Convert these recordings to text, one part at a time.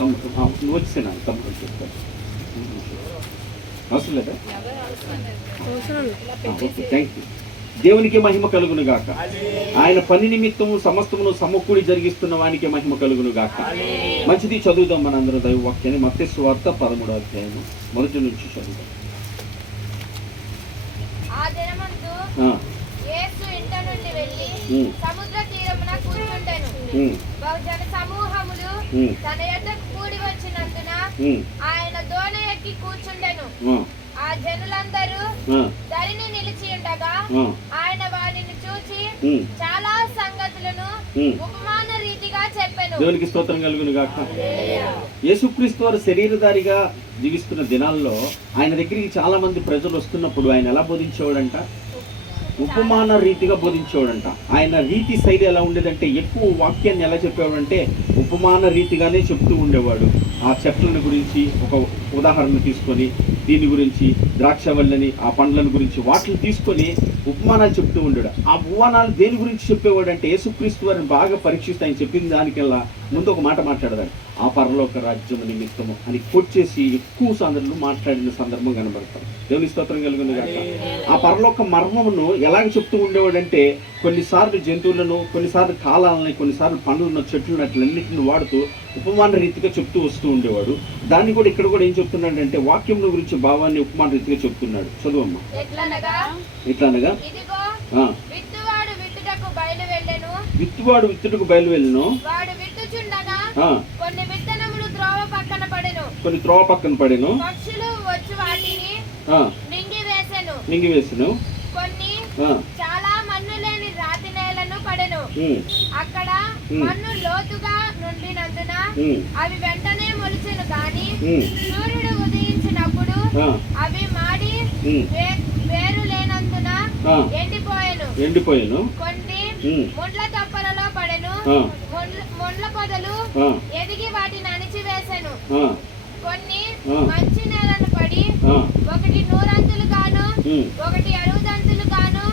నువ్వు వచ్చేనా తమ్ముడు చెప్తాను అవసరం లేదా? Okay, thank you. దేవునికి మహిమ కలుగును గాక. ఆయన పని నిమిత్తము సమస్తమును సమకూడి జరిగిస్తున్న వానికి మహిమ కలుగును గాక. మంచిది, చదువుదాం మనందరూ దైవ వాక్యాన్ని. మత్తయి సువార్త 13వ అధ్యాయము మొదటి నుంచి చదువుదాం. యేసు ఇంట నుండి వెళ్ళి సముద్ర తీరమున కూర్చుండెను. బహుజన సమూహములు తన యొద్దకు కూడి వచ్చినందున ఆయన దోణి ఎక్కి కూర్చుండెను. ఆ జనులందరూ ధరిని నిలిచి ఉండగా ఆయన వారిని చూచి చాలా సంగతులను ఉపమాన రీతిగా చెప్పెను. దేవునికి స్తోత్రం కలుగును గాక. యేసుక్రీస్తు వారు శరీరధారిగా జీవిస్తున్న దినాల్లో ఆయన దగ్గరికి చాలా మంది ప్రజలు వస్తున్నప్పుడు ఆయన ఎలా బోధించేవాడంట? ఉపమాన రీతిగా బోధించేవాడంట. ఆయన రీతి శైలి ఎలా ఉండేదంటే, ఎక్కువ వాక్యాన్ని ఎలా చెప్పేవాడంటే ఉపమాన రీతిగానే చెప్తూ ఉండేవాడు. ఆ చెట్లను గురించి ఒక ఉదాహరణ తీసుకొని, దీని గురించి ద్రాక్షవల్లని ఆ పండ్లను గురించి వాటిని తీసుకొని ఉపమానాలు చెప్తూ ఉండేవాడు. ఆ ఉపమానాలు దేని గురించి చెప్పేవాడు అంటే, యేసుక్రీస్తు వారిని బాగా పరీక్షిస్తే ఆయన చెప్పిన దానికల్లా ముందు ఒక మాట మాట్లాడదాడు, ఆ పరలోక రాజ్యము నిమిత్తము అని కొట్టేసి ఎక్కువ సందర్భంలో మాట్లాడిన సందర్భం కనబడతాం. దేవుని స్తోత్రం కలుగును గాక. ఆ పరలోక మర్మమును ఎలాగ చెప్తూ ఉండేవాడంటే, కొన్నిసార్లు జంతువులను, కొన్నిసార్లు కాలాలని, కొన్నిసార్లు పండ్లను, చెట్లను అట్లన్నింటిని వాడుతూ ఉపమాన రీతిగా చెప్తూ వస్తూ ఉండేవాడు. దాన్ని కూడా ఇక్కడ కూడా ఏం చెప్తున్నాడంటే, వాక్యం గురించి భావాన్ని ఉపమాన రీతిగా చెప్తున్నాడు. చదువమ్మా. ఎట్లనగా విత్తువాడు విత్తుటకు బయలు వెళ్ళెను. కొన్ని త్రోవ పక్కన పడెను. మింగివేసెను. కొన్ని చాలా మన్ను లేని రాతి నేలను పడెను. అక్కడ మన్ను లోతుగా నుండినందున అవి వెంటనే మొలిచెను. గాని సూర్యుడు ఉదయించినప్పుడు అవి మాడి వేరు లేనందున ఎండిపోయెను. కొన్ని ముండ్ల తప్పలలో పడెను. ముండ్ల పొదలు ఎదిగి వాటిని అణిచివేసెను. కొన్ని మంచి నేలను పడి ఒకటి 100 గాను, ఒకటి 60 గాను,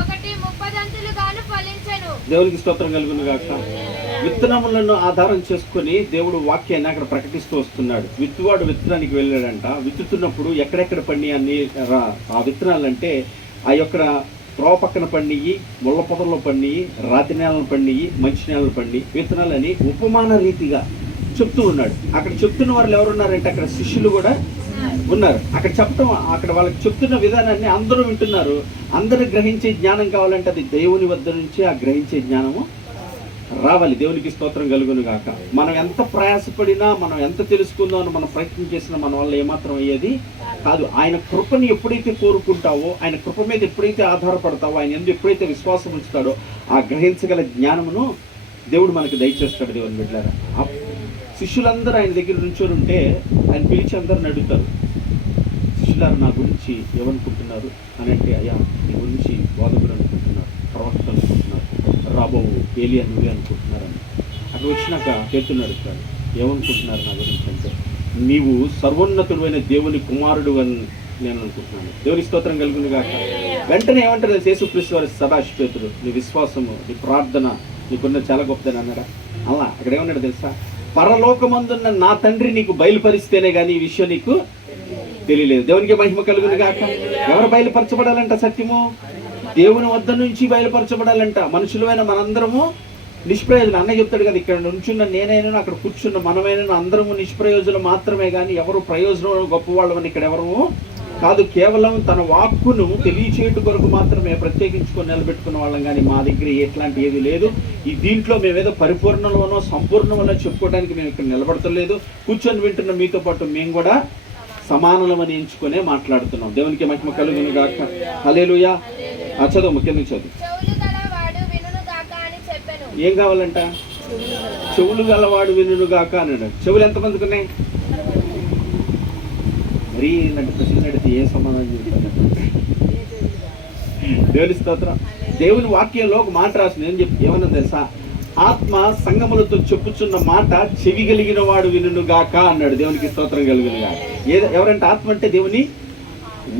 ఒకటి 30 గాను ఫలించెను. దేవునికి స్తోత్రం కలుగును గాక. విత్తనములను ఆధారం చేసుకుని దేవుడు వాక్యాన్ని అక్కడ ప్రకటిస్తూ వస్తున్నాడు. విత్తువాడు విత్తనానికి వెళ్ళాడంట. విత్తుతున్నప్పుడు ఎక్కడెక్కడ పండి అన్ని ఆ విత్తనాలంటే, ఆ యొక్క త్రోవ పక్కన పండియి, ముళ్ళ పొదల్లో పండియి, రాతి నేలను పండియి, మంచి నేలను పండి విత్తనాలని ఉపమాన రీతిగా చెప్తూ ఉన్నాడు. అక్కడ చెప్తున్న వాళ్ళు ఎవరున్నారంటే, అక్కడ శిష్యులు కూడా ఉన్నారు. అక్కడ చెప్పడం, అక్కడ వాళ్ళకి చెప్తున్న విధానాన్ని అందరూ వింటున్నారు. అందరూ గ్రహించే జ్ఞానం కావాలంటే అది దేవుని వద్ద నుంచి ఆ గ్రహించే జ్ఞానము రావాలి. దేవునికి స్తోత్రం కలుగును గాక. మనం ఎంత ప్రయాసపడినా, మనం ఎంత తెలుసుకుందాం అని మనం ప్రయత్నం చేసినా మన వల్ల ఏమాత్రం అయ్యేది కాదు. ఆయన కృపని ఎప్పుడైతే కోరుకుంటావో, ఆయన కృప మీద ఎప్పుడైతే ఆధారపడతావో, ఆయన ఎందుకు ఎప్పుడైతే విశ్వాసం ఉంచుతాడో, ఆ గ్రహించగల జ్ఞానమును దేవుడు మనకు దయచేస్తాడు. దేవుని బిడ్డలారా, శిష్యులందరూ ఆయన దగ్గర నుంచొని ఉంటే ఆయన పిలిచి అందరిని అడుగుతారు, శిష్యులారు నా గురించి ఏమనుకుంటున్నారు అని అంటే, అయ్యా నీ గురించి బోధకుడు అనుకుంటున్నారు, ప్రవక్త అనుకుంటున్నారు, రాబో ఏలియా నువ్వే అనుకుంటున్నారని. అక్కడ వచ్చినాక పేతురుని అడుగుతాడు, ఏమనుకుంటున్నారు నా గురించి అంటే, నీవు సర్వోన్నతుడైన దేవుని కుమారుడు అని నేను అనుకుంటున్నాను. దేవుని స్తోత్రం కలుగును గాక. వెంటనే ఏమంటారు యేసుక్రీస్తు వారి, సదాశి పేతురు, నీ విశ్వాసము, నీ ప్రార్థన నీకున్న చాలా గొప్పదని అన్నాడా? అలా అక్కడ ఏమన్నాడు తెలుసా, పరలోకమందున్న నా తండ్రి నీకు బయలుపరిస్తేనే కానీ ఈ విషయం నీకు తెలియలేదు. దేవునికి మహిమ కలుగును గాక. ఎవరు బయలుపరచబడాలంట? సత్యము దేవుని వద్ద నుంచి బయలుపరచబడాలంట. మనుషులమైన మనందరము నిష్ప్రయోజనం. అన్న చెప్తాడు కదా, ఇక్కడ నుంచున్న నేనైనా, అక్కడ కూర్చున్న మనమైనా అందరము నిష్ప్రయోజనం మాత్రమే కానీ ఎవరు ప్రయోజనం గొప్పవాళ్ళమని ఇక్కడ ఎవరు కాదు. కేవలం తన వాక్కును తెలియచేయట కొరకు మాత్రమే ప్రత్యేకించుకొని నిలబెట్టుకున్న వాళ్ళం కానీ మా దగ్గర ఎట్లాంటి ఏది లేదు. ఈ దీంట్లో మేమేదో పరిపూర్ణలోనో సంపూర్ణమనో చెప్పుకోవడానికి మేము ఇక్కడ నిలబడతలేదు. కూర్చొని వింటున్న మీతో పాటు మేము కూడా సమానమని ఎంచుకునే మాట్లాడుతున్నాం. దేవునికి మహిమ కలుగును గాక. హల్లెలూయా. చదువు, ముఖ్యంగా చదువు. ఏం కావాలంట? చెవులు గలవాడు వినును గాక అన్నాడు. చెవులు ఎంతమందికి ఉన్నాయి? మరీ ఇలాంటి ప్రశ్నలు అడిగితే ఏ సమాధానం చెప్తాను? దేవుని స్తోత్రం. దేవుని వాక్యంలో ఒక మాట రాసింది. ఏమన్నా తెలుసా? ఆత్మ సంగములతో చెప్పుచున్న మాట చెవి కలిగిన వాడు వినును గాక అన్నాడు. దేవునికి స్తోత్రం కలుగును గాక. ఎవరంటే ఆత్మ అంటే దేవుని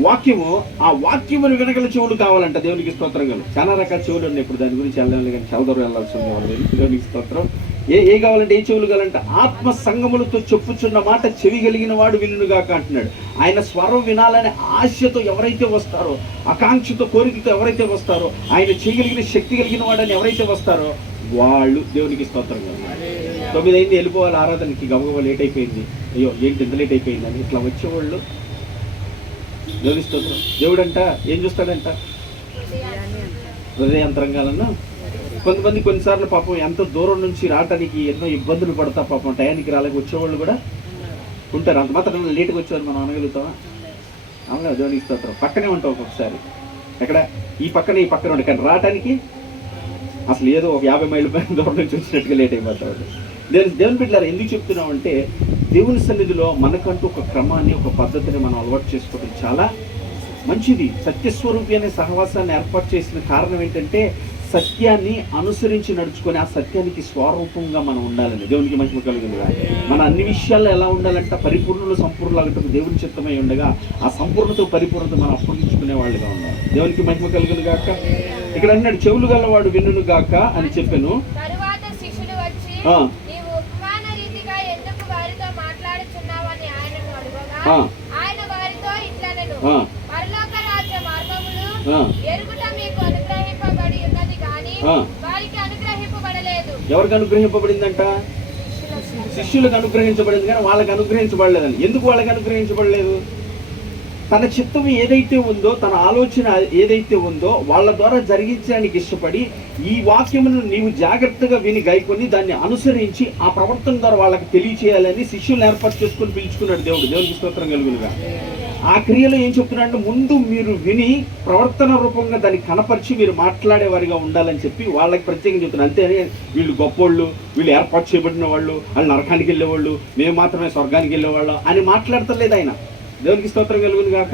వాక్యము. ఆ వాక్యమును వినగల చెవులు కావాలంట. దేవునికి స్తోత్రం కలుగు. చాలా రకాల చెవులు ఉన్నాయి. ఇప్పుడు దాని గురించి వెళ్ళాలి కానీ చాలా దూరం వెళ్ళాల్సి ఉంది. దేవునికి స్తోత్రం. ఏ కావాలంటే ఏ చెవులు కావాలంటే ఆత్మ సంగములతో చెప్పుచున్న మాట చెవి కలిగిన వాడు వినుగాక అంటున్నాడు. ఆయన స్వరం వినాలనే ఆశతో ఎవరైతే వస్తారో, ఆకాంక్షతో కోరికతో ఎవరైతే వస్తారో, ఆయన చేయగలిగిన శక్తి కలిగిన వాడని ఎవరైతే వస్తారో వాళ్ళు దేవునికి స్తోత్రం. 9 అయింది వెళ్ళిపోవాలి ఆరాధనకి, గబగబా లేట్ అయిపోయింది, అయ్యో ఏంటి ఇంత లేట్ అయిపోయింది అని ఇట్లా వచ్చేవాళ్ళు దేవుని స్తోత్రం. దేవుడంట ఏం చూస్తాడంట? హృదయాంతరంగాలను. కొంతమంది కొన్నిసార్లు పాపం ఎంతో దూరం నుంచి రావడానికి ఎన్నో ఇబ్బందులు పడతా పాపం టయానికి రాలేక వచ్చేవాళ్ళు కూడా ఉంటారు. అంత మాత్రం లేట్గా వచ్చేవాళ్ళు మనం అనగలుగుతామా? అవునా? దేవునికి స్తోత్రం. పక్కనే ఉంటాం ఒక్కొక్కసారి, ఎక్కడ ఈ పక్కన ఉండే, కానీ రావడానికి అసలు ఏదో ఒక 50 మైళ్ళ పైన దూరం నుంచి వచ్చినట్టుగా లేట్ అయిపోతాడు. దేవుని బిడ్డలారా, ఎందుకు చెప్తున్నాం అంటే దేవుని సన్నిధిలో మనకంటూ ఒక క్రమాన్ని, ఒక పద్ధతిని మనం అలవాటు చేసుకోవడం చాలా మంచిది. సత్యస్వరూపి అనే సహవాసాన్ని ఏర్పాటు చేసిన కారణం ఏంటంటే సత్యాన్ని అనుసరించి నడుచుకొని ఆ సత్యానికి స్వరూపంగా మనం ఉండాలని. దేవునికి మహిమ కలుగుతుంది. మన అన్ని విషయాల్లో ఎలా ఉండాలంటే పరిపూర్ణులు సంపూర్ణలాగటం దేవుని చిత్తమై ఉండగా ఆ సంపూర్ణత పరిపూర్ణత మనం అప్పగించుకునే వాళ్ళుగా ఉండాలి. దేవునికి మహిమ కలుగును గాక. ఇక్కడ అన్నాడు చెవులు గలవాడు వినును గాక అని చెప్పాను. ఎవరికి అనుగ్రహింపబడిందంట? శిష్యులకు అనుగ్రహించబడింది, కానీ వాళ్ళకి అనుగ్రహించబడలేదని. ఎందుకు వాళ్ళకి అనుగ్రహించబడలేదు? తన చిత్తం ఏదైతే ఉందో, తన ఆలోచన ఏదైతే ఉందో వాళ్ళ ద్వారా జరిగించడానికి ఇష్టపడి ఈ వాక్యమును నీవు జాగ్రత్తగా విని గైకొని దాన్ని అనుసరించి ఆ ప్రవర్తన ద్వారా వాళ్ళకి తెలియచేయాలని శిష్యులను ఏర్పాటు చేసుకొని పిలుచుకున్నాడు దేవుడు. దేవునికి స్తోత్రం కలుగునుగా. ఆ క్రియలో ఏం చెప్తున్నాడంటే ముందు మీరు విని ప్రవర్తన రూపంగా దాన్ని కనపరిచి మీరు మాట్లాడేవారిగా ఉండాలని చెప్పి వాళ్ళకి ప్రత్యేకంగా చెప్తున్నారు. అంతేనే వీళ్ళు గొప్పోళ్ళు, వీళ్ళు ఏర్పాటు చేయబడిన వాళ్ళు, వాళ్ళు నరకానికి వెళ్ళేవాళ్ళు, మేము మాత్రమే స్వర్గానికి వెళ్ళేవాళ్ళు అని మాట్లాడతలేదు ఆయన. దేవునికి స్తోత్రం కలుగును గాక.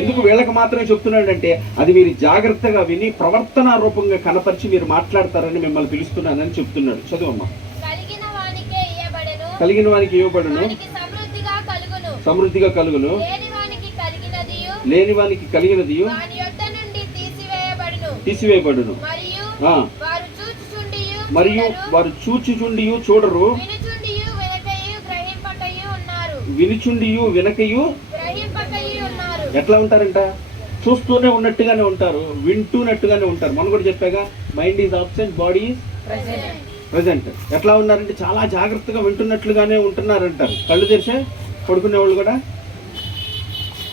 ఎందుకు వీళ్ళకి మాత్రమే చెప్తున్నాడంటే అది మీరు జాగ్రత్తగా విని ప్రవర్తన రూపంగా కనపరిచి మీరు మాట్లాడతారని మిమ్మల్ని పిలుస్తున్నానని చెప్తున్నాడు. చదువమ్మా. కలిగిన వానికి ఇవ్వబడును, సమృద్ధిగా కలుగును, లేని వానికి కలిగినది తీసివేయబడును. మరియు వారు చూచుచుండి చూడరు, వినుచుండియు వినకయు. ఎట్లా ఉంటారంట? చూస్తూనే ఉన్నట్టుగానే ఉంటారు, వింటూనట్టుగానే ఉంటారు. మనం కూడా చెప్పాగా, mind is absent, body is present. ఎట్లా ఉన్నారంటే చాలా జాగ్రత్తగా వింటున్నట్లుగానే ఉంటున్నారంటారు. కళ్ళు తెరిసే పడుకునే వాళ్ళు కూడా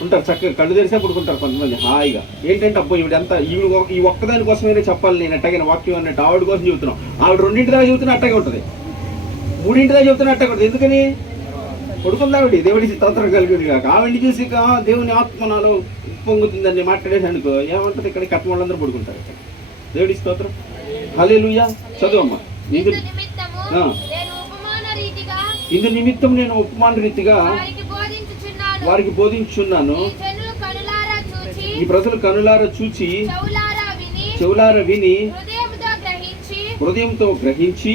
ఉంటారు, చక్కగా కళ్ళు తెరిసే పడుకుంటారు కొంతమంది హాయిగా. ఏంటంటే అబ్బో ఈవిడ ఈ ఒక్కదాని కోసమైనా చెప్పాలి నేను అట్టగిన వాక్యం అన్నట్టు ఆవిడ కోసం చెబుతున్నాం. ఆవిడ 2 దాకా చెబుతున్నా అట్టగే ఉంటుంది, 3 దాకా చెబుతున్నా అట్టగే ఉంటుంది. ఎందుకని? పడుకుందావిడి. దేవుడికి స్తోత్రం కలుగుతుంది కాక. ఆవిడ్ని చూసి దేవుని ఆత్మ నాలో పొంగుతుందని మాట్లాడేసి అనుకో ఏమంటుంది? ఇక్కడ కట్ట వాళ్ళందరూ పడుకుంటారు. దేవుడికి స్తోత్రం. హల్లెలూయా. చదువమ్మా. ఇందు నిమిత్తం నేను ఉపమాన రీతిగా వారికి బోధించున్నాను. ఈ ప్రజలు కనులారా చూచి చెవులారా విని హృదయంతో గ్రహించి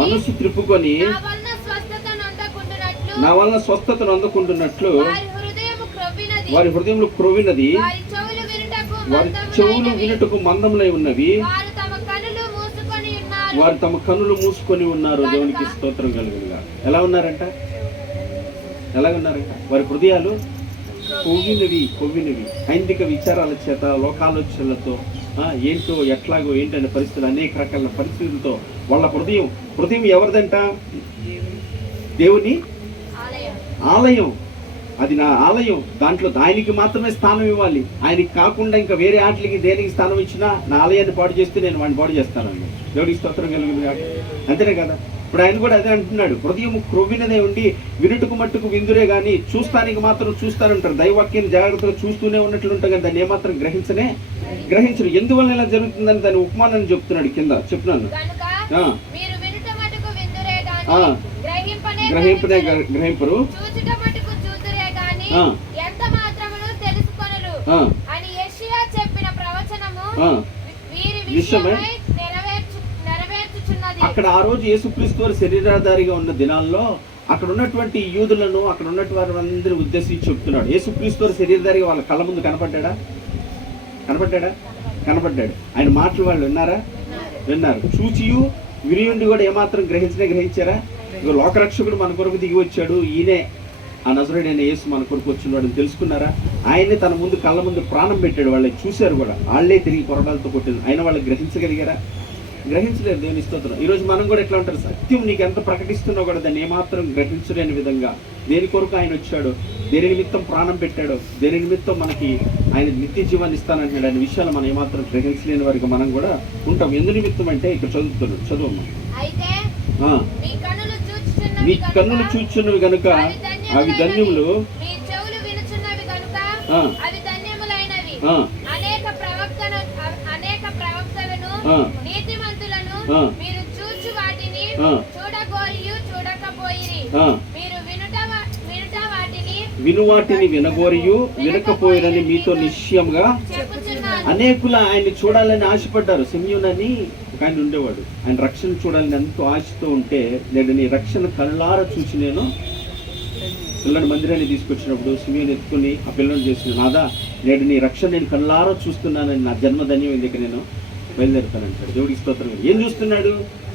మనసు త్రిప్పుకొని నా వలన స్వస్థతను అందుకుంటున్నట్లు వారి హృదయంలో క్రొవ్వినది, వారి చెవులు వినుటకు మందములై ఉన్నవి, వారు తమ కన్నులు మూసుకొని ఉన్నారు. దేవునికి స్తోత్రం కలుగునుగా. ఎలా ఉన్నారంట? వారి హృదయాలు కొవ్వినవి ఐందిక విచారాల చేత, లోకాలోచనలతో, ఏంటో ఎట్లాగో ఏంటనే పరిస్థితులు, అనేక రకాల పరిస్థితులతో వాళ్ళ హృదయం ఎవరిదంట? దేవుని ఆలయం. అది నా ఆలయం, దాంట్లో ఆయనకి మాత్రమే స్థానం ఇవ్వాలి. ఆయనకి కాకుండా ఇంకా వేరే ఆటలకి దేనికి స్థానం ఇచ్చినా నా ఆలయాన్ని పాడు చేస్తే నేను వాడిని పాడు చేస్తానండి. దేవుడికి స్తోత్రం కలుగుతుంది. అంతేనే కదా. ఇప్పుడు ఆయన కూడా అదే అంటున్నాడు, హృదయం క్రొవ్వినదే ఉండి వినుటకు మట్టుకు విందురే కానీ చూస్తానికి మాత్రం చూస్తారంటారు. దైవాక్యాన్ని జాగ్రత్తగా చూస్తూనే ఉన్నట్లు ఉంటాం కానీ దాన్ని ఏమాత్రం గ్రహించరు. ఎందువల్ల ఇలా జరుగుతుందని దాని ఉపమానాన్ని చెప్తున్నాడు. కింద చెప్తున్నాను, గ్రహింపరు, అక్కడ ఆ రోజు యేసుక్రీస్తు వారు శరీరాధారిగా ఉన్న దినాల్లో అక్కడ ఉన్నటువంటి యూదులను, అక్కడ ఉన్నటువంటి వారందరినీ ఉద్దేశించి చెప్తున్నాడు. యేసుక్రీస్తు వారు శరీరధారిగా వాళ్ళ కళ్ళ ముందు కనపడ్డాడా? కనపడ్డాడు. ఆయన మాటలు వాళ్ళు విన్నారు. చూచియు వినియుండి కూడా ఏమాత్రం గ్రహించారా? ఇక లోకరక్షకుడు మన కొరకు దిగి వచ్చాడు, ఈయనే ఆ నజరేయుడైన యేసు మన కొరకు వచ్చినవాడు తెలుసుకున్నారా? ఆయనే తన ముందు కళ్ళ ముందు ప్రాణం పెట్టాడు, వాళ్ళని చూశారు కూడా, వాళ్ళే తిరిగి కొరడాలతో కొట్టింది, అయినా వాళ్ళు గ్రహించగలిగారా? గ్రహించలేరు. దేవుని స్తోత్రం. ఈరోజు మనం కూడా ఎట్లా ఉంటారు, సత్యం నీకు ఎంత ప్రకటిస్తున్నా కూడా దాన్ని ఏమాత్రం గ్రహించలేని విధంగా దేని కొరకు ఆయన వచ్చాడు, దేని నిమిత్తం ప్రాణం పెట్టాడు, దేని నిమిత్తం మనకి ఆయన నిత్య జీవాన్ని ఇస్తానంటున్నాడు అనే విషయాలు మనం ఏమాత్రం గ్రహించలేని వారికి మనం కూడా ఉంటాం. ఎందు నిమిత్తం అంటే ఇక్కడ చదువుతున్నాడు, చదువమ్మా. మీ కన్నులు చూచున్నవి కనుక అవి ధన్యములు, మీరు చూచు వాటిని చూడగోరియు చూడకపోయిరి, మీరు వినువాటిని వినగోరియు వినకపోయిరని మీతో నిశ్చయంగా అనేకుల ఆయన్ని చూడాలని ఆశపడ్డారు. సిమియోన్ అని ఒక ఆయన ఉండేవాడు, ఆయన రక్షణ చూడాలని ఎంతో ఆశతో ఉంటే, నేను నీ రక్షణ కళ్ళారా చూసి నేను పిల్లని మందిరాన్ని తీసుకొచ్చినప్పుడు సిమియోన్ ఎత్తుకుని ఆ పిల్లని చేసిన, నాదా నేడు నీ రక్షణ నేను కళ్ళారా చూస్తున్నానని, నా జన్మధన్యం ఎందుకు నేను బయలుదేరుతానంటాడు. దేవుడికి స్తోత్రం. ఏం చూస్తున్నాడు?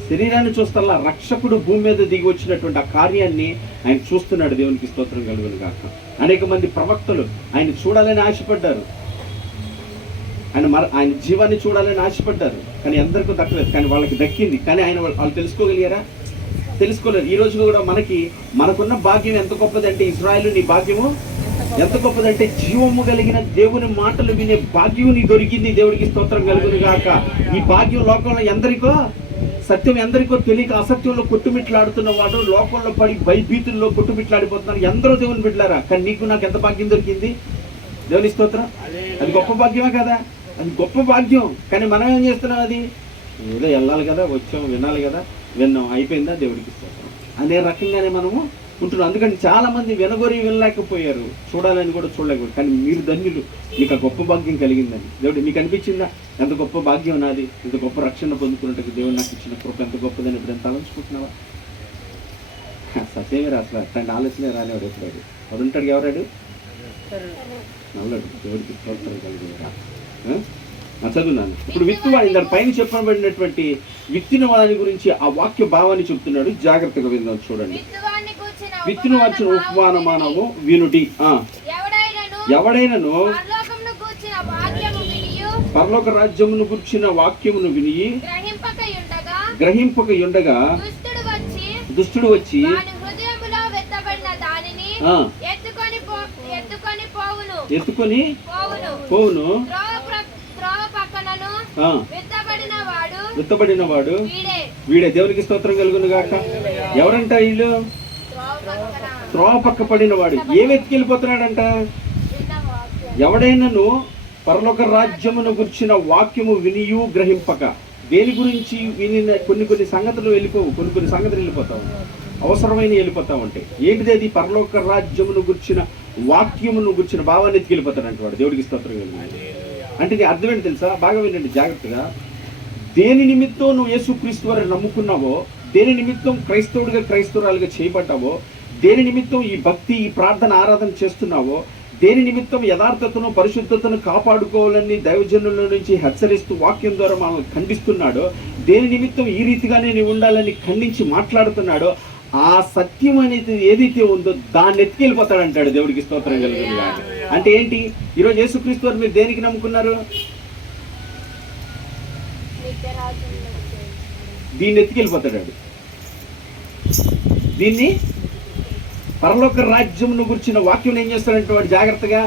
శరీరాన్ని చూస్తారా? రక్షకుడు భూమి మీద దిగి వచ్చినటువంటి ఆ కార్యాన్ని ఆయన చూస్తున్నాడు. దేవునికి స్తోత్రం కలుగును గాక. అనేక మంది ప్రవక్తలు ఆయన చూడాలని ఆశపడ్డారు, ఆయన జీవాన్ని చూడాలని ఆశపడ్డారు, కానీ అందరికీ దక్కలేదు. కానీ వాళ్ళకి దక్కింది, కానీ ఆయన వాళ్ళు తెలుసుకోగలిగారా? తెలుసుకోలేరు. ఈ రోజు కూడా మనకున్న భాగ్యం ఎంత గొప్పదంటే, ఇజ్రాయేలు నీ భాగ్యము ఎంత గొప్పదంటే, జీవము కలిగిన దేవుని మాటలు వినే భాగ్యం నీ దొరికింది. దేవుడికి స్తోత్రం కలుగును గాక. ఈ భాగ్యం లోకంలో ఎందరికో, సత్యం ఎందరికో తెలియక అసత్యంలో కొట్టుమిట్లాడుతున్న వాడు, లోకంలో పడి భయభీతుల్లో కొట్టుమిట్లాడిపోతున్నారు. ఎందరో దేవుని బిడ్డలారా, కానీ నీకు నాకు ఎంత భాగ్యం దొరికింది? దేవుని స్తోత్రం. అది గొప్ప భాగ్యమే కదా, అది గొప్ప భాగ్యం. కానీ మనం ఏం చేస్తున్నాం? అది ఏదో వెళ్ళాలి కదా, వచ్చాం, వినాలి కదా, విన్నాం, అయిపోయిందా, దేవుడికి స్తోత్రం అనే రకంగానే మనము ఉంటున్నాం. అందుకని చాలా మంది వినగొరి వినలేకపోయారు, చూడాలని కూడా చూడలేకపోయారు. కానీ మీరు ధన్యులు, మీకు ఆ గొప్ప భాగ్యం కలిగిందని. దేవుడు మీకు అనిపించిందా? ఎంత గొప్ప భాగ్యం నాది, ఇంత గొప్ప రక్షణ పొందుకున్నట్టు దేవుడు నాకు ఇచ్చిన కృప ఎంత గొప్పదని ఇప్పుడు ఎంత ఆలోచించుకుంటున్నావా? సత్యమే అసలు అట్లాంటి ఆలోచనే రానివాడు ఎప్పుడాడు. వాడు ఉంటాడు, ఎవరాడు? నవ్వులాడు. దేవుడికి స్తోత్రం కలిగినరా. చదువున్నాను. ఇప్పుడు విత్తువాడు, దాని పైన చెప్పబడినటువంటి విత్తిన వాని గురించి ఆ వాక్య భావాన్ని చెప్తున్నాడు. జాగ్రత్తగా విందాం, చూడండి. విత్తిన వచ్చిన ఉపమానమానము వినుడి. ఎవడైనను పరలోక రాజ్యమును గుర్చిన వాక్యమును విని గ్రహింపక ఉండగా దుష్టుడు వచ్చి ఎత్తుకొని పోవును. విత్తబడిన వాడు వీడే. దేవునికి స్తోత్రం కలుగును గాక. ఎవరంట వీళ్ళు? త్రోవ పక్క పడిన వాడు. ఏం ఎత్తుకెళ్ళిపోతున్నాడంట? ఎవడైనాను పరలోక రాజ్యమును గుర్చిన వాక్యము వినియు గ్రహింపక. దేని గురించి వినిన కొన్ని సంగతులు వెళ్ళిపోవు, కొన్ని సంగతులు వెళ్ళిపోతావు, అవసరమైన వెళ్ళిపోతా ఉంటాయి. ఏంటిది అది? పరలోక రాజ్యమును గుర్చిన వాక్యమును గుర్చిన భావాన్ని ఎత్తుకెళ్ళిపోతాడంట వాడు. దేవుడికి స్తోత్రం కలుగును. అంటే నీ అర్థం ఏంటి తెలుసా? బాగా వినండి జాగ్రత్తగా. దేని నిమిత్తం నువ్వు యేసుక్రీస్తు వారిని నమ్ముకున్నావో, దేని నిమిత్తం క్రైస్తవుడిగా క్రైస్తవురాలుగా చేయబడ్డావో, దేని నిమిత్తం ఈ భక్తి, ఈ ప్రార్థన, ఆరాధన చేస్తున్నావో, దేని నిమిత్తం యథార్థతను, పరిశుద్ధతను కాపాడుకోవాలని దైవజనుల నుంచి హెచ్చరిస్తూ వాక్యం ద్వారా మనం ఖండిస్తున్నాడో, దేని నిమిత్తం ఈ రీతిగానే నీవు ఉండాలని ఖండించి మాట్లాడుతున్నాడో, ఆ సత్యం అనేది ఏదైతే ఉందో దాన్ని ఎత్తుకెళ్ళిపోతాడంటాడు. దేవుడికి స్తోత్రం కలుగును గాక. అంటే ఏంటి? ఈరోజు యేసుక్రీస్తు వారు మీరు దేనికి నమ్ముకున్నారు? దీన్ని ఎత్తుకెళ్ళిపోతాడు. దీన్ని పరలోక రాజ్యమును గురించిన వాక్యం ఏం చేస్తాడంటే వాడు జాగ్రత్తగా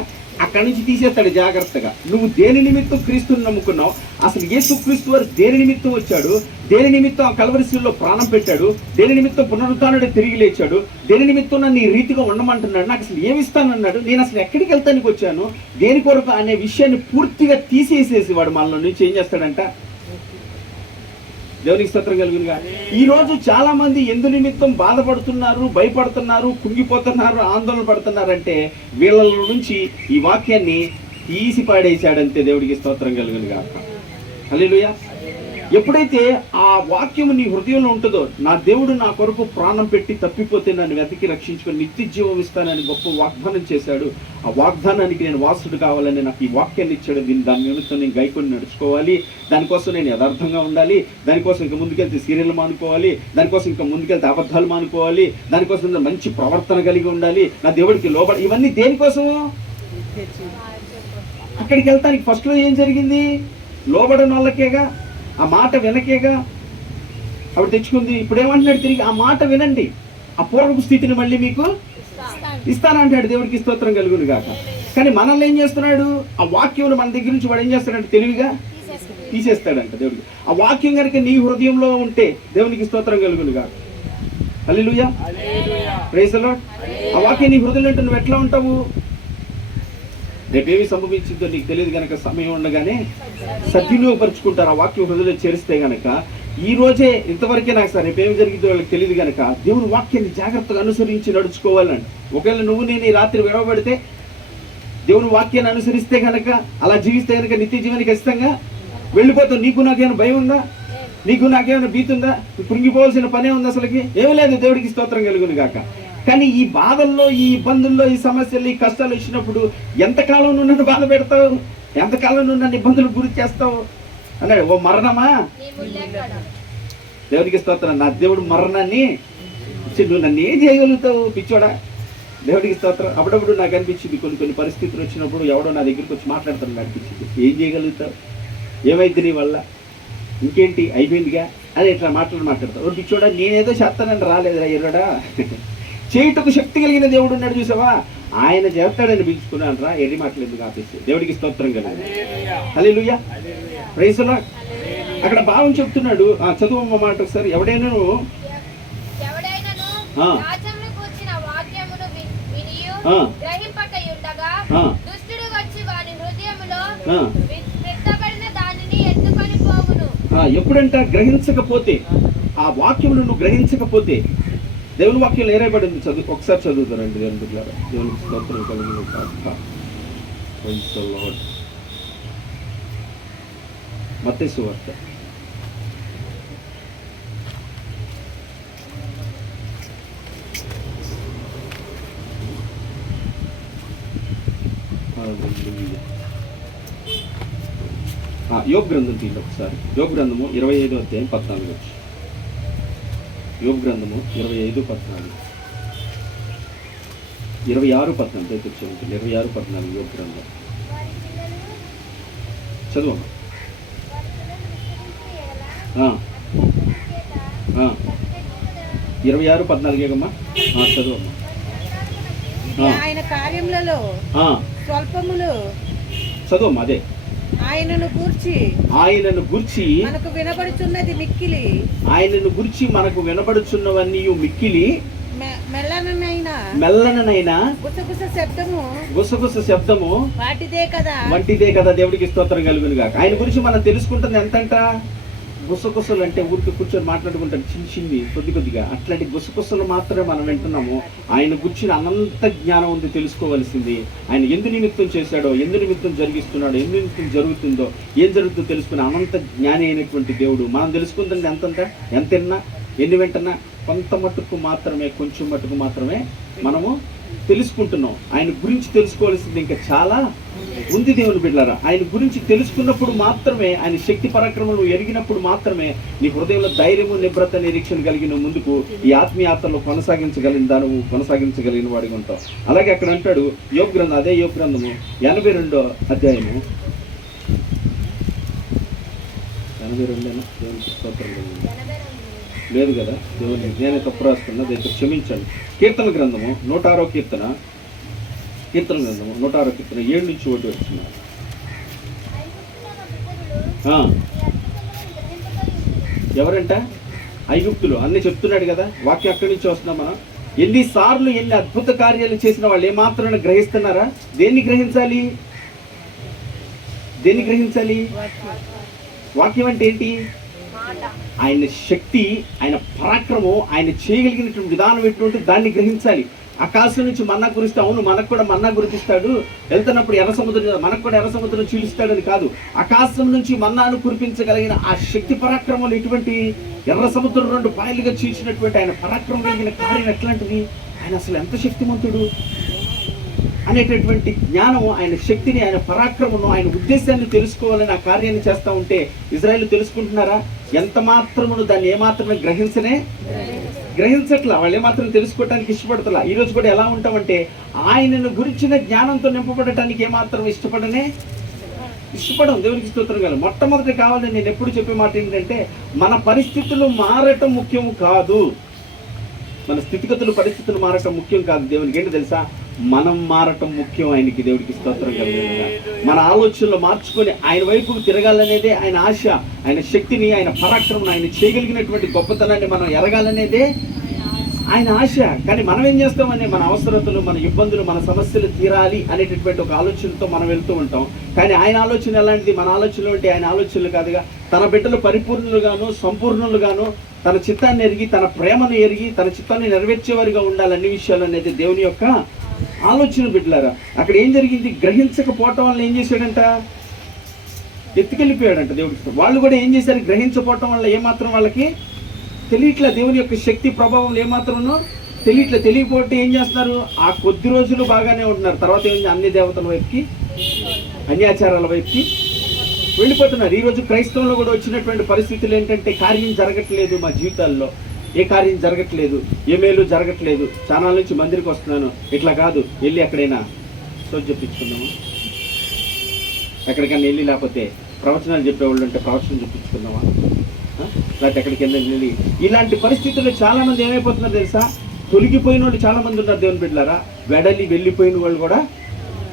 అక్కడి నుంచి తీసేస్తాడు. జాగ్రత్తగా నువ్వు దేని నిమిత్తం క్రీస్తుని నమ్ముకున్నావు, అసలు యేసుక్రీస్తు వారు దేని నిమిత్తం వచ్చాడు, దేని నిమిత్తం ఆ కల్వరిశిలువలో ప్రాణం పెట్టాడు, దేని నిమిత్తం పునరుత్థానుడే తిరిగి లేచాడు, దేని నిమిత్తం నన్ను ఈ రీతిగా ఉండమంటున్నాడు, నాకు అసలు ఏమిస్తానన్నాడు, నేను అసలు ఎక్కడికి వెళ్తానికి వచ్చాను, దేని కొరకు అనే విషయాన్ని పూర్తిగా తీసేసేసి వాడు మనలో నుంచి ఏం చేస్తాడంట? దేవునికి స్తోత్రం కలుగునుగా. ఈ రోజు చాలా మంది ఎందు నిమిత్తం బాధపడుతున్నారు, భయపడుతున్నారు, కుంగిపోతున్నారు, ఆందోళన పడుతున్నారంటే వీళ్ళ నుంచి ఈ వాక్యాన్ని తీసి పాడేశాడంతే. దేవుడికి స్తోత్రం కలుగునుగా. హల్లెలూయా. ఎప్పుడైతే ఆ వాక్యము నీ హృదయంలో ఉంటుందో, నా దేవుడు నా కొరకు ప్రాణం పెట్టి తప్పిపోతే నన్ను వెతికి రక్షించుకొని నిత్య జీవం ఇస్తానని గొప్ప వాగ్దానం చేశాడు. ఆ వాగ్దానానికి నేను వారసుడు కావాలని నాకు ఈ వాక్యాన్ని ఇచ్చాడు. దాని నిమిత్తం నేను గైకొని నడుచుకోవాలి. దానికోసం నేను యథార్థంగా ఉండాలి. దానికోసం ఇంకా ముందుకెళ్తే సీరియల్ మానుకోవాలి. దానికోసం ఇంకా ముందుకెళ్తే అబద్ధాలు మానుకోవాలి. దానికోసం మంచి ప్రవర్తన కలిగి ఉండాలి. నా దేవుడికి లోబడి, ఇవన్నీ దేనికోసము? అక్కడికి వెళ్తానికి ఫస్ట్లో ఏం జరిగింది? లోబడిన వాళ్ళకేగా, ఆ మాట వినకేగా అప్పుడు తెచ్చుకుంది. ఇప్పుడు ఏమంటున్నాడు తిరిగి? ఆ మాట వినండి, ఆ పూర్వపు స్థితిని మళ్ళీ మీకు ఇస్తానంటాడు. దేవుడికి స్తోత్రం కలుగును గాక. కానీ మనల్ని ఏం చేస్తున్నాడు? ఆ వాక్యం మన దగ్గర నుంచి వాడు ఏం చేస్తాడంటే తెలివిగా తీసేస్తాడంట దేవుడికి. ఆ వాక్యం కనుక నీ హృదయంలో ఉంటే దేవునికి స్తోత్రం కలుగును గాక. హల్లెలూయా, ప్రైజ్ ది లార్డ్. ఆ వాక్యం నీ హృదయంలో ఉంటే నువ్వు ఎట్లా ఉంటావు? రేపేమి సంభవించిందో నీకు తెలియదు కనుక సమయం ఉండగానే సద్వినియోగపరుచుకుంటారు. ఆ వాక్యం హృదయంలో చేరిస్తే గనక ఈ రోజే ఇంతవరకే నాకు సార్ రేపేమి జరిగిందో వాళ్ళకి తెలియదు కనుక దేవుని వాక్యాన్ని జాగ్రత్తగా అనుసరించి నడుచుకోవాలండి. ఒకవేళ నువ్వు నేను ఈ రాత్రి విడవబడితే దేవుని వాక్యాన్ని అనుసరిస్తే కనుక, అలా జీవిస్తే కనుక నిత్య జీవానికి ఖచ్చితంగా వెళ్ళిపోతావు. నీకు నాకేమైనా భయం ఉందా? నీకు నాకేమైనా భీతి ఉందా? కృంగిపోవాల్సిన పనే ఉంది? అసలుకి ఏమీ లేదు. దేవుడికి స్తోత్రం కలుగును గాక. కానీ ఈ బాధల్లో, ఈ ఇబ్బందుల్లో, ఈ సమస్యలు, ఈ కష్టాలు వచ్చినప్పుడు ఎంతకాలం నువ్వు నన్ను బాధ పెడతావు? ఎంతకాలం నువ్వు నన్ను ఇబ్బందులకు గురి చేస్తావు అన్నాడు. ఓ మరణమా, దేవుడికి స్తోత్రం. నా దేవుడు మరణాన్ని నువ్వు నన్ను ఏం చేయగలుగుతావు పిచ్చోడా? దేవుడికి స్తోత్రం. అప్పుడప్పుడు నాకు అనిపించింది, కొన్ని పరిస్థితులు వచ్చినప్పుడు ఎవడో నా దగ్గరికి వచ్చి మాట్లాడుతాను అనిపించింది. ఏం చేయగలుగుతావు? ఏమైంది నీ వల్ల? ఇంకేంటి అయిపోయిందిగా అని ఇట్లా మాట్లాడతావు. పిచ్చోడా, నేనేదో చేస్తానని రాలేదురా ఎర్రడా. చేయుటకు శక్తి కలిగిన దేవుడు ఉన్నాడు చూసావా, ఆయన చేస్తాడని పిలుచుకున్నాను రా. ఎర్రి మాటలు ఎందుకు ఆపేసి? దేవుడికి స్తోత్రం కలిగింది. హల్లెలూయా, ప్రైజ్ ది లార్డ్. అక్కడ భావం చెప్తున్నాడు. చదువు మాట ఒకసారి. ఎవడైనాను ఎప్పుడంట గ్రహించకపోతే, ఆ వాక్యమును నువ్వు గ్రహించకపోతే, దేవుని వాక్యం ఏరైపడింది. ఒకసారి చదువుతారండి. దేవునికి స్తోత్రం కలుగును గాక. Praise the Lord. మత్తయి సువార్త 14. యోబు గ్రంథం తీయండి ఒకసారి. యోబు గ్రంథము 25వ అధ్యాయం 14 వచ్చి. యోబు గ్రంథము 25:14, 26:14 దగ్గర చదువుతుంది. 26:14 యోబు గ్రంథం చదువమ్మా. 26:14 చదువమ్మా. ఆయన కార్యములలో స్వల్పములు చదువమ్మా. అదే ఆయనను గూర్చి మనకు వినబడుచున్నది మిక్కిలి. ఆయనను గురించి మనకు వినబడుచున్నవన్నీ మిక్కిలి మెల్లనైనా గుసగుస శబ్దము వంటిదే కదా. దేవుడికి స్తోత్రం కలుగును గాక. ఆయన గురించి మనం తెలుసుకుంటుంది ఎంతంట? గుసగుసలు అంటే ఊరికి కూర్చొని మాట్లాడుకుంటారు చిన్ని కొద్దిగా. అట్లాంటి గుసగుసలు మాత్రమే మనం వింటున్నాము. ఆయన గురించి అనంత జ్ఞానం ఉంది తెలుసుకోవాల్సింది. ఆయన ఎందు నిమిత్తం చేశాడో, ఎందు నిమిత్తం జరిగిస్తున్నాడో, ఎందు నిమిత్తం జరుగుతుందో, ఏం జరుగుతుందో తెలుసుకుని అనంత జ్ఞాని అయినటువంటి దేవుడు. మనం తెలుసుకుంటుంది ఎంత విన్నా, ఎన్ని వెంటనా కొంత మట్టుకు మాత్రమే, కొంచెం మట్టుకు మాత్రమే మనము తెలుసుకుంటున్నాం. ఆయన గురించి తెలుసుకోవాల్సింది ఇంకా చాలా ఉంది దేవుని బిడ్డలారా. ఆయన గురించి తెలుసుకున్నప్పుడు మాత్రమే, ఆయన శక్తి పరాక్రమను ఎరిగినప్పుడు మాత్రమే నీ హృదయంలో ధైర్యము, నిబ్రత, నిరీక్షణ కలిగిన ముందుకు ఈ ఆత్మీయాత్రలో కొనసాగించగలిగిన వాడిగా ఉంటావు. అలాగే అక్కడ అంటాడు యోబు గ్రంథం, అదే యోబు గ్రంథము 82వ అధ్యాయము 82 లేదు కదా, దేవుని నేనే తప్పు రాసుకున్నా, దగ్గర క్షమించండి. కీర్తన గ్రంథము 106వ కీర్తన 7 నుంచి 1 వచ్చినారు. ఎవరంట? ఐగుప్తులు అన్నీ చెప్తున్నాడు కదా. వాక్యం అక్కడి నుంచి వస్తున్నాం మనం. ఎన్నిసార్లు ఎన్ని అద్భుత కార్యాలు చేసిన వాళ్ళు ఏమాత్రం గ్రహిస్తున్నారా? దేన్ని గ్రహించాలి? వాక్యం అంటే ఏంటి? ఆయన శక్తి, ఆయన పరాక్రమం, ఆయన చేయగలిగినటువంటి విధానం ఎటువంటి దాన్ని గ్రహించాలి. ఆకాశం నుంచి మన్నా కురిస్తే, అవును మనకు కూడా మన్నా కురిపిస్తాడు, వెళ్తున్నప్పుడు ఎర్ర సముద్రం మనకు కూడా ఎర్ర సముద్రం చీలుస్తాడని కాదు, ఆకాశం నుంచి మన్నాను కురిపించగలిగిన ఆ శక్తి పరాక్రమాలు ఎటువంటి, ఎర్ర సముద్రం 2 పాయలుగా చీల్చినటువంటి ఆయన పరాక్రమం కలిగిన కార్యం ఎట్లాంటిది, ఆయన అసలు ఎంత శక్తిమంతుడు అనేటటువంటి జ్ఞానం, ఆయన శక్తిని, ఆయన పరాక్రమను, ఆయన ఉద్దేశాన్ని తెలుసుకోవాలని ఆ కార్యాన్ని చేస్తూ ఉంటే ఇజ్రాయేల్ తెలుసుకుంటున్నారా? ఎంత మాత్రమును దాన్ని ఏమాత్రమే గ్రహించట్లా, వాళ్ళు ఏమాత్రం తెలుసుకోవటానికి ఇష్టపడతలా. ఈరోజు కూడా ఎలా ఉంటామంటే ఆయనను గురించిన జ్ఞానంతో నింపబడటానికి ఏమాత్రం ఇష్టపడం. దేవునికి స్తోత్రం కాదు. మొట్టమొదటి కావాలని నేను ఎప్పుడు చెప్పే మాట ఏంటంటే, మన పరిస్థితులు మారటం ముఖ్యం కాదు, మన స్థితిగతులు పరిస్థితులు మారటం ముఖ్యం కాదు. దేవునికి ఏంటి తెలుసా, మనం మారటం ముఖ్యం. ఆయనకి, దేవుడికి స్తోత్రం కలుగునుగా. మన ఆలోచనలు మార్చుకొని ఆయన వైపుకు తిరగాలనేదే ఆయన ఆశ. ఆయన శక్తిని, ఆయన పరాక్రమం, ఆయన చేయగలిగినటువంటి గొప్పతనాన్ని మనం ఎరగాలనేదే ఆయన ఆశ. కానీ మనం ఏం చేస్తామని, మన అవసరతలు, మన ఇబ్బందులు, మన సమస్యలు తీరాలి అనేటటువంటి ఒక ఆలోచనతో మనం వెళ్తూ ఉంటాం. కానీ ఆయన ఆలోచన ఎలాంటిది? మన ఆలోచనలు అంటే ఆయన ఆలోచనలు కాదుగా. తన బిడ్డలు పరిపూర్ణులుగాను, సంపూర్ణులుగాను, తన చిత్తాన్ని ఎరిగి, తన ప్రేమను ఎరిగి, తన చిత్తాన్ని నెరవేర్చేవారిగా ఉండాలి అన్ని విషయాలు అనేది దేవుని యొక్క ఆలోచన. బిడ్డలారా, అక్కడ ఏం జరిగింది? గ్రహించకపోవటం వల్ల ఏం చేశాడంట? ఎత్తుకెళ్ళిపోయాడంట దేవుడికి. వాళ్ళు కూడా ఏం చేశారు? గ్రహించకపోవటం వల్ల ఏమాత్రం వాళ్ళకి తెలియట్లే, దేవుని యొక్క శక్తి ప్రభావం ఏమాత్రమో తెలియట్లే. తెలియకపోతే ఏం చేస్తున్నారు? ఆ కొద్ది రోజులు బాగానే ఉంటున్నారు, తర్వాత ఏం అన్ని దేవతల వైపుకి, అన్యాచారాల వైపుకి వెళ్ళిపోతున్నారు. ఈరోజు క్రైస్తవంలో కూడా వచ్చినటువంటి పరిస్థితులు ఏంటంటే, కార్యం జరగట్లేదు మా జీవితాల్లో, ఏ కార్యం జరగట్లేదు, ఏ మేలు జరగట్లేదు. ఛానల్ నుంచి మందిరికి వస్తున్నాను, ఇట్లా కాదు, వెళ్ళి ఎక్కడైనా సోజ్ చెప్పించుకుందాము, ఎక్కడికైనా వెళ్ళి, లేకపోతే ప్రవచనాలు చెప్పేవాళ్ళు ఉంటే ప్రవచనం చెప్పించుకుందామా, లేకపోతే ఎక్కడికి వెళ్ళి. ఇలాంటి పరిస్థితుల్లో చాలా మంది ఏమైపోతున్నారు తెలుసా? తొలగిపోయిన వాళ్ళు చాలా మంది ఉన్నారు దేవుని బిడ్డలారా. వెళ్ళిపోయిన వాళ్ళు కూడా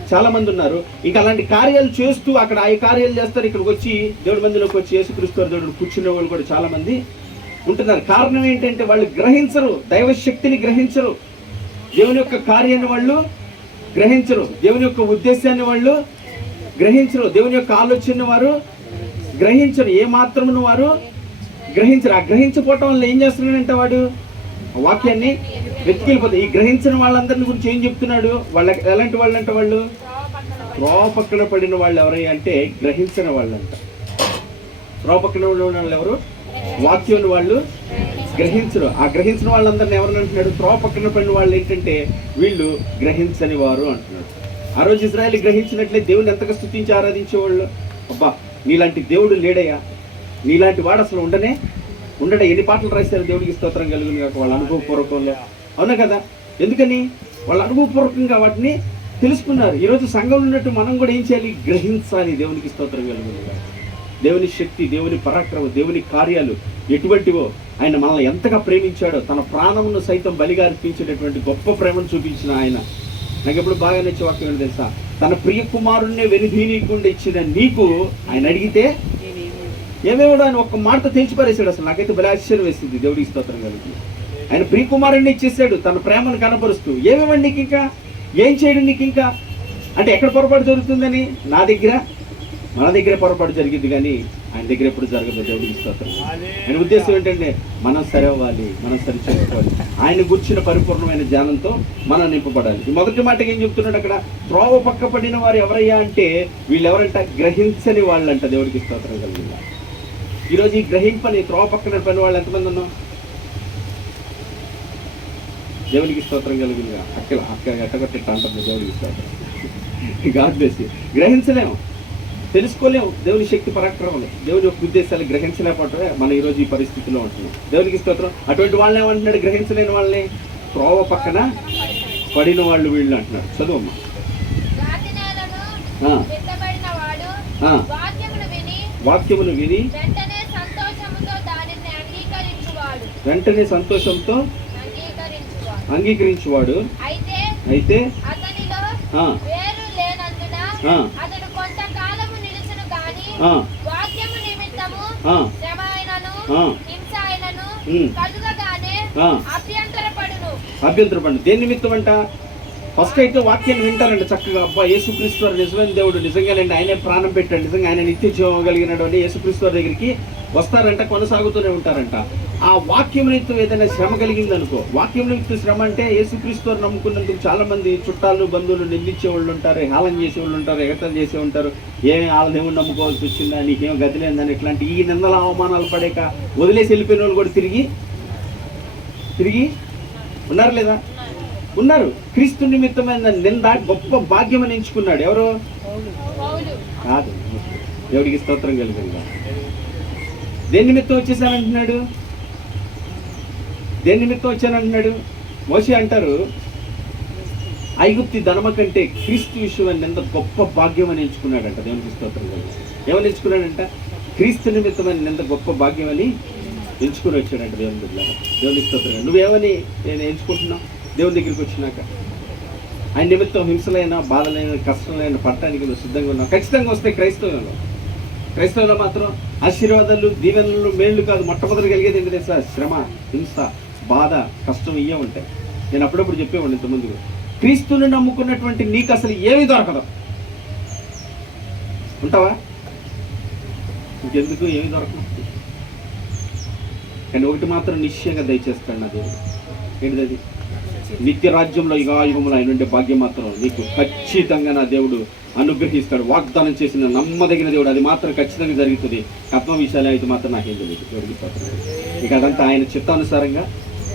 చాలా మంది ఉన్నారు. ఇంకా అలాంటి కార్యాలు చేస్తూ అక్కడ ఆ కార్యాలు చేస్తారు, ఇక్కడికి వచ్చి దేవుడి మందిలోకి వచ్చి యేసుక్రీస్తు దేవుడు కూర్చునే వాళ్ళు కూడా చాలా మంది ఉంటున్నారు. కారణం ఏంటంటే వాళ్ళు గ్రహించరు, దైవశక్తిని గ్రహించరు, దేవుని యొక్క కార్యాన్ని వాళ్ళు గ్రహించరు, దేవుని యొక్క ఉద్దేశాన్ని వాళ్ళు గ్రహించరు, దేవుని యొక్క ఆలోచనని వారు గ్రహించరు, ఏ మాత్రమును వారు గ్రహించరు. ఆ గ్రహించకపోవటం వల్ల ఏం చేస్తున్నాడంటే వాడు వాక్యాన్ని వెతికెళ్ళిపోతాయి. ఈ గ్రహించిన వాళ్ళందరిని గురించి ఏం చెప్తున్నాడు? వాళ్ళకి ఎలాంటి వాళ్ళు అంటే, వాళ్ళు త్రోవ పక్కన పడిన వాళ్ళు ఎవరయ్యా అంటే గ్రహించిన వాళ్ళంట. త్రోవ పక్కన వాళ్ళు ఎవరు? వాక్యం వాళ్ళు గ్రహించరు. ఆ గ్రహించిన వాళ్ళందరినీ ఎవరిని అంటున్నాడు? త్రోవ పక్కన పడిన వాళ్ళు ఏంటంటే వీళ్ళు గ్రహించని వారు అంటున్నాడు. ఆ రోజు ఇజ్రాయేల్ గ్రహించినట్లే దేవుని ఎంతగా స్తుతించి ఆరాధించేవాళ్ళు. అబ్బా, నీలాంటి దేవుడు లేడయ్యా, నీలాంటి వాడు అసలు ఉండడా. ఎన్ని పాటలు రాశారు, దేవుడికి స్తోత్రం కలుగును కాక, వాళ్ళ అనుభవపూర్వకంలో. అవునా కదా? ఎందుకని? వాళ్ళ అనుభవపూర్వకంగా వాటిని తెలుసుకున్నారు. ఈరోజు సంఘంలో ఉన్నట్టు మనం కూడా ఏం చేయాలి? గ్రహించాలి. దేవునికి స్తోత్రం కలుగును కాక. దేవుని శక్తి, దేవుని పరాక్రమం, దేవుని కార్యాలు ఎటువంటివో, ఆయన మనల్ని ఎంతగా ప్రేమించాడో, తన ప్రాణమును సైతం బలిగా అర్పించేటటువంటి గొప్ప ప్రేమను చూపించిన ఆయన. నాకు ఎప్పుడు బాగా నచ్చే వాక్యం ఏంటో తెలుసా? తన ప్రియ కుమారుణ్ణే వెనుదీయకుండా ఇచ్చిన నీకు ఆయన అడిగితే ఏమేమో ఆయన ఒక్క మాటతో తెలిసిపారేశాడు. అసలు నాకైతే బలి ఆశ్చర్యం వేసింది. దేవుడికి స్తోత్రం కలుగుతుంది. ఆయన ప్రియ కుమారుణ్ణి ఇచ్చేసాడు తన ప్రేమను కనపరుస్తూ. ఏమేమండి నీకు ఇంకా ఏం చేయడం నీకు ఇంకా అంటే, ఎక్కడ పొరపాటు జరుగుతుందని? మన దగ్గర పొరపాటు జరిగింది, కానీ ఆయన దగ్గర ఎప్పుడు జరగదు. దేవుడికి స్తోత్రం. ఆయన ఉద్దేశం ఏంటంటే మనం సరి అవ్వాలి, మనం సరి చేసుకోవాలి, ఆయన గుర్చిన పరిపూర్ణమైన జ్ఞానంతో మనం నింపబడాలి. ఈ మొదటి మాటకి ఏం చెప్తున్నాడు అక్కడ? త్రోవ పక్క పడిన వారు ఎవరయ్యా అంటే వీళ్ళు ఎవరంట? గ్రహించని వాళ్ళంట. దేవుడికి స్తోత్రం కలిగింది. ఈరోజు ఈ గ్రహింపని త్రోవ పక్కన పడిన వాళ్ళు ఎంతమంది ఉన్నాం? దేవునికి స్తోత్రం కలిగిందిగా. అక్క ఎట్టగొట్టిట్ట అంటుంది. దేవుడికి స్తోత్రం. God bless you. గ్రహించలేము, తెలుసుకోలేము దేవుని శక్తి పరాక్రమలు, దేవుని యొక్క ఉద్దేశాలు గ్రహించలేకపోవటమే మనం ఈరోజు ఈ పరిస్థితిలో ఉంటున్నాం. దేవునికి స్తోత్రం. అటువంటి వాళ్ళని ఏమంటున్నాడు? గ్రహించలేని వాళ్ళని త్రోవ పక్కన పడిన వాళ్ళు వీళ్ళు అంటున్నాడు. చదువమ్మా. వాక్యమును విని వెంటనే సంతోషంతో అంగీకరించువాడు అయితే అభ్యంతరపడు. దేని నిమిత్తం అంట? ఫస్ట్ అయితే వాక్యాన్ని వింటారండి చక్కగా. అబ్బా, యేసుక్రీస్తు నిజమైన దేవుడు, నిజంగానండి ఆయనే ప్రాణం పెట్టాడు, నిజంగా ఆయన నిత్య జీవం కలిగినాడు అని యేసుక్రీస్తు దగ్గరికి వస్తారంట, కొనసాగుతూనే ఉంటారంట. ఆ వాక్యం నిమిత్తం ఏదైనా శ్రమ కలిగింది అనుకో, వాక్యం నిమిత్తం శ్రమ అంటే యేసుక్రీస్తు వారు నమ్ముకున్నందుకు చాలా మంది చుట్టాలు బంధువులు నిందించే వాళ్ళు ఉంటారు, హేళన చేసే వాళ్ళు ఉంటారు, ఎగతాలు చేసే ఉంటారు. వాళ్ళ దేవుడు నమ్ముకోవాల్సి వచ్చిందా, నీకేం గతి లేదని, ఇట్లాంటి ఈ నిందల అవమానాలు పడేక వదిలేసి వెళ్ళిపోయిన వాళ్ళు కూడా తిరిగి ఉన్నారు లేదా? ఉన్నారు. క్రీస్తు నిమిత్తమైన నింద గొప్ప భాగ్యం అని ఎంచుకున్నాడు. ఎవరు? కాదు, దేవుడికి స్తోత్రం కలిగిందా. దేని నిమిత్తం వచ్చేసానంటున్నాడు? దేని నిమిత్తం వచ్చానంటున్నాడు? మోషే అంటారు, ఐగుప్తి ధనమ కంటే క్రీస్తు విషయం నింద గొప్ప భాగ్యం అని ఎంచుకున్నాడంట. దేవునికి స్తోత్రం కలిగిందా. ఏమని ఎంచుకున్నాడంట? క్రీస్తు నిమిత్తమైన నింద గొప్ప భాగ్యం అని ఎంచుకుని వచ్చాడంట. దేవుని బిడ్డలారా, దేవునికి స్తోత్రం. నువ్వేమని నేను ఎంచుకుంటున్నావు? దేవుని దగ్గరికి వచ్చినాక ఆయన నిమిత్తం హింసలైన, బాధలైన, కష్టంలైన పడటానికి నువ్వు సిద్ధంగా ఉన్నావు. ఖచ్చితంగా వస్తే క్రైస్తవులో మాత్రం ఆశీర్వాదాలు, దీవెనలు, మేళ్ళు కాదు, మొట్టమొదటి కలిగేది ఏంటి తెలుసా? శ్రమ, హింస, బాధ, కష్టం ఇవే ఉంటాయి. నేను అప్పుడప్పుడు చెప్పేవాడిని ఇంతకుముందు, క్రీస్తుని నమ్ముకున్నటువంటి నీకు అసలు ఏమీ దొరకదు. ఉంటావా? ఇంకెందుకు ఏమీ దొరకదు. కానీ ఒకటి మాత్రం నిశ్చయంగా దయచేస్తాడు నా దేవుడు. ఏంటిది? నిత్య రాజ్యంలో యుగాయుగంలో ఆయన ఉండే భాగ్యం మాత్రం నీకు ఖచ్చితంగా నా దేవుడు అనుగ్రహిస్తాడు. వాగ్దానం చేసిన నమ్మదగిన దేవుడు. అది మాత్రం ఖచ్చితంగా జరుగుతుంది. ఆత్మ విషయాలు అయితే మాత్రం నాకేం తెలియదు. దేవుడికి ఇక అదంతా ఆయన చిత్తానుసారంగా,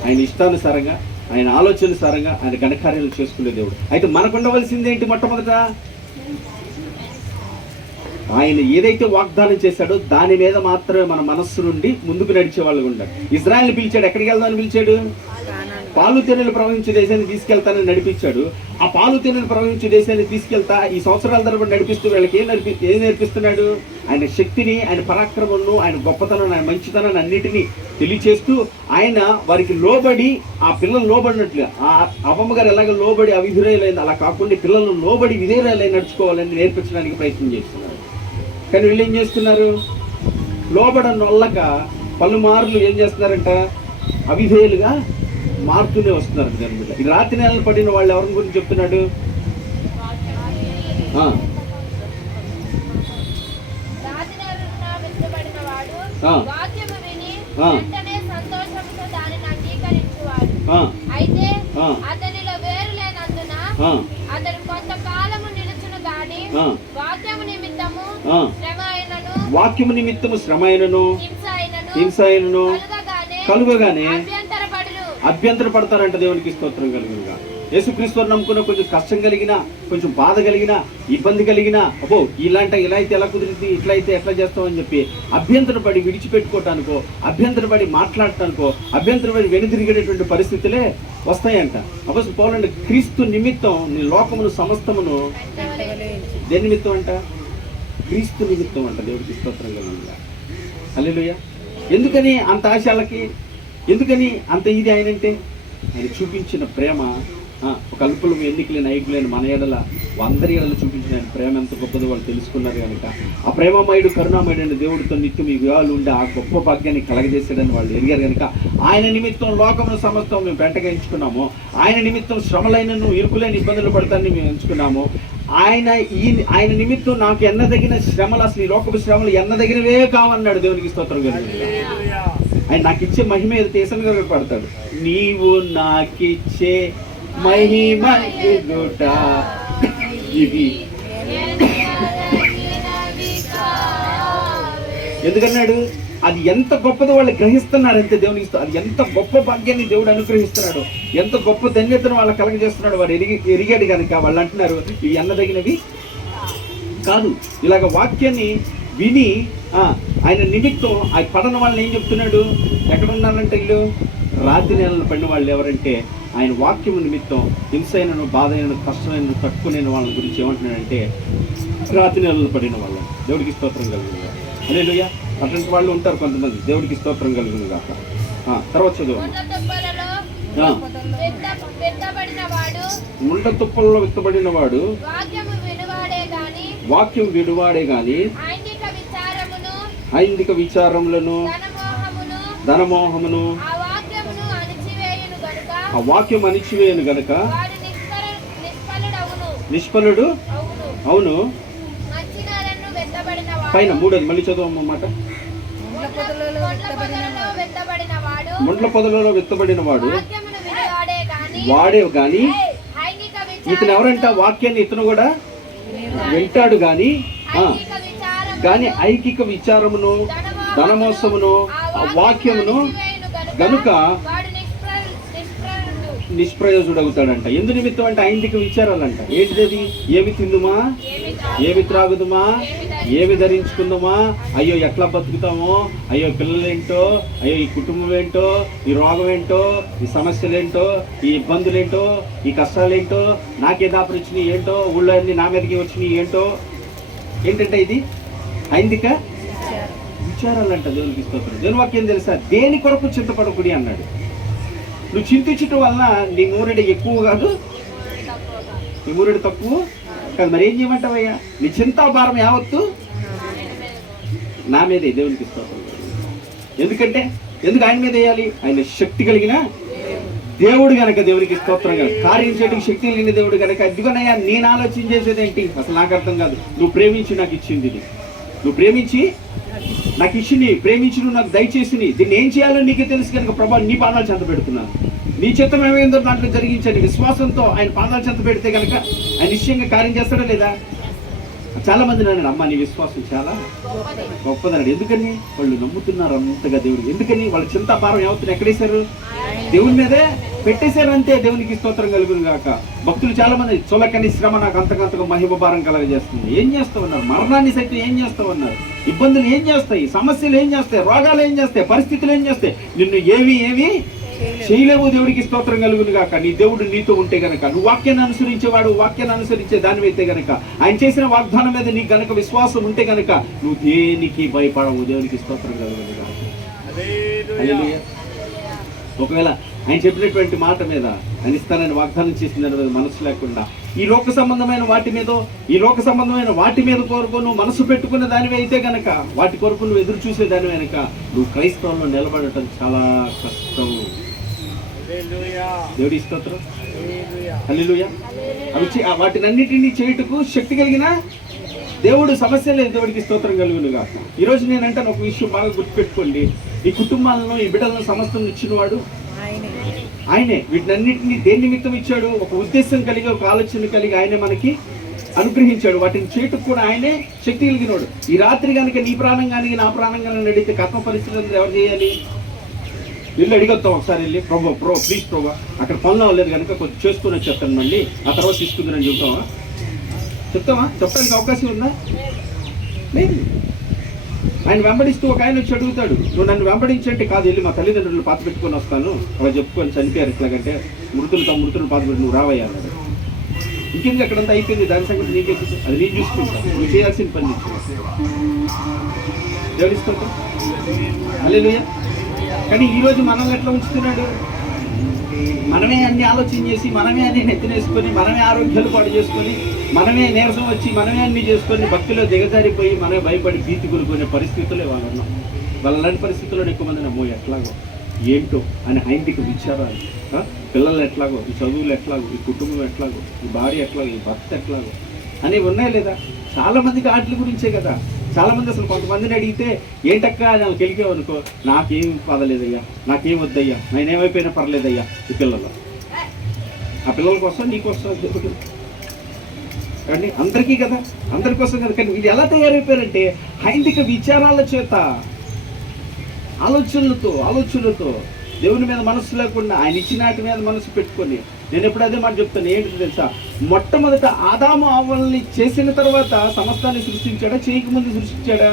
ఆయన ఇష్టానుసారంగా, ఆయన ఆలోచనానుసారంగా ఆయన ఘనకార్యాలు చేసుకునే దేవుడు. అయితే మనకు ఉండవలసింది ఏంటి? మొట్టమొదట ఆయన ఏదైతే వాగ్దానం చేశాడో దాని మీద మాత్రమే మన మనస్సు నుండి ముందుకు నడిచే వాళ్ళు ఉండాలి. ఇజ్రాయెల్ని పిలిచాడు, ఎక్కడికి వెళ్దామని పిలిచాడు? పాలు తేనెలు ప్రవహించే దేశాన్ని తీసుకెళ్తానని నడిపించాడు. ఆ పాలు తేనెలు ప్రవహించే దేశాన్ని తీసుకెళ్తా ఈ సంవత్సరాల తరబడి నడిపిస్తూ వీళ్ళకి ఏం నేర్పిస్తున్నాడు? ఆయన శక్తిని, ఆయన పరాక్రమను, ఆయన గొప్పతనాన్ని, ఆయన మంచితనాన్ని అన్నిటినీ తెలియచేస్తూ ఆయన వారికి లోబడి, ఆ పిల్లలు లోబడినట్లుగా, ఆ అమ్మమ్మ గారు ఎలాగ లోబడి అవిధేయులైంది అలా కాకుండా పిల్లలను లోబడి విధేయులై నడుచుకోవాలని నేర్పించడానికి ప్రయత్నం చేస్తున్నారు. కానీ వీళ్ళు ఏం చేస్తున్నారు? లోబడని వల్లక పలుమార్లు ఏం చేస్తున్నారంట? అవిధేయులుగా మారుతూనే వస్తున్నారు. జన్మలో ఈ రాత్రి నెలలు పడిన వాళ్ళు ఎవరి గురించి చెప్తున్నాడు? వాక్యము నిమిత్తము శ్రమైనను, హింస అయినను కలుగగానే అభ్యంతర పడతారంట. దేవునికి స్తోత్రం కలిగినగా. యేసుక్రీస్తు నమ్ముకున్న కొంచెం కష్టం కలిగినా, కొంచెం బాధ కలిగినా, ఇబ్బంది కలిగినా, అబ్బో ఇలా అయితే ఎలా కుదిరింది, ఇట్లా అయితే ఎట్లా చేస్తామని చెప్పి అభ్యంతరపడి విడిచిపెట్టుకోవటానికో, అభ్యంతరపడి మాట్లాడటానికో, అభ్యంతరపడి వెనుదిరిగేటటువంటి పరిస్థితులే వస్తాయంట. అప్పుడు పోలండి, క్రీస్తు నిమిత్తం నీ లోకమును సమస్తమును దేని నిమిత్తం అంట? క్రీస్తు నిమిత్తం అంట. దేవుడికి స్తోత్రం కలిగినగా. హల్లెలూయా. ఎందుకని అంత ఆశలకి, ఎందుకని అంత ఇది ఆయనంటే? ఆయన చూపించిన ప్రేమ, ఒక అల్పులము ఎన్నికలేని ఐగులైన మన ఎడల అందరి ఎడల చూపించిన ఆయన ప్రేమ ఎంత గొప్పదో వాళ్ళు తెలుసుకున్నారు కనుక ఆ ప్రేమమయుడు, కరుణామయుడైన దేవుడితో నిత్యం ఈ వివాహాలు ఉండే ఆ గొప్ప భాగ్యాన్ని కలగజేసాడని వాళ్ళు ఎరిగారు కనుక ఆయన నిమిత్తం లోకమును సమస్తం మేము వెంటగా ఎంచుకున్నాము. ఆయన నిమిత్తం శ్రమలైనను, ఇరుకులైన ఇబ్బందులు పడతాన్ని మేము ఎంచుకున్నాము. ఆయన నిమిత్తం నాకు ఎన్నదగిన శ్రమలు, అసలు ఈ లోకపు శ్రమలు ఎన్నదగినవే కావన్నాడు. దేవునికి స్తోత్రం కలిగింది. ఆయన నాకు ఇచ్చే మహిమ ఏదో తీసన్ గారు పడతాడు. నీవు నాకిచ్చే మహిమ ఎదుట ఇది. ఎందుకన్నాడు? అది ఎంత గొప్పదో వాళ్ళు గ్రహిస్తున్నారు అంతే. దేవునికి అది ఎంత గొప్ప భాగ్యాన్ని దేవుడు అనుగ్రహిస్తున్నాడు, ఎంత గొప్ప ధన్యతను వాళ్ళ కలగజేస్తున్నాడు. వాడు ఎరిగాడు కనుక వాళ్ళు అంటున్నారు ఇవి ఎన్నదగినవి కాదు. ఇలాగ వాక్యాన్ని విని ఆయన నిమిత్తం ఆ పడన వాళ్ళని ఏం చెప్తున్నాడు? ఎక్కడ ఉన్నారంటే వీళ్ళు రాత్రి నెలలు పడిన వాళ్ళు ఎవరంటే ఆయన వాక్యం నిమిత్తం హింసైనను, బాధైనను, కష్టమైన, తక్కువైన వాళ్ళ గురించి ఏమంటున్నాడంటే రాత్రి నెలలు పడిన వాళ్ళు. దేవుడికి స్తోత్రం కలుగును. హల్లెలూయా. అటువంటి వాళ్ళు ఉంటారు కొంతమంది. దేవుడికి స్తోత్రం కలుగును గాక. తర్వాత చదువు. ముండ తుప్పల్లో విత్తబడిన వాడు వాక్యం విడువాడే గాని ఐందిక విచారములను, ధనమోహమును ఆ వాక్యం అణిచివేయను గనుక నిష్ఫలుడు అవును. పైన 3 మళ్ళీ చదువు అన్నమాట. ముండ్ల పొదలలో విత్తబడిన వాడు వాక్యమును వినువాడే గాని వాడే గాని లైంగిక ఇతను ఎవరంట? వాక్యాన్ని ఇతను కూడా వింటాడు గాని గాని ఐకిక విచారమును ధనమోసమును ఆ వాక్యమును గనుక నిష్ప్రయోజుడవుతాడంట. ఎందు నిమిత్తం అంటే ఐందిక విచారాలంట. ఏంటిది? ఏమి తిందుమా, ఏమి త్రాగుదుమా, ఏమి ధరించుకుందామా, అయ్యో ఎట్లా బతుకుతామో, అయ్యో పిల్లలేంటో, అయ్యో ఈ కుటుంబం ఏంటో, ఈ రోగం ఏంటో, ఈ సమస్యలేంటో, ఈ ఇబ్బందులేంటో, ఈ కష్టాలేంటో, నాకే దాపలు వచ్చినాయి ఏంటో, ఊళ్ళో అన్ని నా మీదకి వచ్చినాయి ఏంటో. ఏంటంటే ఇది ఐందిక విచారాలంట. దేవునికి స్తోత్రం. దేవుని వాక్యం తెలుసా? దేని కొరకు చింతపడకుడి అన్నాడు. నువ్వు చింతించటం వల్ల నీ మూరెడు ఎక్కువ కాదు, నీ మూరెడు తక్కువ కాదు. మరి ఏం చేయమంటావయ్యా? నీ చింతాభారం యావత్తు నా మీదే. దేవునికి స్తోత్రం. ఎందుకంటే ఎందుకు ఆయన మీద వేయాలి? ఆయన శక్తి కలిగిన దేవుడు గనక. దేవునికి స్తోత్రం. కార్యం చేయడానికి శక్తి కలిగిన దేవుడు గనక. ఇదిగోనయ్యా నేను ఆలోచన చేసేది ఏంటి? అసలు నాకు అర్థం కాదు. నువ్వు ప్రేమించి నాకు ఇచ్చింది ఇది. నువ్వు ప్రేమించి నాకు ఇచ్చింది, ప్రేమించి నువ్వు నాకు దయచేసి దీన్ని ఏం చేయాలో నీకే తెలుసు కనుక ప్రభా నీ పాదాలు చెంత పెడుతున్నాను. నీ చిత్తం ఏమైందో దాంట్లో జరిగించండి. విశ్వాసంతో ఆయన పాదాలు చెంత పెడితే కనుక ఆయన నిశ్చయంగా కార్యం చేస్తాడా లేదా? చాలా మంది అన్నాడు, అమ్మ నీ విశ్వాసం చాలా గొప్పదన్నాడు. ఎందుకని? వాళ్ళు నమ్ముతున్నారు అంతగా దేవుడు. ఎందుకని? వాళ్ళ చింతాభారం యావత్తుని ఎక్కడేశారు? దేవుని మీదే పెట్టేశారు అంతే. దేవునికి స్తోత్రం కలుగును గాక. భక్తులు చాలా మంది చొలకని శ్రమ నాకు అంతకంతగా మహిమ భారం కలగజేస్తుంది. ఏం చేస్తామన్నారు? మరణాన్ని సైతం ఏం చేస్తామన్నారు? ఇబ్బందులు ఏం చేస్తాయి? సమస్యలు ఏం చేస్తాయి? రోగాలు ఏం చేస్తాయి? పరిస్థితులు ఏం చేస్తాయి? నిన్ను ఏవి చేయలేవు. దేవుడికి స్తోత్రం కలుగును గాక. నీ దేవుడు నీతో ఉంటే గనక, నువ్వు వాక్యాన్ని అనుసరించేవాడు, వాక్యాన్ని అనుసరించే దానివైతే గనక, ఆయన చేసిన వాగ్దానం మీద నీకు గనక విశ్వాసం ఉంటే గనక నువ్వు దేనికి భయపడవు. దేవునికి స్తోత్రం కలుగును గాక. హల్లెలూయా. ఒకవేళ ఆయన చెప్పినటువంటి మాట మీద ఆయన ఇస్తానని వాగ్దానం చేసిన దాని మీద మనసు లేకుండా ఈ లోక సంబంధమైన వాటి మీద కొరకు నువ్వు మనసు పెట్టుకున్న దానివి అయితే గనక, వాటి కొరకు నువ్వు ఎదురు చూసే దాని వెనక నువ్వు క్రైస్తవంలో నిలబడటం చాలా కష్టం. దేవుడి స్తోత్రం. హల్లెలూయా. వాటినన్నిటినీ చేయుటకు శక్తి కలిగిన దేవుడు. సమస్య లేదు. దేవుడికి స్తోత్రం కలుగునుగా. ఈరోజు నేనంటాను ఒక విషయం బాగా గుర్తుపెట్టుకోండి. ఈ కుటుంబాలను, ఈ బిడ్డలను సమస్తం ఇచ్చినవాడు ఆయనే. వీటినన్నింటినీ దేని నిమిత్తం ఇచ్చాడు? ఒక ఉద్దేశం కలిగి, ఒక ఆలోచన కలిగి ఆయనే మనకి అనుగ్రహించాడు. వాటిని చేయటకు కూడా ఆయనే శక్తి కలిగినవాడు. ఈ రాత్రి కనుక నీ ప్రాణం కానీ నా ప్రాణం కానీ అడిగితే కర్మ పరిస్థితులు ఎవరు చేయాలి? వెళ్ళి అడిగొద్దాం ఒకసారి వెళ్ళి, ప్లీజ్ ప్రభా అక్కడ పనులు అవ్వలేదు కనుక కొంచెం చేసుకుని వచ్చేస్తాను, మళ్ళీ ఆ తర్వాత తీసుకుందని చెప్తావా? చెప్పడానికి అవకాశం ఉందా? లేదు. ఆయన వెంబడిస్తూ ఒక ఆయన వచ్చి అడుగుతాడు, నువ్వు నన్ను వెంబడించంటే కాదు, వెళ్ళి మా తల్లిదండ్రులు పాత పెట్టుకొని వస్తాను, అలా చెప్పుకొని చనిపోయారు ఎట్లాగంటే మృతులు పాత పెట్టి నువ్వు రావయ్యా అన్నాడు. ఇంకెందుకు అక్కడంతా అయిపోయింది, దాని సంగతి నీకే, అది నేను చూసుకుంటాను, నువ్వు చేయాల్సిన పని దేవుడిస్తాను. హల్లెలూయా. కానీ ఈరోజు మనల్ని ఎట్లా ఉంచుతున్నాడు? మనమే అన్ని ఆలోచన చేసి, మనమే అన్ని నెత్తినేసుకొని, మనమే ఆరోగ్యాలు పాటు చేసుకొని, మనమే నీరసం వచ్చి, మనమే అన్ని చేసుకొని భక్తిలో దిగజారిపోయి, మనమే భయపడి భీతి కొనుక్కునే పరిస్థితులే వాళ్ళన్నాం. వాళ్ళలాంటి పరిస్థితుల్లో ఎక్కువ మంది నమ్మో ఎట్లాగో ఏంటో అని ఐందిక విచారాలు. పిల్లలు ఎట్లాగో, ఈ చదువులు ఎట్లాగో, ఈ కుటుంబం ఎట్లాగో, ఈ భార్య ఎట్లాగో, ఈ భర్త ఎట్లాగో అనేవి ఉన్నాయా లేదా? చాలా మందికి వాటి గురించే కదా. చాలా మంది అసలు కొంతమందిని అడిగితే ఏంటక్క నాకు గెలికావు అనుకో, నాకేం పదలేదయ్యా, నాకేం వద్దయ్యా, నేనేమైపోయినా పర్లేదయ్యా. ఈ పిల్లలు, ఆ పిల్లల కోసం నీకోసం దేవుడు కానీ అందరికీ కదా, అందరికోసం కదా. కానీ వీళ్ళు ఎలా తయారైపోయారంటే ఐందిక విచారాల చేత, ఆలోచనలతో దేవుని మీద మనసు లేకుండా ఆయన ఇచ్చిన వాటి మీద మనసు పెట్టుకొని. నేను ఎప్పుడు అదే మాట చెప్తాను, ఏంటి తెలుసా? మొట్టమొదట ఆదాము అవ్వల్ని చేసిన తర్వాత సమస్తాన్ని సృష్టించాడా? చేయకముందు సృష్టించాడా?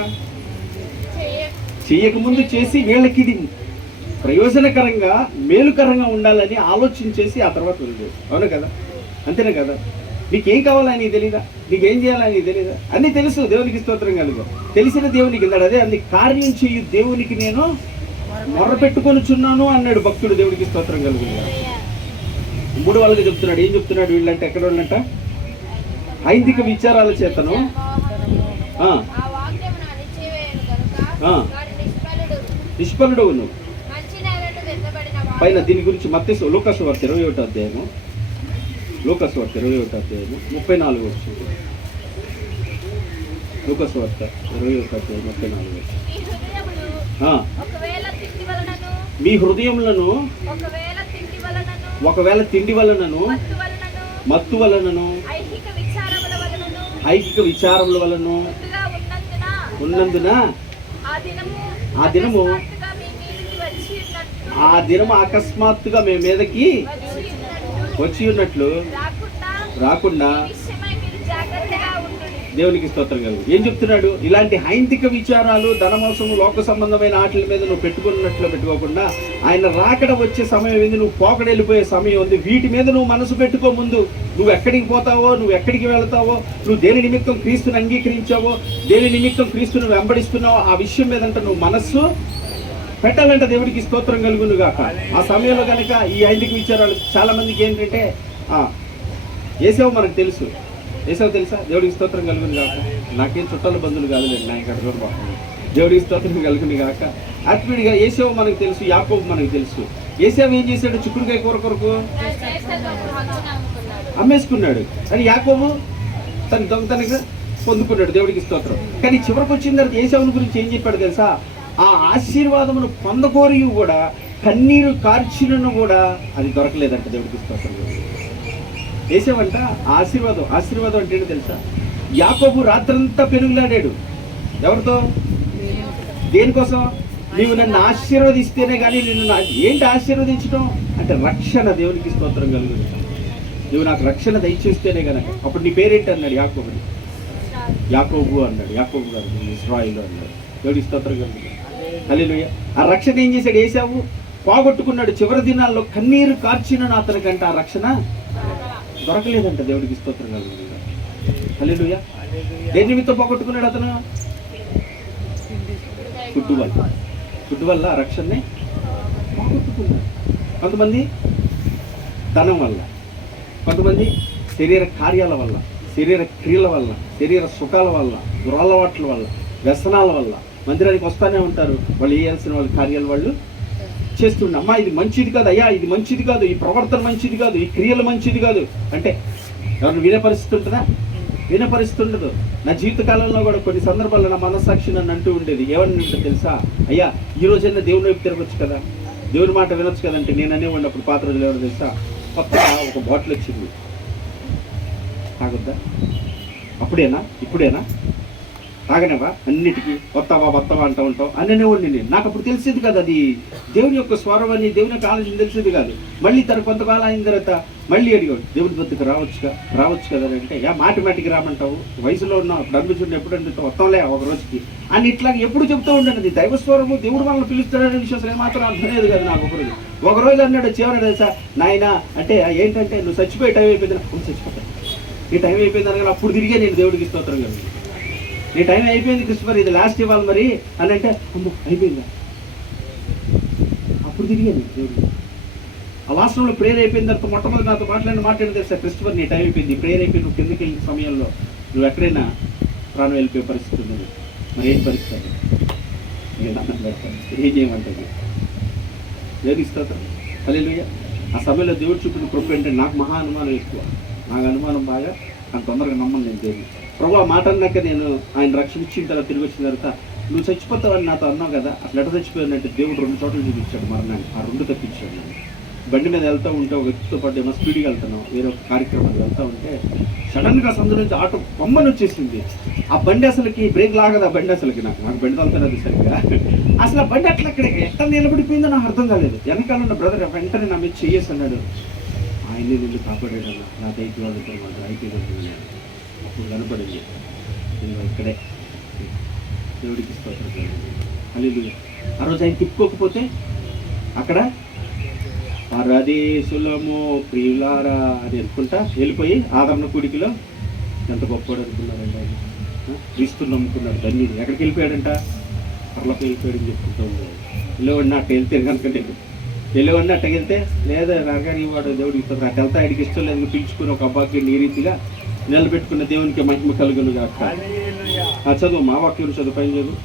చేయకముందు చేసి వీళ్ళకి ఇది ప్రయోజనకరంగా, మేలుకరంగా ఉండాలని ఆలోచన చేసి ఆ తర్వాత వదిలేదు. అవును కదా? అంతేనే కదా? నీకేం కావాలని తెలీదా? నీకేం చేయాలని తెలీదా? అన్నీ తెలుసు. దేవునికి స్తోత్రం కలుగు. తెలిసిన దేవునికి ఇన్నాడు. అదే అన్ని కార్యం చేయు దేవునికి నేను మొర్ర పెట్టుకొనిచున్నాను అన్నాడు భక్తుడు. దేవుడికి స్తోత్రం కలుగు. మూడు వాళ్ళకి చెప్తున్నాడు. ఏం చెప్తున్నాడు? వీళ్ళంటే ఎక్కడ వాళ్ళంట? ఐందిక విచారాల చేతను నిష్ఫలుడు నువ్వు పైన. దీని గురించి మత్తయి లూకాసు వార్త 21వ అధ్యాయము, లూకాసు వార్త 21వ అధ్యాయము 34వ వచనం. లూకాసు వార్త 21వ అధ్యాయం 34వ వచనం. ఆ, ఒకవేళ తిండి వలనను మీ హృదయములను ఒకవేళ తిండి వలనను మత్తు వలనను ఐహిక విచారముల వలనను ఐహిక విచారముల వలన ముందుగా ఉన్నందున ఆ ఆ దినము అకస్మాత్తుగా మీ మీదికి ఆ దినము అకస్మాత్తుగా మీ మీదకి వచ్చి ఉన్నట్లు రాకుండా ఈ విషయమై మీరు జాగ్రత్తగా ఉండుడి. దేవునికి స్తోత్రం కలుగు. ఏం చెప్తున్నాడు? ఇలాంటి హైందిక విచారాలు, ధనమోసము, లోక సంబంధమైన ఆటల మీద నువ్వు పెట్టుకున్నట్లు పెట్టుకోకుండా, ఆయన రాకడ వచ్చే సమయం ఏంది, నువ్వు పోకడ వెళ్ళిపోయే సమయం ఉంది, వీటి మీద నువ్వు మనసు పెట్టుకో. ముందు నువ్వు ఎక్కడికి పోతావో, నువ్వు ఎక్కడికి వెళతావో, నువ్వు దేని నిమిత్తం క్రీస్తుని అంగీకరించావో, దేని నిమిత్తం క్రీస్తుని వెంబడిస్తున్నావో ఆ విషయం మీదంట నువ్వు మనస్సు పెట్టాలంట. దేవుడికి స్తోత్రం కలుగును గాక. ఆ సమయంలో కనుక ఈ హైందిక విచారాలు చాలా మందికి ఏంటంటే, ఏసావు మనకు తెలుసు, ఏసావు తెలుసా? దేవుడికి స్తోత్రం కలుగును గాక. నాకేం చుట్టాల బంధువులు కాదులేండి, నా ఇక్కడ కూడా బాగుంది. దేవుడికి స్తోత్రం కలుగును గాక. ఆత్మీయుడిగా ఏసావు మనకు తెలుసు, యాకోబు మనకు తెలుసు. ఏసావు ఏం చేశాడు? చిక్కుడుకాయ కూర కొరకు అమ్మేసుకున్నాడు. అని యాకోబు తన దొంగతనంగా పొందుకున్నాడు. దేవుడికి స్తోత్రం. కానీ చివరికి వచ్చిన తర్వాత ఏసావుని గురించి ఏం చెప్పాడు తెలుసా? ఆ ఆశీర్వాదమును పొందకోరి కూడా, కన్నీరు కార్చినను కూడా అది దొరకలేదంట. దేవుడికి స్తోత్రం. ఏసావంట ఆశీర్వాదం అంటే ఏంటో తెలుసా? యాకోబు రాత్రంతా పెనుగులాడాడు. ఎవరితో? దేనికోసం? నీవు నన్ను ఆశీర్వదిస్తేనే కానీ నిన్ను ఏంటి ఆశీర్వదించడం అంటే రక్షణ. దేవునికి స్తోత్రం కలుగుతుంది. నువ్వు నాకు రక్షణ దయచేస్తేనే కనుక. అప్పుడు నీ పేరేంటి అన్నాడు యాకోబుని? యాకోబు అన్నాడు. యాకోబు గారు ఇశ్రాయేలు అన్నాడు. దేవుడికి స్తోత్రం కలుగుతుంది. హల్లెలూయా. ఆ రక్షణ ఏం చేశాడు? ఏసావు పోగొట్టుకున్నాడు. చివరి దినాల్లో కన్నీరు కార్చిన అతనికంట ఆ రక్షణ దొరకలేదంట. దేవుడికి స్తోత్రం కలుగుతుంది. హల్లెలూయా. దేని నిమిత్తం పోగొట్టుకున్నాడు అతను? ఫుడ్ వల్ల ఆ రక్షణని పోగొట్టుకున్నాడు. కొంతమంది ధనం వల్ల, కొంతమంది శరీర కార్యాల వల్ల, శరీర క్రియల వల్ల, శరీర సుఖాల వల్ల, దురలవాట్ల వల్ల, వ్యసనాల వల్ల మందిరానికి వస్తూనే ఉంటారు. వాళ్ళు చేయాల్సిన వాళ్ళ కార్యాలు వాళ్ళు చేస్తుండే. అమ్మా ఇది మంచిది కాదు, అయ్యా ఇది మంచిది కాదు, ఈ ప్రవర్తన మంచిది కాదు, ఈ క్రియలు మంచిది కాదు అంటే ఎవరిని వినే పరిస్థితి ఉంటుందా? వినే పరిస్థితి ఉండదు. నా జీవితకాలంలో కూడా కొన్ని సందర్భాల్లో నా మనస్సాక్షి నన్ను అంటూ ఉండేది. ఏమని ఉంటుంది తెలుసా? అయ్యా ఈ రోజైనా దేవుని వైపు తిరగొచ్చు కదా, దేవుని మాట వినొచ్చు కదంటే నేను అనేవాడిని. అప్పుడు పాత రోజులు ఎవరు తెలుసా? కొత్తగా ఒక బాటిల్ వచ్చింది, తాగొద్దా? అప్పుడేనా ఇప్పుడేనా తాగనేవా? అన్నిటికీ వస్తావా అంటూ ఉంటావు అనేవాడిని నేను. నాకు అప్పుడు తెలిసేది కాదు అది దేవుని యొక్క స్వరం అని, దేవుని యొక్క ఆలోచన తెలిసేది కాదు. మళ్ళీ తన కొంతకాలం అయిన తర్వాత మళ్ళీ అడిగాడు, దేవుని వద్దకు రావచ్చు కదా అంటే, మాటికి రామంటావు, వయసులో ఉన్నావు, అనిపించుంటే ఎప్పుడు అంటే వస్తాంలే ఒక రోజుకి అని ఇట్లాగ ఎప్పుడు చెప్తూ ఉండేది. దైవస్వరము దేవుడు మనల్ని పిలుస్తాడనే విషయం ఏమాత్రం అర్థమయ్యేది కాదు నాకు. ఒకరోజు అన్నాడు, చివరి తెలుసా నాయన అంటే ఏంటంటే, నువ్వు చచ్చిపోయే టైం అయిపోయింది. చచ్చిపోతాను ఈ టైం అయిపోయింది అనగా అప్పుడు తిరిగే నేను దేవుడికి స్తోత్రం కదా. నీ టైం అయిపోయింది క్రిస్టఫర్, ఇది లాస్ట్ ఇవ్వాలి మరి అని అంటే, అమ్మో అయిపోయిందా? అప్పుడు తిరిగాను దేవుడికి. ఆ వాస్తవంలో ప్రేయర్ అయిపోయిన తర్వాత మొట్టమొదటి నాతో మాట్లాడిన తెలుసా? క్రిస్టఫర్ నీ టైం అయిపోయింది, ప్రేయర్ అయిపోయి నువ్వు కిందకి వెళ్ళిన సమయంలో నువ్వు ఎక్కడైనా ప్రాణం వెళ్ళిపోయే పరిస్థితి ఉంది. మరి ఏం పరిస్థితి? నేను అన్నం పెడతాను, ఏం చేయమంటుంది? దేవుడికి స్తోత్రం. హల్లెలూయా. ఆ సమయంలో దేవుడు చూపిన కృప ఏంటంటే, నాకు మహా అనుమానం ఎక్కువ. నాకు అనుమానం బాగా, అంత తొందరగా నమ్మను నేను దేవుడు. ప్రభు ఆ మాట అన్నాక నేను ఆయన రక్షణ ఇచ్చిన తర్వాత తిరిగి వచ్చిన తర్వాత, నువ్వు చచ్చిపోతావని నాతో అన్నావు కదా, అసలు ఎట చచ్చిపోయానంటే దేవుడు 2 చోట్ల చూపించాడు మరణాన్ని. ఆ 2 తప్పించాడు. నేను బండి మీద వెళ్తూ ఉంటే ఒక వ్యక్తితో పాటు ఏమో స్పీడ్గా వెళ్తున్నావు, వేరే ఒక కార్యక్రమానికి వెళ్తూ ఉంటే సడన్గా సందు నుంచి ఆటో బొమ్మను వచ్చేసింది. ఆ బండి అసలుకి బ్రేక్ లాగదు. ఆ బండి అసలుకి నాకు బండి తలుతున్నది సరిగ్గా. అసలు ఆ బండి అట్లా అక్కడ ఎట్లా నిలబడిపోయిందో నాకు అర్థం కాలేదు. వెనకాల ఉన్న బ్రదర్ వెంటనే నా మీద చెయ్యేసి అన్నాడు, ఆయన్ని నిన్ను కాపాడాడన్న నా దైకి వాళ్ళు అయిపోయింది. అప్పుడు కనపడింది నేను ఇక్కడే. దేవుడికి స్తోత్రం. హల్లెలూయా. ఆ రోజు ఆయన తిప్పుకోకపోతే అక్కడ పరదేశులము ప్రియులారా అని అనుకుంటా వెళ్ళిపోయి ఆదరణ కూడికిలో ఎంత గొప్పవాడు అనుకున్నాడంట ఆయన. క్రీస్తుని నమ్ముకున్నాడు. ధన్యుడు. ఎక్కడికి వెళ్ళిపోయాడంట? పర్లోకి వెళ్ళిపోయాడని చెప్పుకుంటూ ఉన్నాడు. వెళ్ళేవాడిని అట్ట వెళ్తే కనుక నేను వెళ్ళేవాడిని అట్టకి వెళ్తే లేదా నరకాని వాడు దేవుడికి అట్ట వెళ్తా ఆయనకి ఇష్టం లేదు పిలుచుకుని ఒక అబ్బాయికి ఈ రీతిగా నిలబెట్టుకున్న దేవునికి మహిమ కలుగును గాక. ఆ చదువు మా వాక్యం చదువు, పైన చదువు.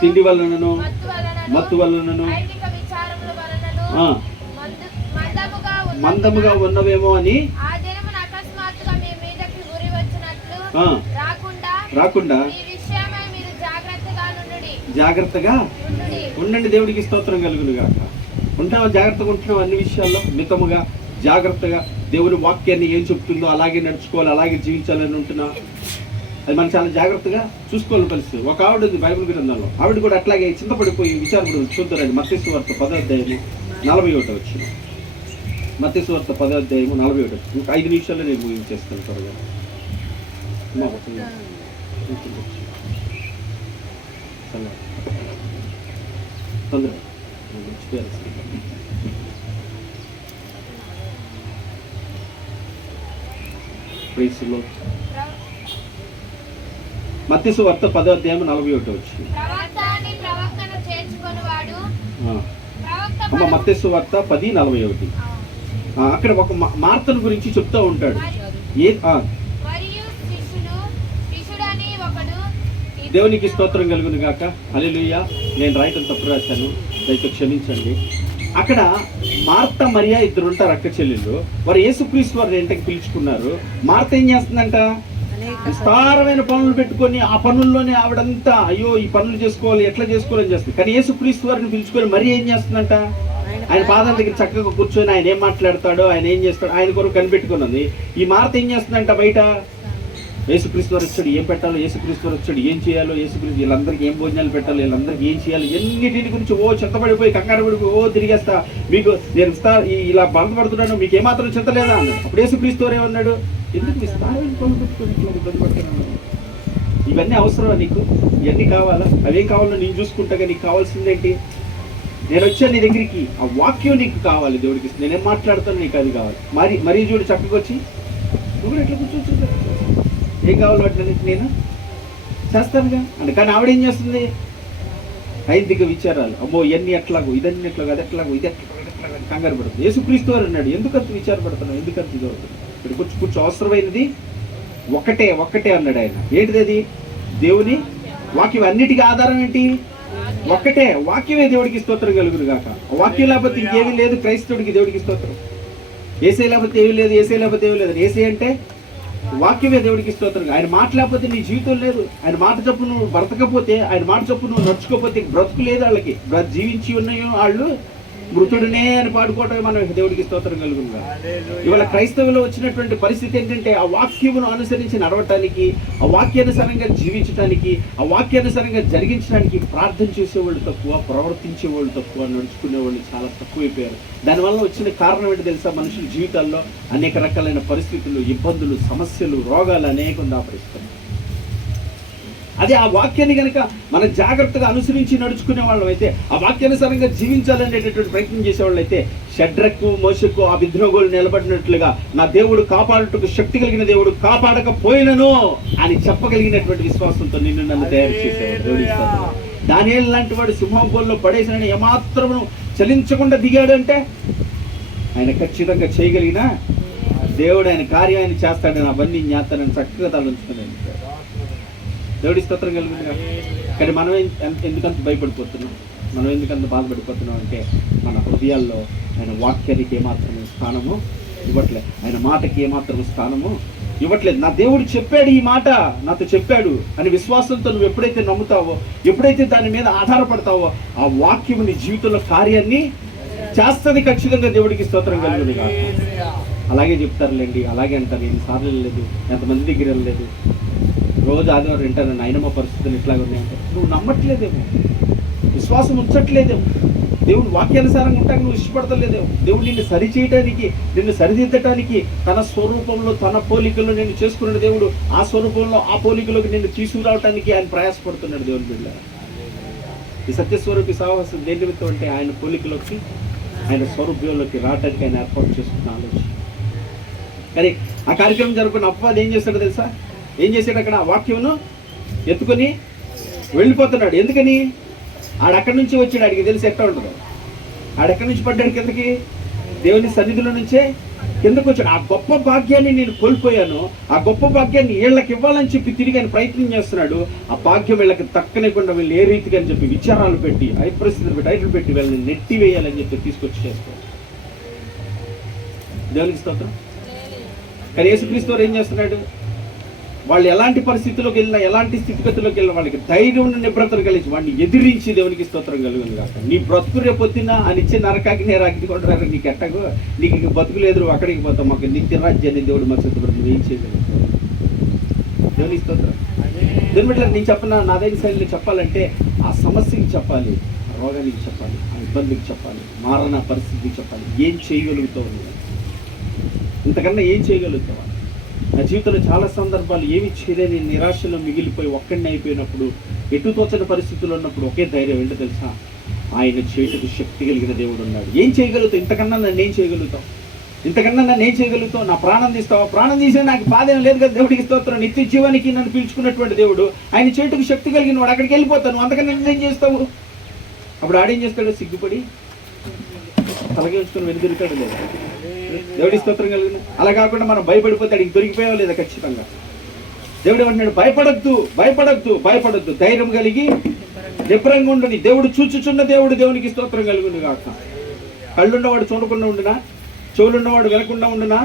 తిండి వలనను మత్తు వలనను మందముగా ఉన్నవేమో అని రాకుండా ఈ విషయమై మీరు జాగ్రత్తగా నుండుడి. జాగ్రత్తగా నుండుడి. ఉండండి. దేవుడికి స్తోత్రం కలుగును గాక. ఉంటావా? జాగ్రత్తగా ఉంటున్నావు అన్ని విషయాల్లో, మితముగా జాగ్రత్తగా దేవుని వాక్యాన్ని ఏం చెప్తుందో అలాగే నడుచుకోవాలి, అలాగే జీవించాలని ఉంటున్నా. అది మనం చాలా జాగ్రత్తగా చూసుకోవాలని పరిస్థితి. ఒక ఆవిడ ఉంది బైబిల్ గ్రంథంలో, ఆవిడ కూడా అట్లాగే చింతపడిపోయి విచారపడి చూద్దారండి. మత్తయి సువార్త 10వ అధ్యాయము 41 వచ్చిన. మత్తయి సువార్త 10వ అధ్యాయము 41. ఇంకా 5 నిమిషాల్లో నేను ముగించేస్తాను త్వరగా. తొందరగా మత్తయి సువార్త 10వ అధ్యాయం 41 వచ్చింది. ప్రవక్త అని ప్రవక్తను చేర్చుకొనువాడు. ప్రవక్త అమ్మ మత్తయి సువార్త 10:41. అక్కడ ఒక మార్తను గురించి చెప్తూ ఉంటాడు. మరియు శిష్యుడని ఒకడు. దేవునికి స్తోత్రం కలుగును గాక. హల్లెలూయా. నేను రాయటం తప్పు రాశాను, దయతో క్షమించండి. అక్కడ మార్త మరియా ఇద్దరు ఉంటారు, అక్క చెల్లెళ్ళు. వారు యేసుక్రీస్తు వారిని ఇంటికి పిలుచుకున్నారు. మార్త ఏం చేస్తుందంట? విస్తారమైన పనులు పెట్టుకొని ఆ పనుల్లోనే ఆవిడంతా అయ్యో ఈ పనులు చేసుకోవాలి, ఎట్లా చేసుకోవాలని చేస్తుంది. కానీ యేసుక్రీస్తు వారిని పిలుచుకొని మరి ఏం చేస్తుందంట? ఆయన పాదాల దగ్గర చక్కగా కూర్చొని ఆయన ఏం మాట్లాడతాడో, ఆయన ఏం చేస్తాడో ఆయన కొరకు కనిపెట్టుకున్నది. ఈ మార్త ఏం చేస్తుందంట? బయట యేసుక్రీస్తు వారు వచ్చాడు, ఏం పెట్టాలో, యేసుక్రీస్తు వారు వచ్చాడు, ఏం చేయాలో, యేసుక్రీస్తు వీళ్ళందరికీ ఏం భోజనాలు పెట్టాలి, వీళ్ళందరికీ ఏం చేయాలి, ఎన్నింటి గురించి చింతపడిపోయి కంగారు పడిపోయి తిరిగేస్తా. మీకు నేను ఇలా బాధపడుతున్నాను, మీకు ఏమాత్రం చింత లేదా అన్నాడు. అప్పుడు యేసుక్రీస్తు వారు ఏమన్నాడు? ఎందుకు విస్తారమైన పనులు పెట్టుకొని ఇట్లా ఇబ్బంది పడుతున్నాను? ఇవన్నీ అవసరమా నీకు? ఇవన్నీ కావాలా? అవేం కావాలో నేను చూసుకుంటాగా. నీకు కావాల్సిందేంటి? నేను వచ్చాను నీ దగ్గరికి, ఆ వాక్యం నీకు కావాలి. దేవుడికి నేనేం మాట్లాడతాను నీకు అది కావాలి. మరీ చూడు చక్కగా వచ్చి నువ్వు ఎట్లా కూర్చోవచ్చు, ఏం కావాలి వాటిని నేను చేస్తానుగా అంటే. కానీ ఆవిడేం చేస్తుంది? ఐదిక విచారాలు, అమ్మో ఇవన్నీ ఎట్లాగో, ఇదన్నీ ఎట్లాగో, అది ఎట్లాగో, ఇది ఎట్లాగో కంగారు పడుతుంది. యేసుక్రీస్తు వారు అన్నాడు, ఎందుకంత విచారపడుతున్నావు, ఎందుకంత ఇది అవుతుంది? ఇక్కడ కూర్చో అవసరమైనది ఒక్కటే అన్నాడు ఆయన. ఏంటిది అది? దేవుని వాక్యం. అన్నిటికీ ఆధారం ఏంటి? ఒక్కటే వాక్యమే. దేవుడికి స్తోత్రం కలుగును గాక. వాక్యం లేకపోతే ఇంకేమీ లేదు. క్రైస్తవుడికి దేవుడికి స్తోత్రం. ఏసై లేకపోతే ఏమీ లేదు, ఏసై లేకపోతే ఏమీ లేదు. ఏసై అంటే వాక్యమే దేవుడికి స్తోత్రం. ఆయన మాట లేకపోతే నీ జీవితం లేదు. ఆయన మాట చొప్పు నువ్వు బ్రతకపోతే, ఆయన మాట చొప్పు నువ్వు నడుచుకోకపోతే బ్రతుకు లేదు వాళ్ళకి. జీవించి ఉన్నాయో వాళ్ళు మృతుడినే అని పాడుకోవటమే మనం దేవుడికి స్తోత్రం కలుగునుగా. ఇవాళ క్రైస్తవులో వచ్చినటువంటి పరిస్థితి ఏంటంటే ఆ వాక్యమును అనుసరించి నడవటానికి, ఆ వాక్యానుసారంగా జీవించడానికి, ఆ వాక్యానుసారంగా జరిగించడానికి ప్రార్థన చేసేవాళ్ళు తక్కువ, ప్రవర్తించేవాళ్ళు తక్కువ, నడుచుకునేవాళ్ళు చాలా తక్కువైపోయారు. దానివల్ల వచ్చిన కారణం ఏంటి తెలుసా? మనుషుల జీవితాల్లో అనేక రకాలైన పరిస్థితులు, ఇబ్బందులు, సమస్యలు, రోగాలు అనేకం దాపరిస్తాయి. అదే ఆ వాక్యాన్ని కనుక మనం జాగ్రత్తగా అనుసరించి నడుచుకునే వాళ్ళం అయితే, ఆ వాక్యానుసారంగా జీవించాలనేటటువంటి ప్రయత్నం చేసేవాళ్ళు అయితే, షడ్రకు మోషకు ఆ అబేద్నెగోలు నిలబడినట్లుగా నా దేవుడు కాపాడుటకు శక్తి కలిగిన దేవుడు కాపాడకపోయినను అని చెప్పగలిగినటువంటి విశ్వాసంతో నిన్ను నన్ను తయారు చేసేవాడు. దానియేలు లాంటి వాడు సింహం బోల్లో పడేసిన ఏమాత్రము చలించకుండా దిగాడు అంటే ఆయన ఖచ్చితంగా చేయగలిగిన దేవుడు, ఆయన కార్యం ఆయన చేస్తాడని అవన్నీ జ్ఞాతాన్ని చక్కగా తలంచుకుని దేవుడి స్తోత్రం కలుగుతుంది. కానీ మనం ఎందుకంత భయపడిపోతున్నాం, మనం ఎందుకంత బాధపడిపోతున్నాం అంటే మన హృదయాల్లో ఆయన వాక్యానికి ఏమాత్రం స్థానము ఇవ్వట్లేదు, ఆయన మాటకి ఏమాత్రం స్థానము ఇవ్వట్లేదు. నా దేవుడు చెప్పాడు, ఈ మాట నాతో చెప్పాడు అని విశ్వాసంతో నువ్వు ఎప్పుడైతే నమ్ముతావో, ఎప్పుడైతే దాని మీద ఆధారపడతావో, ఆ వాక్యము నీ జీవితంలో కార్యాన్ని చేస్తుంది ఖచ్చితంగా. దేవుడికి స్తోత్రం కలుగుతుంది. అలాగే చెప్తారులేండి, అలాగే అంటారు. ఎన్నిసార్లు వెళ్ళలేదు, ఎంతమంది దగ్గర వెళ్ళలేదు, రోజు ఆదివారం వింటాను నాయనమ్మ పరిస్థితులు ఇట్లాగే ఉన్నాయంటే నువ్వు నమ్మట్లేదేమో, విశ్వాసం ఉంచట్లేదేమో, దేవుడు వాక్యానుసారంగా ఉంటాక నువ్వు ఇష్టపడతలేదేమో. దేవుడు నిన్ను సరిచేయడానికి, నిన్ను సరిదిద్దటానికి తన స్వరూపంలో తన పోలికల్లో నిన్ను చేసుకున్నాడు దేవుడు. ఆ స్వరూపంలో ఆ పోలికలోకి నిన్ను తీసుకురావడానికి ఆయన ప్రయాసపడుతున్నాడు. దేవుని బిడ్డ, ఈ సత్యస్వరూపి సాహసం దేని నిమిత్తం అంటే ఆయన పోలికలోకి, ఆయన స్వరూపంలోకి రావడానికి ఆయన ఏర్పాటు చేసుకున్న ఆలోచన. కానీ ఆ కార్యక్రమం జరుగుతున్న అపవాది ఏం చేస్తాడో తెలుసా? ఏం చేశాడు? అక్కడ వాక్యమును ఎత్తుకొని వెళ్ళిపోతున్నాడు. ఎందుకని? ఆడక్కడి నుంచి వచ్చాడు, ఆడికి తెలిసి ఎట్లా ఉంటుందో. ఆడెక్కడి నుంచి పడ్డాడు కిందకి? దేవుని సన్నిధిలో నుంచే కిందకు వచ్చాడు. ఆ గొప్ప భాగ్యాన్ని నేను కోల్పోయాను, ఆ గొప్ప భాగ్యాన్ని వీళ్ళకి ఇవ్వాలని చెప్పి తిరిగి ఆయన ప్రయత్నం చేస్తున్నాడు. ఆ భాగ్యం వీళ్ళకి తక్కనేకుండా వీళ్ళు ఏ రీతిగా అని చెప్పి విచారాలు పెట్టి, పరిస్థితులు పెట్టి, టైటిల్ పెట్టి వీళ్ళని నెట్టి వేయాలని చెప్పి తీసుకొచ్చి చేస్తాడు. దేవునికి స్తోత్రం. కానీ యేసుక్రీస్తు వారు ఏం చేస్తున్నాడు? వాళ్ళు ఎలాంటి పరిస్థితుల్లోకి వెళ్ళినా, ఎలాంటి స్థితిగతుల్లోకి వెళ్ళినా వాళ్ళకి ధైర్యం, నిబ్రతను కలిగి వాడిని ఎదిరించి దేవునికి స్తోత్రం కలుగును కాక. నీ బ్రతుకు రేపొద్దున అని ఇచ్చే నరకాకి నేను అగ్ని కొట్టరాక నీకు ఎట్టకు, నీకు ఇంక బతుకులేదు, అక్కడికి పోతాం. మాకు నిత్య రాజ్యాన్ని దేవుడు మాకు సిద్ధపడుతుంది. ఏం చేయగలుగుతావు? దేవునికి స్తోత్రం. దీని బట్టి నేను చెప్పిన నాదైన శైలిలో చెప్పాలంటే ఆ సమస్యకి చెప్పాలి, ఆ రోగానికి చెప్పాలి, ఆ ఇబ్బందికి చెప్పాలి, మారణ పరిస్థితికి చెప్పాలి. ఏం చేయగలుగుతావు నువ్వు? ఇంతకన్నా ఏం చేయగలుగుతావా? నా జీవితంలో చాలా సందర్భాలు ఏమి చేయలేని నిరాశలో మిగిలిపోయి ఒక్కడిని అయిపోయినప్పుడు, ఎటు తోచని పరిస్థితుల్లో ఉన్నప్పుడు ఒకే ధైర్యం ఏంటో తెలుసా? ఆయన చేతుకు శక్తి కలిగిన దేవుడు ఉన్నాడు. ఏం చేయగలుగుతావు? ఇంతకన్నా నన్ను ఏం చేయగలుగుతావు? ఇంతకన్నా నన్ను ఏం చేయగలుగుతావు? నా ప్రాణం తీస్తావా? ప్రాణం తీసే నాకు బాధ ఏం లేదు కదా. దేవుడికి స్తోత్రం. నిత్య జీవానికి నన్ను పిలుచుకున్నటువంటి దేవుడు, ఆయన చేతుకు శక్తి కలిగిన వాడు. అక్కడికి వెళ్ళిపోతాను. అంతకన్నా ఏం చేస్తావు? అప్పుడు ఆడేం చేస్తాడు? సిగ్గుపడి తలగే ఉంచుకొని వెనుదిరుగుతాడు లేదా? దేవుడి స్తోత్రం కలిగిన. అలా కాకుండా మనం భయపడిపోతే అడిగి దొరికిపోయావా లేదా? ఖచ్చితంగా దేవుడు ఏమంటున్నాడు? భయపడద్దు, భయపడద్దు, భయపడద్దు, ధైర్యం కలిగి నిబ్రంగా ఉండుని. దేవుడు చూచుచున్న దేవుడు. దేవునికి స్తోత్రం కలుగును గాక. కళ్ళున్నవాడు చూడకుండా ఉండునా? చెవులున్నవాడు వినకుండా ఉండునా?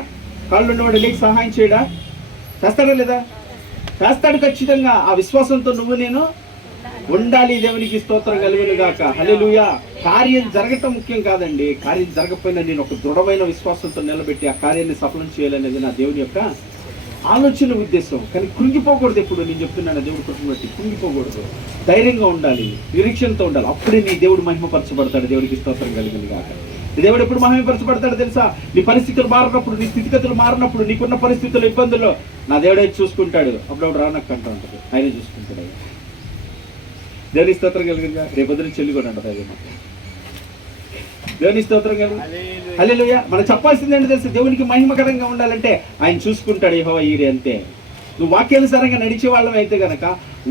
కాళ్ళున్నవాడు లేక సహాయం చేయడా? చేస్తాడా లేదా? చేస్తాడు ఖచ్చితంగా. ఆ విశ్వాసంతో నువ్వు నేను ఉండాలి. దేవునికి స్తోత్రం కలుగును గాక. హల్లెలూయా. కార్యం జరగటం ముఖ్యం కాదండి. కార్యం జరగకపోయినా నేను ఒక దృఢమైన విశ్వాసంతో నిలబెట్టి ఆ కార్యాన్ని సఫలం చేయాలనేది నా దేవుని యొక్క ఆలోచన, ఉద్దేశం. కానీ కృంగిపోకూడదు. ఎప్పుడు నేను చెప్తున్నాను, దేవుడు కుటుంబం బట్టి కృంగిపోకూడదు. ధైర్యంగా ఉండాలి, నిరీక్షణతో ఉండాలి. అప్పుడే నీ దేవుడు మహిమపరచబడతాడు. దేవుడికి స్తోత్రం కలుగును గాక. దేవుడు ఎప్పుడు మహిమపరచబడతాడు తెలుసా? నీ పరిస్థితులు మారినప్పుడు, నీ స్థితిగతులు మారినప్పుడు, నీకున్న పరిస్థితుల్లో, ఇబ్బందుల్లో నా దేవుడే చూసుకుంటాడు. అప్పుడప్పుడు రానక్కంటూ ఉంటుంది, ఆయనే చూసుకుంటాడు. దేవుని స్తోత్రం కలిగిందా? రేపొద్దున చెల్లి కూడా అంటారు. అదే మాట. దేవుని స్తోత్రం కలిగి. హల్లెలూయా. మనం చెప్పాల్సింది ఏంటో తెలుసు? దేవునికి మహిమకరంగా ఉండాలంటే ఆయన చూసుకుంటాడు. యెహోవా ఈరే అంతే. నువ్వు వాక్యానుసారంగా నడిచే వాళ్ళమే అయితే గనక,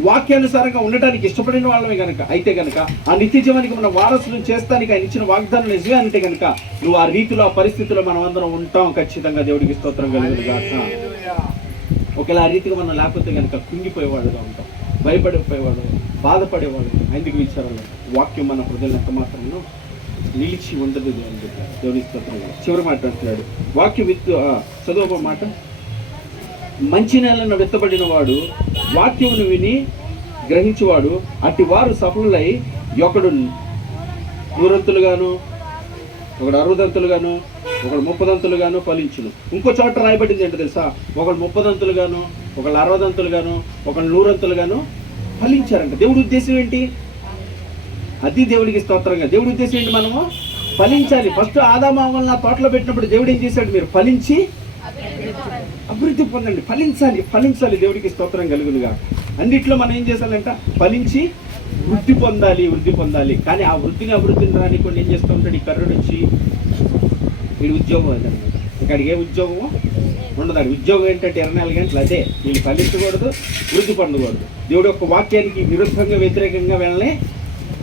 వాక్యానుసారంగా ఉండటానికి ఇష్టపడిన వాళ్ళమే కనుక అయితే గనక, ఆ నిత్య జీవానికి మన వారసులను చేస్తానికి ఆయన ఇచ్చిన వాగ్దానం నిజమే అంటే కనుక, నువ్వు ఆ రీతిలో, ఆ పరిస్థితిలో మనం అందరం ఉంటాం ఖచ్చితంగా. దేవుడికి స్తోత్రం కలుగును గాక. ఒకవేళ ఆ రీతిగా మనం లేకపోతే కనుక కుంగిపోయేవాడుగా ఉంటాం, భయపడిపోయేవాడు, బాధపడేవాడు. అందుకు విచారాలు వాక్యం మన హృదయం ఎంత మాత్రమో నిలిచి ఉండదు. దేవుని స్తోత్రం. చివరి మాట అంటున్నాడు, వాక్యం చదువు మాట. మంచి నేలను విత్తబడిన వాడు వాక్యమును విని గ్రహించేవాడు, అట్టి వారు సఫలులై ఒకడు 100 ఒకడు 60 ఒకడు 30 ఫలించును. ఇంకో చోట రాయబడింది ఏంటో తెలుసా? ఒకడు 30 ఒకళ్ళు 60 ఒకళ్ళు 100 ఫలించారంట. దేవుడి ఉద్దేశం ఏంటి? అది దేవుడికి స్తోత్రంగా. దేవుడి ఉద్దేశం ఏంటి? మనము ఫలించాలి. ఫస్ట్ ఆదామావల్ని ఆ తోటలో పెట్టినప్పుడు దేవుడు ఏం చేశాడు? మీరు ఫలించి అభివృద్ధి పొందండి. ఫలించాలి. దేవుడికి స్తోత్రం కలుగునుగా. అన్నిట్లో మనం ఏం చేసాలంట? ఫలించి వృద్ధి పొందాలి. కానీ ఆ అభివృద్ధిని రాని కొన్ని ఏం చేస్తూ ఉంటాడు? ఈ కర్రుడు వచ్చి వీడి ఉద్యోగం అదనమాట. ఇక్కడికి ఏ ఉద్యోగము ఉండదు. అది ఉద్యోగం ఏంటంటే 24 గంటలు అదే. వీళ్ళు ఫలించకూడదు, వృద్ధి పొందకూడదు. దేవుడు యొక్క వాక్యానికి విరుద్ధంగా, వ్యతిరేకంగా వెళ్ళని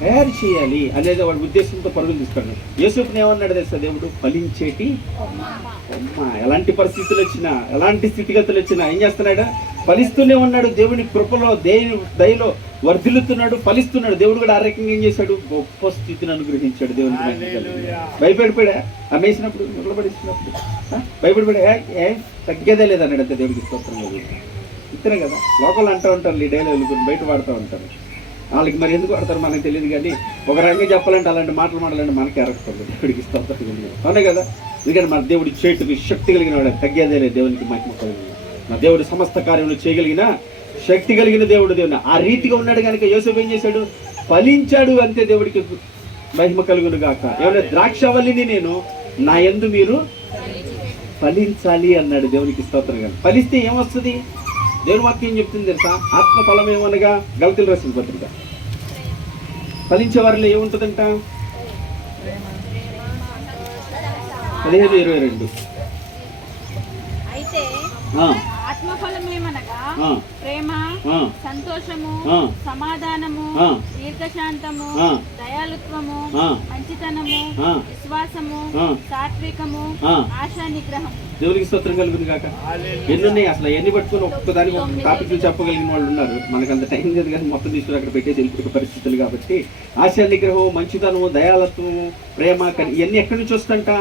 తయారు చేయాలి అనేది వాడి ఉద్దేశంతో పరుగులు తీస్తాడు. యేసుని ఏమన్నాడు తెలుసా? దేవుడు ఫలించేటి అమ్మ. ఎలాంటి పరిస్థితులు వచ్చినా, ఎలాంటి స్థితిగతులు వచ్చినా ఏం చేస్తున్నాడు? ఫలిస్తూనే ఉన్నాడు. దేవుని కృపలో, దయలో వర్ధిల్లుతున్నాడు, ఫలిస్తున్నాడు. దేవుడు కూడా ఆ రకంగా ఏం చేశాడు? గొప్ప స్థితిని అనుగ్రహించాడు. దేవునికి భయపడిపోయా అమ్మేసినప్పుడు, నిలబడిసినప్పుడు భయపడిపోయా తగ్గేదే లేదన్నాడు. అంతే. దేవుడికి స్తోత్రం లేదు. ఇతనే కదా లోకల్ అంటూ ఉంటారు, ఈ డైలాగులు బయట వాడుతూ ఉంటారు. వాళ్ళకి మరి ఎందుకు వాడతారు మనకు తెలియదు. కానీ ఒక రంగా చెప్పాలంటే అలాంటి మాటలు మాట్లాడంటే మనకి ఎరగకూడదు. దేవుడికి స్తోత్రం కలిగిన అవునే కదా. ఎందుకంటే మన దేవుడి చేతుకి శక్తి కలిగిన వాడు, తగ్గేదే లేదు. దేవునికి మహిమ కలిగిన నా దేవుడు సమస్త కార్యములు చేయగలిగిన శక్తి కలిగిన దేవుడు. ఆ రీతిగా ఉన్నాడు కనుక యోసేపు ఏం చేశాడు? ఫలించాడు. అంతే. దేవుడికి మహిమ కలుగును గాక. ఏమన్నా ద్రాక్షవల్లిని నేను, నా యందు మీరు ఫలించాలి అన్నాడు. దేవునికి స్తోత్రం గాక. ఫలిస్తే ఏమొస్తుంది? దేవుని వాక్యం చెప్తుంది తెలుసా? ఆత్మ ఫలం ఏమనగా గలతీయులకు రాసిన పత్రిక. ఫలించే వారిలో ఏముంటుందంట? 15:22. అయితే ఆత్మఫలమేమనగా ప్రేమ, సంతోషము, సమాధానము, దీర్ఘశాంతము, దయాళుత్వము, మంచితనము, విశ్వాసము, సాత్వికము, ఆశా నిగ్రహం. దేవునికి స్తోత్రం కలుగుతుంది కాక. ఎన్నున్నాయి అసలు. ఎన్ని పట్టుకుని ఒక్కదానికి ఒక టాపిక్లు చెప్పగలిగిన వాళ్ళు ఉన్నారు. మనకు అంత టైం లేదు కానీ మొత్తం తీసుకుని అక్కడ పెట్టేసి వెళ్ళిపోయే పరిస్థితులు కాబట్టి ఆశా నిగ్రహం, మంచితనము, దయాళత్వము, ప్రేమ, ఇవన్నీ ఎక్కడి నుంచి వస్తుంట?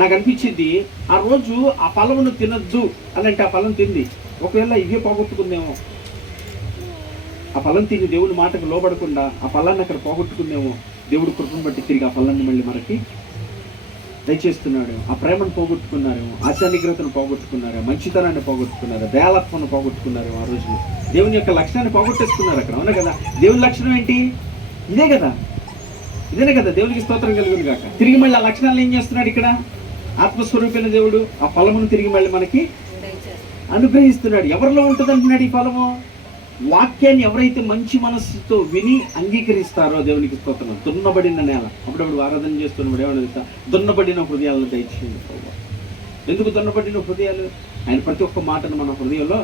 నాకు అనిపించింది ఆ రోజు ఆ ఫలమును తినద్దు అని అంటే ఆ ఫలం తింది. ఒకవేళ ఇవే పోగొట్టుకుందేమో, ఆ ఫలం తిని దేవుని మాటకు లోబడకుండా ఆ ఫలాన్ని అక్కడ పోగొట్టుకుందేమో, దేవుడు కృపను బట్టి తిరిగి ఆ ఫలాన్ని మళ్ళీ మనకి దయచేస్తున్నాడు. ఆ ప్రేమను పోగొట్టుకున్నారు, ఆశానిగ్రతను పోగొట్టుకున్నారు, మంచితనాన్ని పోగొట్టుకున్నారు, దయాలత్వాన్ని పోగొట్టుకున్నారు. ఆ రోజు దేవుని యొక్క లక్షణాన్ని పోగొట్టేసుకున్నారు అక్కడ. అవునా కదా? దేవుని లక్షణం ఏంటి? ఇదే కదా, ఇదేనే కదా. దేవునికి స్తోత్రం కలుగును గాక. తిరిగి మళ్ళీ ఆ లక్షణాలను ఏం చేస్తున్నాడు ఇక్కడ? ఆత్మస్వరూపైన దేవుడు ఆ ఫలమును తిరిగి మళ్ళీ మనకి అనుగ్రహిస్తున్నాడు. ఎవరిలో ఉంటుంది అంటున్నాడు ఈ ఫలము? వాక్యాన్ని ఎవరైతే మంచి మనస్సుతో విని అంగీకరిస్తారో, దేవునికి స్తోత్రం. దున్నబడిన నేల. అప్పుడప్పుడు ఆరాధన చేస్తున్నప్పుడు ఏమన్నా తెలుసా? దున్నబడిన హృదయాలను దయచేయండి ప్రభువా. ఎందుకు దున్నబడిన హృదయాలు? ఆయన ప్రతి ఒక్క మాటను మన హృదయంలో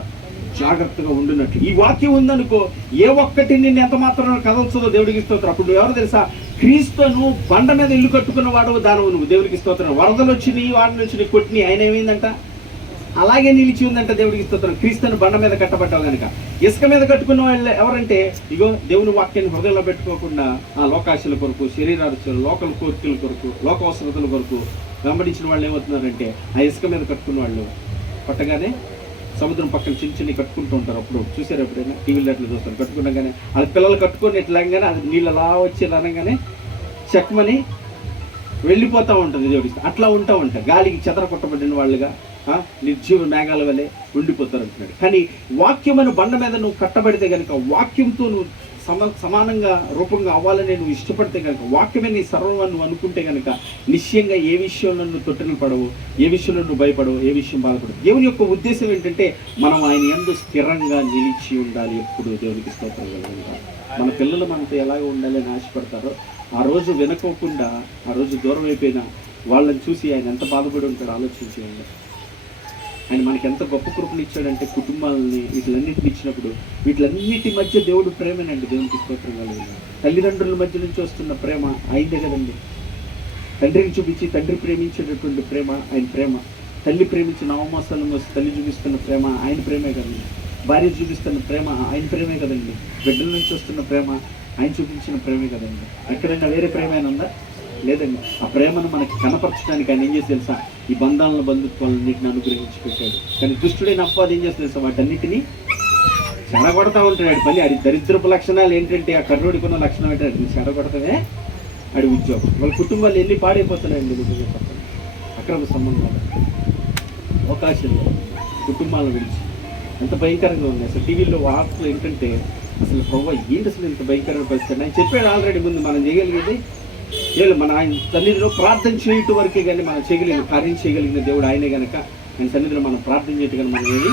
జాగ్రత్తగా ఉండినట్లు. ఈ వాక్యం ఉందనుకో, ఏ ఒక్కటి నిన్ను ఎంత మాత్రం కదల్చదో దేవుడికి స్తోత్రం. అప్పుడు ఎవరు తెలుసా? క్రీస్తును బండ మీద ఇల్లు కట్టుకున్న వాడు దానవు నువ్వు. దేవుడికి స్తోత్రం. వరదలు వచ్చి వాడిని వచ్చి కొట్టిని, ఆయన ఏమైందంట? అలాగే నిలిచి ఉందంట. దేవుడికి స్తోత్రం. క్రీస్తును బండ మీద కట్టబడ్డావు కనుక. ఇసుక మీద కట్టుకున్న వాళ్ళు ఎవరంటే, ఇగో దేవుని వాక్యాన్ని హృదయంలో పెట్టుకోకుండా ఆ లోకాశల కొరకు, శరీరాశలు, లోకల కోరికల కొరకు, లోక అవసరతల కొరకు వెంబడించిన వాళ్ళు ఏమవుతున్నారంటే, ఆ ఇసుక మీద కట్టుకున్న వాళ్ళు పట్టగానే సముద్రం పక్కన చిన్న చిన్న కట్టుకుంటూ ఉంటారు. అప్పుడు చూసారు ఎప్పుడైనా? టీవీలో అట్లా చూస్తారు. కట్టుకున్నాగానే అది పిల్లలు కట్టుకొని ఎట్లాగానే అది నీళ్ళు అలా వచ్చి అనగానే చెక్కమని వెళ్ళిపోతూ ఉంటుంది. దేవుడికి అట్లా ఉంటా ఉంటారు. గాలికి చెదర కొట్టబడిన వాళ్ళుగా నిర్జీవ మేఘాల వల్లే ఉండిపోతారు అంటున్నాడు. కానీ వాక్యమైన బండ మీద నువ్వు కట్టబడితే కనుక, వాక్యంతో నువ్వు సమానంగా రూపంగా అవ్వాలని నువ్వు ఇష్టపడితే కనుక, వాక్యమే నీ సర్వం నువ్వు అనుకుంటే కనుక, నిశ్చయంగా ఏ విషయంలో నువ్వు తొట్టెలు పడవు, ఏ విషయంలో నువ్వు భయపడవు, ఏ విషయం బాధపడవు. దేవుని యొక్క ఉద్దేశం ఏంటంటే మనం ఆయన యందు స్థిరంగా నిలిచి ఉండాలి. ఎప్పుడు దేవునికి స్తోత్రం కలుగును. మన పిల్లలు మనతో ఎలాగ ఉండాలి అని ఆశపడతారో, ఆ రోజు వినకోకుండా ఆ రోజు దూరం అయిపోయినా వాళ్ళని చూసి ఆయన ఎంత బాధపడి ఉంటాడో ఆలోచించేయండి. ఆయన మనకి ఎంత గొప్ప కృపను ఇచ్చాడంటే, కుటుంబాలని వీటిలన్నిటిని ఇచ్చినప్పుడు వీటిలన్నిటి మధ్య దేవుడు ప్రేమేనండి. దేవునికి స్తోత్రం కలుగును. తల్లిదండ్రుల మధ్య నుంచి వస్తున్న ప్రేమ ఆయనదే కదండి. తండ్రిని చూపించి తండ్రి ప్రేమించేటటువంటి ప్రేమ ఆయన ప్రేమ. తల్లి ప్రేమించిన నవమాసాలు మోసి తల్లి చూపిస్తున్న ప్రేమ ఆయన ప్రేమే కదండి. భార్య చూపిస్తున్న ప్రేమ ఆయన ప్రేమే కదండి. బిడ్డల నుంచి వస్తున్న ప్రేమ ఆయన చూపించిన ప్రేమే కదండి. ఎక్కడైనా వేరే ప్రేమ అయినా ఉందా? లేదండి. ఆ ప్రేమను మనకి కనపరచడానికి ఆయన ఏం చేసి తెలుసా? ఈ బంధాలను, బంధుత్వాలన్నింటిని అనుగ్రహించి పెట్టాడు. కానీ దుష్టుడైన అపవాది ఏం చేస్తుంది తెలుసా? వాటన్నిటిని చెడగొడతా ఉంటాడు. పని అది దరిద్రపు లక్షణాలు ఏంటంటే, ఆ కర్ణుడికి ఉన్న లక్షణం ఏంటంటే చెడగొడతామే ఆడి ఉద్యోగం. వాళ్ళ కుటుంబాలు వెళ్ళి పాడైపోతున్నాయండి. అక్రమ సంబంధాలు, అవకాశాలు, కుటుంబాలను విడిచి ఎంత భయంకరంగా ఉంది. అసలు టీవీలో వార్తలు ఏంటంటే, అసలు ప్రవ్వ ఏంటి అసలు ఇంత భయంకరమైన పరిస్థితి. ఆయన చెప్పాడు ఆల్రెడీ ముందు. మనం చేయగలిగేది మన ఆయన సన్నిధిలో ప్రార్థన చేయటం వరకే కానీ మనం చేయగలిగిన కార్యం చేయగలిగిన దేవుడు ఆయనే కనుక, ఆయన సన్నిధిలో మనం ప్రార్థన చేయటం కానీ మనం ఏమి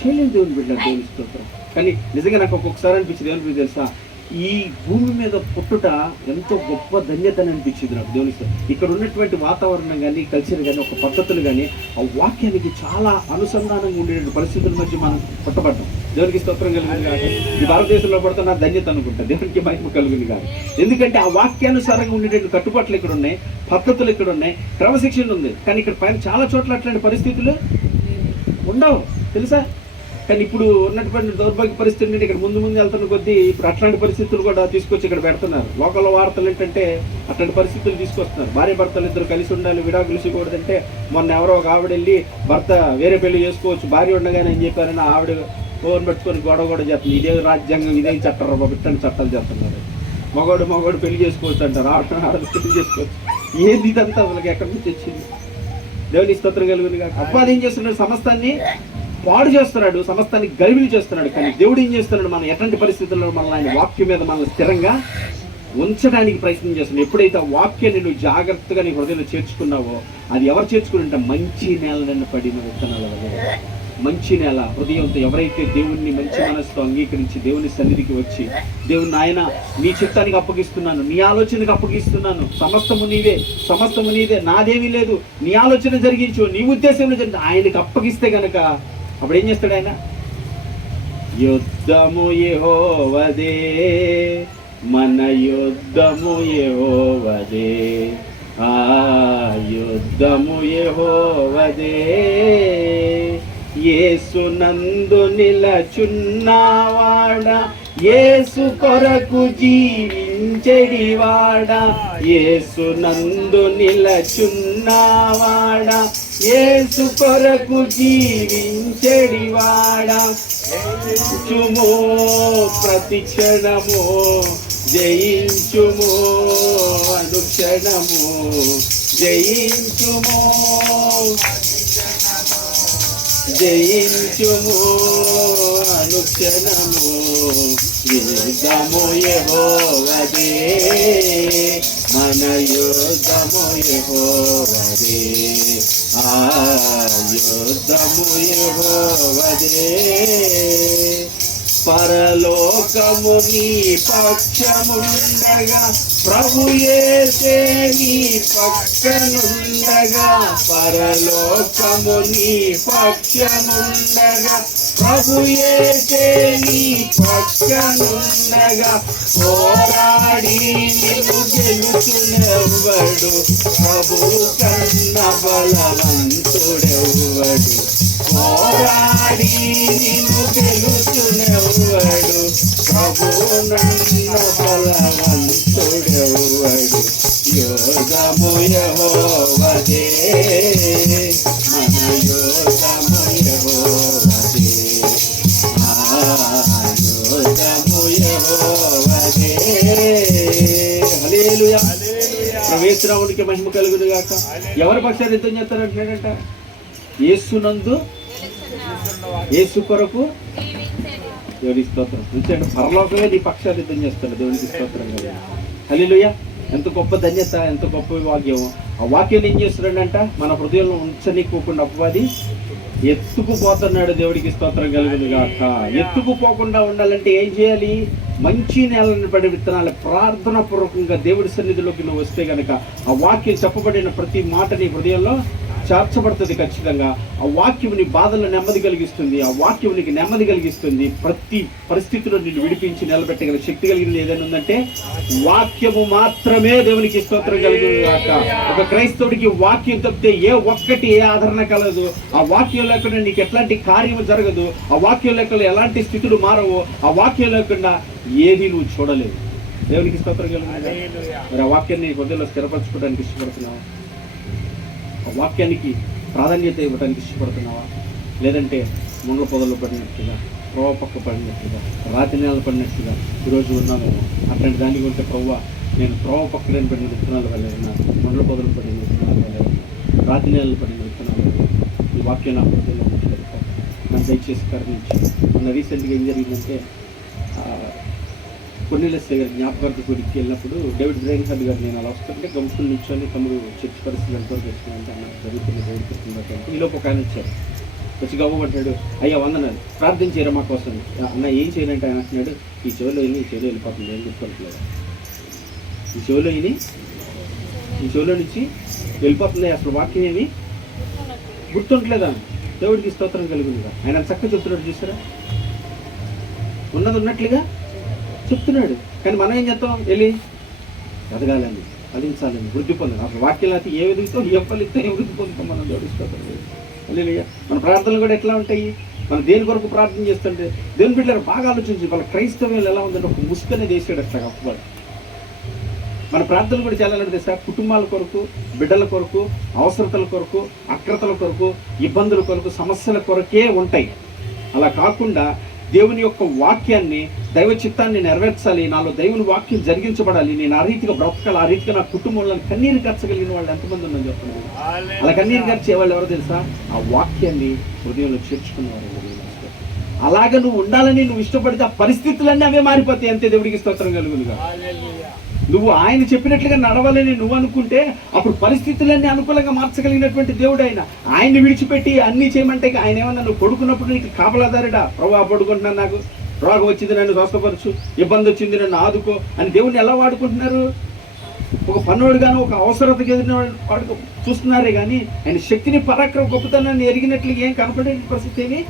చేయలేదు. దేవుని బిడ్డ, దేవుని స్తోత్రం. కానీ నిజంగా నాకు ఒక్కొక్కసారి అనిపించింది, దేవుని బిడ్డ తెలుసా, ఈ భూమి మీద పుట్టుట ఎంతో గొప్ప ధన్యత అని అనిపించింది నాకు. దేవుని ఇక్కడ ఉన్నటువంటి వాతావరణం కానీ, కల్చర్ కానీ, ఒక పద్ధతులు కానీ, ఆ వాక్యానికి చాలా అనుసంధానంగా ఉండేటువంటి పరిస్థితుల మధ్య మనం పుట్టబడ్డాం. దేవునికి స్తోత్రం కలిగింది కాదు. ఈ భారతదేశంలో పడుతున్న ధన్యత అనుకుంటా. దేవునికి మహిమ కలిగింది కాదు. ఎందుకంటే ఆ వాక్యానుసారంగా ఉండేటువంటి కట్టుబాట్లు ఇక్కడ ఉన్నాయి, పద్ధతులు ఇక్కడ ఉన్నాయి, క్రమశిక్షణ ఉంది. కానీ ఇక్కడ పైన చాలా చోట్ల అట్లాంటి పరిస్థితులు ఉండవు తెలుసా. కానీ ఇప్పుడు ఉన్నటువంటి దౌర్భాగ్య పరిస్థితి ఏంటంటే, ఇక్కడ ముందు వెళ్తున్న కొద్దీ ఇప్పుడు అట్లాంటి పరిస్థితులు కూడా తీసుకొచ్చి ఇక్కడ పెడుతున్నారు. లోకల్ వార్తలు ఏంటంటే అట్లాంటి పరిస్థితులు తీసుకొస్తున్నారు. భార్య భర్తలు ఇద్దరు కలిసి ఉండాలి, విడాకులు ఇవ్వకూడదంటే మొన్న ఎవరో ఒక ఆవిడ వెళ్ళి భర్త వేరే పెళ్లి చేసుకోవచ్చు, భార్య ఉండగానే ఏం చెప్పారని ఆవిడ ఫోన్ పెట్టుకొని గొడవ కూడా చేస్తుంది. ఇదే రాజ్యాంగం, ఇదే చట్టాలు బాబు, ఇట్లాంటి చట్టాలు చేస్తున్నారు. మగవాడు పెళ్లి చేసుకోవచ్చు అంటారు, ఆడది పెళ్లి చేసుకోవచ్చు. ఏంది ఇదంతా వాళ్ళకి ఎక్కడి నుంచి వచ్చింది? దేవుని స్తోత్రం కలుగుతుంది. అపవాది ఏం చేస్తున్నాడు? సమస్తాన్ని పాడు చేస్తున్నాడు, సమస్తాన్ని గలిబిలి చేస్తున్నాడు. కానీ దేవుడు ఏం చేస్తున్నాడు? మనం ఎట్లాంటి పరిస్థితుల్లో మనల్ని ఆయన వాక్యం మీద మనల్ని స్థిరంగా ఉంచడానికి ప్రయత్నం చేస్తున్నాడు. ఎప్పుడైతే ఆ వాక్యాన్ని నువ్వు జాగ్రత్తగా నీ హృదయంలో చేర్చుకున్నావో, అది ఎవరు చేర్చుకుంటే మంచి నేలనన్ను పడిన విత్తనాల వల్ల. మంచి నేల హృదయంతో ఎవరైతే దేవుణ్ణి మంచి మనసుతో అంగీకరించి దేవుని సన్నిధికి వచ్చి, దేవుని ఆయన నీ చిత్తానికి అప్పగిస్తున్నాను, నీ ఆలోచనకు అప్పగిస్తున్నాను, సమస్తము నీదే, నాదేమీ లేదు, నీ ఆలోచన జరిగించు, నీ ఉద్దేశంలో జరిగించు, ఆయనకు అప్పగిస్తే గనక అప్పుడు ఏం చేస్తాడు ఆయన? యుద్ధము యెహోవాదే, మన యుద్ధము యెహోవాదే, ఆ యుద్ధము యెహోవాదే, యేసు నందు నిలచున్నవాడ, యేసు కొరకు జీవించువాడ, జీవించెడివాడా, యేసు నందు నిలచున్నవాడా, యేసు కొరకు జీవించెడివాడా, జయించుము ప్రతి క్షణము, జయించుము అనుక్షణము, జయించుము జయించుము అనుక్షణము, యుద్ధము యెహోవాదే, మన యుద్ధము యెహోవాదే, ఆ యుద్ధము యెహోవాదే. పరలోకము నీ పక్షముండగా, ప్రభు యేసే నీ పక్కనుండగా, పరలోకము నీ పక్షముండగా, ప్రభు యేసే నీ పక్కనుండగా, పోరాడి నిన్ను గెలుచునెవ్వడు, ప్రభు కన్న బలవంతుడెవ్వడు, పోరాడి నిన్ను గెలుచునెవ్వడు, ప్రభు నన్న బలవంతుడెవ్వడు, యోగము యెహోవాదే, మన యోగము యెహోవాదే, ఆ యోగము యెహోవాదే. హల్లెలూయా. ప్రవేశరామునికి మహిమ కలుగును గాక. ఎవరి పక్షాన్ని యుద్ధం చేస్తారంటున్నాడంట? యేసునందు, యేసు కొరకు దేవునికి స్తోత్రం. ఎందుకంటే పరలోకమే నీ పక్షాన్ని యుద్ధం చేస్తాడు. దేవునికి స్తోత్రం కదా. హల్లెలూయా. ఎంత గొప్ప ధన్యత, ఎంత గొప్ప వాక్యం. ఆ వాక్యం ఏం చేస్తున్నాడంట? మన హృదయంలో ఉంచనీకోకుండా అపవాది ఎత్తుకుపోతున్నాడు. దేవుడికి స్తోత్రం కలుగును గాక. ఎత్తుకుపోకుండా ఉండాలంటే ఏం చేయాలి? మంచి నేలను పడి విత్తనాలు ప్రార్థన పూర్వకంగా దేవుడి సన్నిధిలోకి నువ్వు వస్తే గనక ఆ వాక్యం చెప్పబడిన ప్రతి మాట నీ హృదయంలో చేర్చబడుతుంది. ఖచ్చితంగా ఆ వాక్యం నీ బాధల్లో నెమ్మది కలిగిస్తుంది. ఆ వాక్యం నీకు నెమ్మది కలిగిస్తుంది. ప్రతి పరిస్థితిలో నిన్ను విడిపించి నిలబెట్టగల శక్తి కలిగింది ఏదైనా ఉందంటే వాక్యము మాత్రమే. దేవునికి స్తోత్రం కలుగును గాక. ఒక క్రైస్తవుడికి వాక్యం తప్పితే ఏ ఒక్కటి ఏ ఆదరణ కలదు. ఆ వాక్యం లేకుండా నీకు ఎట్లాంటి కార్యము జరగదు. ఆ వాక్యం లేకుండా ఎలాంటి స్థితులు మారవు. ఆ వాక్యం లేకుండా ఏది నువ్వు చూడలేవు. దేవునికి స్తోత్రం కలుగును గాక. మరి ఆ వాక్యాన్ని హృదయంలో స్థిరపరచుకోవడానికి ఇష్టపడుతున్నావా? ఆ వాక్యానికి ప్రాధాన్యత ఇవ్వడానికి ఇష్టపడుతున్నావా? లేదంటే ముండ్ల పొదలు పడినట్టుగా, ప్రవ పక్క పడినట్టుగా, రాతి నేలలు పడినట్టుగా ఈరోజు ఉన్నామేమో. అట్లాంటి దానికి ఉంటే ప్రవ్వ నేను ప్రవ పక్కన పడిన విత్తనాలు వల్లే ఉన్నాను, ముండ్ల పొదలు పడిన విత్తనాలు వల్లే ఉన్నాను, రాతి నేలలు పడిన విత్తనాలు వల్లే. ఈ వాక్యం నా హృదయంలో ఉంచగలుగుతా. నన్ను దయచేసి కరుణించి. మొన్న రీసెంట్గా ఏం జరిగిందంటే కొన్నిలెస్సే గారి జ్ఞాపకార్థ గుడికి వెళ్ళినప్పుడు డేవిడ్ బ్రైన్హార్డ్ గారు నేను అలా వస్తుంటే గమ్ముకుని నిల్చొని తమ్ముడు చర్చ్ పరిస్థితులు ఎంతవరకు వచ్చినాయంటే అన్న జరుగుతున్న దేవుడి పెడుతున్నట్టు. ఈలోపు ఒక ఆయన వచ్చాడు. వచ్చి గవ్వబడ్డాడు. అయ్యా వందనాలు, ప్రార్థన చేయరా మా కోసం. అన్న ఏం చేయాలంటే ఆయన అంటున్నాడు, ఈ చెవిలో ఈ చెవిలో వెళ్ళిపోతుంది, ఏం గుర్తుపడట్లేదు. ఈ చెవిలో ఈ చెవిలో నుంచి వెళ్ళిపోతుంది, అసలు వాక్యం ఏమి గుర్తుంటలేదా? దేవుడికి స్తోత్రం కలుగుతుందా. ఆయన చక్కగా చెప్తున్నాడు చూసారా, ఉన్నది ఉన్నట్లుగా చెప్తున్నాడు. కానీ మనం ఏం చేస్తాం? వెళ్ళి ఎదగాలని, ఫలించాలని, వృద్ధి పొందాలి. అసలు వాక్యం అయితే ఏ ఎదుగుతో ఏ ఫలితో ఏ వృద్ధి పొందుతాం మనం. దేవుడికి స్తోత్రం. హల్లెలూయా. మన ప్రార్థనలు కూడా ఎట్లా ఉంటాయి? మనం దేని కొరకు ప్రార్థన చేస్తుంటే దేవుని బిడ్డలు బాగా ఆలోచించి వాళ్ళ క్రైస్తవ్యాలు ఎలా ఉందంటే ఒక ముసుగు అనేది వేసాడు అట్లా అప్పుడు. మన ప్రార్థనలు కూడా చాలా తెలుసా? కుటుంబాల కొరకు, బిడ్డల కొరకు, అవసరతల కొరకు, అక్రతల కొరకు, ఇబ్బందుల కొరకు, సమస్యల కొరకే ఉంటాయి. అలా కాకుండా దేవుని యొక్క వాక్యాన్ని, దైవ చిత్తాన్ని నెరవేర్చాలి, నాలో దేవుని వాక్యం జరిగించబడాలి, నేను ఆ రీతిగా బ్రతకాలి, ఆ రీతిగా నా కుటుంబంలో కన్నీరు ఖర్చగలిగిన వాళ్ళు ఎంతమంది ఉందని చెప్పండి. అలా కన్నీరు ఖర్చే వాళ్ళు ఎవరో తెలుసా? ఆ వాక్యాన్ని హృదయంలో చేర్చుకునేవారు. అలాగే నువ్వు ఉండాలని నువ్వు ఇష్టపడితే ఆ పరిస్థితులన్నీ అవే మారిపోతాయి. అంతే. దేవుడికి స్తోత్రం కలుగునుగా. నువ్వు ఆయన చెప్పినట్లుగా నడవాలని నువ్వు అనుకుంటే అప్పుడు పరిస్థితులన్నీ అనుకూలంగా మార్చగలిగినటువంటి దేవుడు ఆయన. ఆయన్ని విడిచిపెట్టి అన్నీ చేయమంటే ఆయన ఏమన్నా నువ్వు పడుకున్నప్పుడు నీకు కాపలాదారుడా, ప్రభు పడుకుంటున్నాను, నాకు రోగం వచ్చింది, నన్ను స్వస్థపరచు, ఇబ్బంది వచ్చింది, నన్ను ఆదుకో అని దేవుడిని ఎలా వాడుకుంటున్నారు? ఒక పన్నోడుగాను, ఒక అవసరతకి ఎదిరిన వాడు చూస్తున్నారే కానీ ఆయన శక్తిని, పరాక్రమ, గొప్పతనాన్ని ఎరిగినట్లుగా ఏం కనపడే పరిస్థితి ఏమి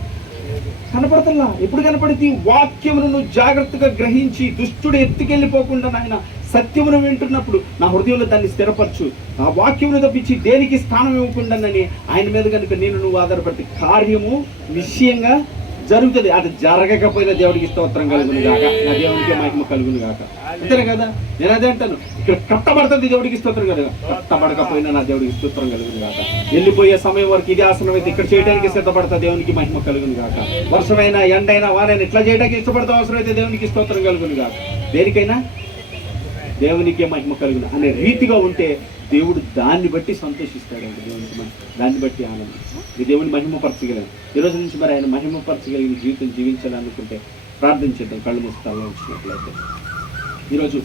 కనపడతల్లా. ఎప్పుడు కనపడింది? వాక్యమును నువ్వు జాగ్రత్తగా గ్రహించి దుష్టుడు ఎత్తుకెళ్ళిపోకుండా నాయన సత్యమును వింటున్నప్పుడు నా హృదయంలో దాన్ని స్థిరపరచు. ఆ వాక్యమును తప్పించి దేనికి స్థానం ఇవ్వకుండానని ఆయన మీద కనుక నువ్వు ఆధారపడి కార్యము నిశ్చయంగా జరుగుతుంది. అది జరగకపోయినా దేవుడికి స్తోత్రం కలుగును గాక, నా దేవునికి మహిమ కలుగును గాక. అంతేనే కదా, నేను అదే అంటాను. ఇక్కడ కట్టబడుతుంది దేవుడికి స్తోత్రం కలుగు, కట్టబడకపోయినా నా దేవుడికి స్తోత్రం కలుగును గాక. వెళ్ళిపోయే సమయం వరకు ఇది ఆసనం అయితే ఇక్కడ చేయడానికి సిద్ధపడతా, దేవునికి మహిమ కలుగును గాక. వర్షమైనా ఎండైనా వానైనా ఇట్లా చేయడానికి ఇష్టపడతాం, అవసరం అయితే దేవునికి స్తోత్రం కలుగును గాక. దేనికైనా దేవునికే మహిమ కలుగును అనే రీతిగా ఉంటే దేవుడు దాన్ని బట్టి సంతోషిస్తాడండి. దేవునికి దాన్ని బట్టి ఆనందం. ఈ దేవుని మహిమపరచగలను. ఈ రోజు నుంచి మరి ఆయన మహిమపరచగలిగిన జీవితం జీవించాలనుకుంటే ప్రార్థన చేద్దాం. కళ్ళు మూస్తాల్లో ఉంచినట్లయితే ఈరోజు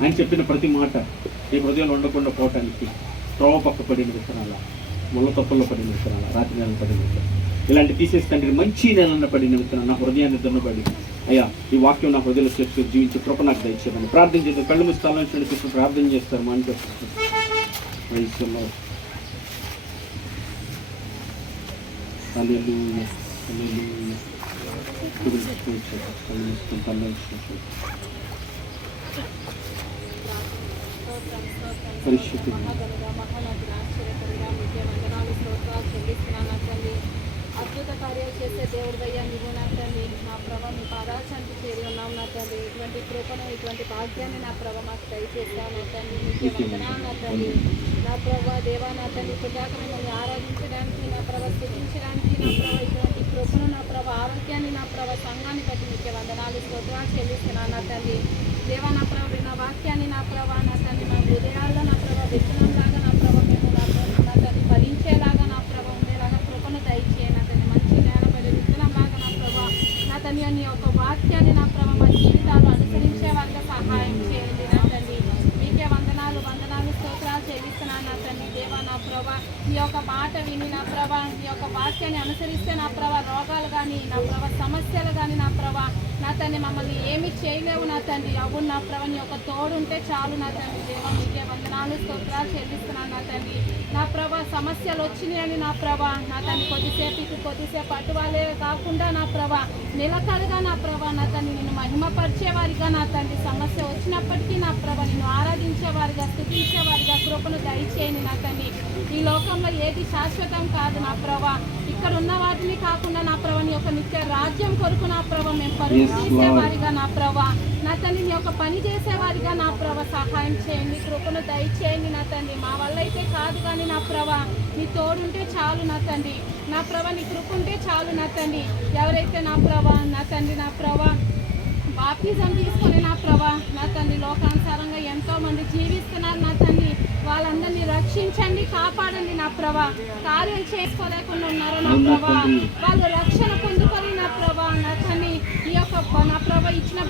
ఆయన చెప్పిన ప్రతి మాట ఈ హృదయంలో ఉండకుండా పోవటానికి త్రోవ పక్క పడిన విత్తనాల, ముళ్ళ తొప్పల్లో పడిన విత్తనాల, రాత్రి నెల పడిన విత్తనాలు ఇలాంటి తీసేసి తండ్రి మంచి నెలన్న పడిన విత్తనాలు నా హృదయాన్ని దున్నబడి అయ్యా ఈ వాక్యం నా హృదయంలో చేస్తూ జీవించే కృప నాకు దయచేయమని ప్రార్థన చేద్దాం. కళ్ళు మూస్తాల్లో ఉంచి ప్రార్థన చేస్తారు. మానిపిస్తారు వయసులో పరిశుద్ధి అద్భుత కార్యాలు చేసే దేవుడిదయ్యా నీవు నా తండ్రి. నా ప్రభా మీ పాదాచానికి చేరి ఉన్నాం నా తండ్రి. ఇటువంటి కృపను ఇటువంటి భాగ్యాన్ని నా ప్రభ మాకు దయచేస్తాను నా తండ్రి. నీకే వందనాలు నా తండ్రి. నా ప్రభా దేవా నా తండ్రి కృతజ్ఞత మిమ్మల్ని ఆరాధించడానికి నా ప్రభ స్థుతించడానికి నా ప్రభ ఇటువంటి కృపను నా ప్రభ ఆరోగ్యాన్ని నా ప్రభ సంఘాన్ని బట్టి నీకే వందనాలు స్తోత్రాలు చెల్లిస్తున్నాను నా తండ్రి. దేవా నా ప్రభ నా వాక్యాన్ని నా ప్రభ నా తండ్రి నా హృదయాల్లో నా ప్రభ విత్తనంలాగా నా ప్రభ మేము నా తండ్రి ఫలించేలాగా నా ప్రభ ఉండేలాగా కృపను దయచేయ నా తండ్రి. మంచి నేలపడి విత్తనంలాగా నా ప్రభ నా తండ్రి నీ యొక్క వాక్యాన్ని నా ప్రభ మా జీవితాలు అనుసరించే వారిగా సహాయం చేయండి నా తండ్రి. మీకే వందనాలు స్తోత్రాలు చెల్లిస్తున్నాను నా తండ్రి. దేవా నా ప్రభ నీ యొక్క మాట విని నా ప్రభ నీ యొక్క వాక్యాన్ని అనుసరిస్తే నా ప్రభ రోగాలు కానీ నా ప్రభ సమస్యలు కానీ నా ప్రభ నా తండ్రి మమ్మల్ని ఏమి చేయలేవు నా తండ్రి. అవును నా ప్రభ నీ యొక్క తోడుంటే చాలు నా తండ్రి. దేవా మీకే వందనాలు స్తోత్రాలు చెల్లిస్తున్నాను నా తండ్రి. నా ప్రభ సమస్యలు వచ్చినాయని నా ప్రభ నా తండ్రి కొద్దిసేపు అటువాలే కాకుండా నా ప్రభ నిలకడగా నా ప్రభ నా తండ్రి నిన్ను మహిమపరిచేవారిగా నా తండ్రి సమస్య వచ్చినప్పటికీ నా ప్రభ నిన్ను ఆరాధించేవారిగా స్తుతించేవారిగా కృపను దయచేయండి నా తండ్రి. ఈ లోకంలో ఏది శాశ్వతం కాదు నా ప్రభ. ఇక్కడ ఉన్న వాటిని కాకుండా నా ప్రభ నీ యొక్క నిత్య రాజ్యం కొరకు నా ప్రభ మేము పరుగు తీసేవారిగా నా ప్రభ నా తండ్రి నీ యొక్క పని చేసేవారిగా నా ప్రభ సహాయం చేయండి, కృపను దయచేయండి నా తండ్రి. మా వల్ల అయితే కాదు కానీ నా ప్రభ నీ తోడుంటే చాలు నా తండ్రి. నా ప్రభ నీ కృప ఉంటే చాలు నా తండ్రి. ఎవరైతే నా ప్రభ నా తండ్రి నా ప్రభ బాప్తిజం తీసుకొని నా ప్రభ నా తండ్రి లోకానుసారంగా ఎంతో మంది జీవిస్తున్నారు నా తండ్రి. వాళ్ళందరినీ రక్షించండి, కాపాడండి నా ప్రభ. కార్యం చేసుకోలేకుండా ఉన్నారు నా ప్రభ. వాళ్ళు రక్షణ పొందుకొని నా ప్రభ నా తండ్రి ఈ యొక్క నా ప్రభ ఇచ్చిన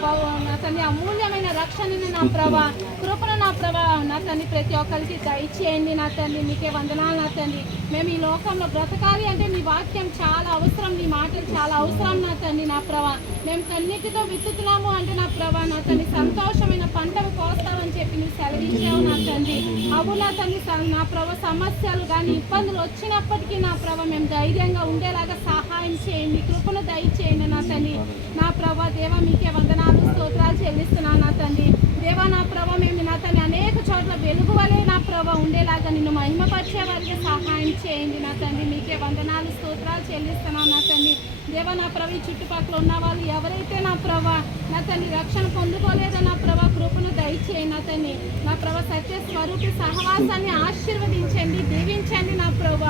నా తండ్రి అమూల్యమైన రక్షణని నా ప్రభ కృపను నా ప్రభ నా తండ్రి ప్రతి ఒక్కరికి దయచేయండి నా తండ్రి. నీకే వందనాలు నా తండ్రి. మేము ఈ లోకంలో బ్రతకాలి అంటే నీ వాక్యం చాలా అవసరం, నీ మాటలు చాలా అవసరం నా తండ్రి నా ప్రభ. మేము కన్నీటితో విత్తుతున్నాము అంటే నా ప్రభ నా తండ్రి సంతోషమైన పంటను కోస్తామని చెప్పి నువ్వు సెలవించావు నా తండ్రి. అవు నా తండ్రి నా ప్రభ సమస్యలు కానీ ఇబ్బందులు వచ్చినప్పటికీ నా ప్రభ మేము ధైర్యంగా ఉండేలాగా సహాయం చేయండి, కృపను దయచేయండి నా తండ్రి. నా ప్రభ దేవా మీకే వందనాలు స్తోత్రాలు చెల్లిస్తున్నాను నా తండ్రి. దేవా నా ప్రభ మేము నా తండ్రి అనేక చోట్ల వెలుగువలే నా ప్రభ ఉండేలాగా నిన్ను మహిమపరిచే వారికి సహాయం చేయండి నా తండ్రి. మీకే వందనాలు స్తోత్రాలు చెల్లిస్తున్నాను నా తండ్రి. దేవా నా ప్రభ ఈ చుట్టుపక్కల ఉన్న వాళ్ళు ఎవరైతే నా ప్రభ నా తండ్రి రక్షణ పొందుకోలేదో నా ప్రభ కృపను దయచేయండి నా తండ్రి. నా ప్రభ సత్య స్వరూపి సహవాసాన్ని ఆశీర్వదించండి, దీవించండి నా ప్రభ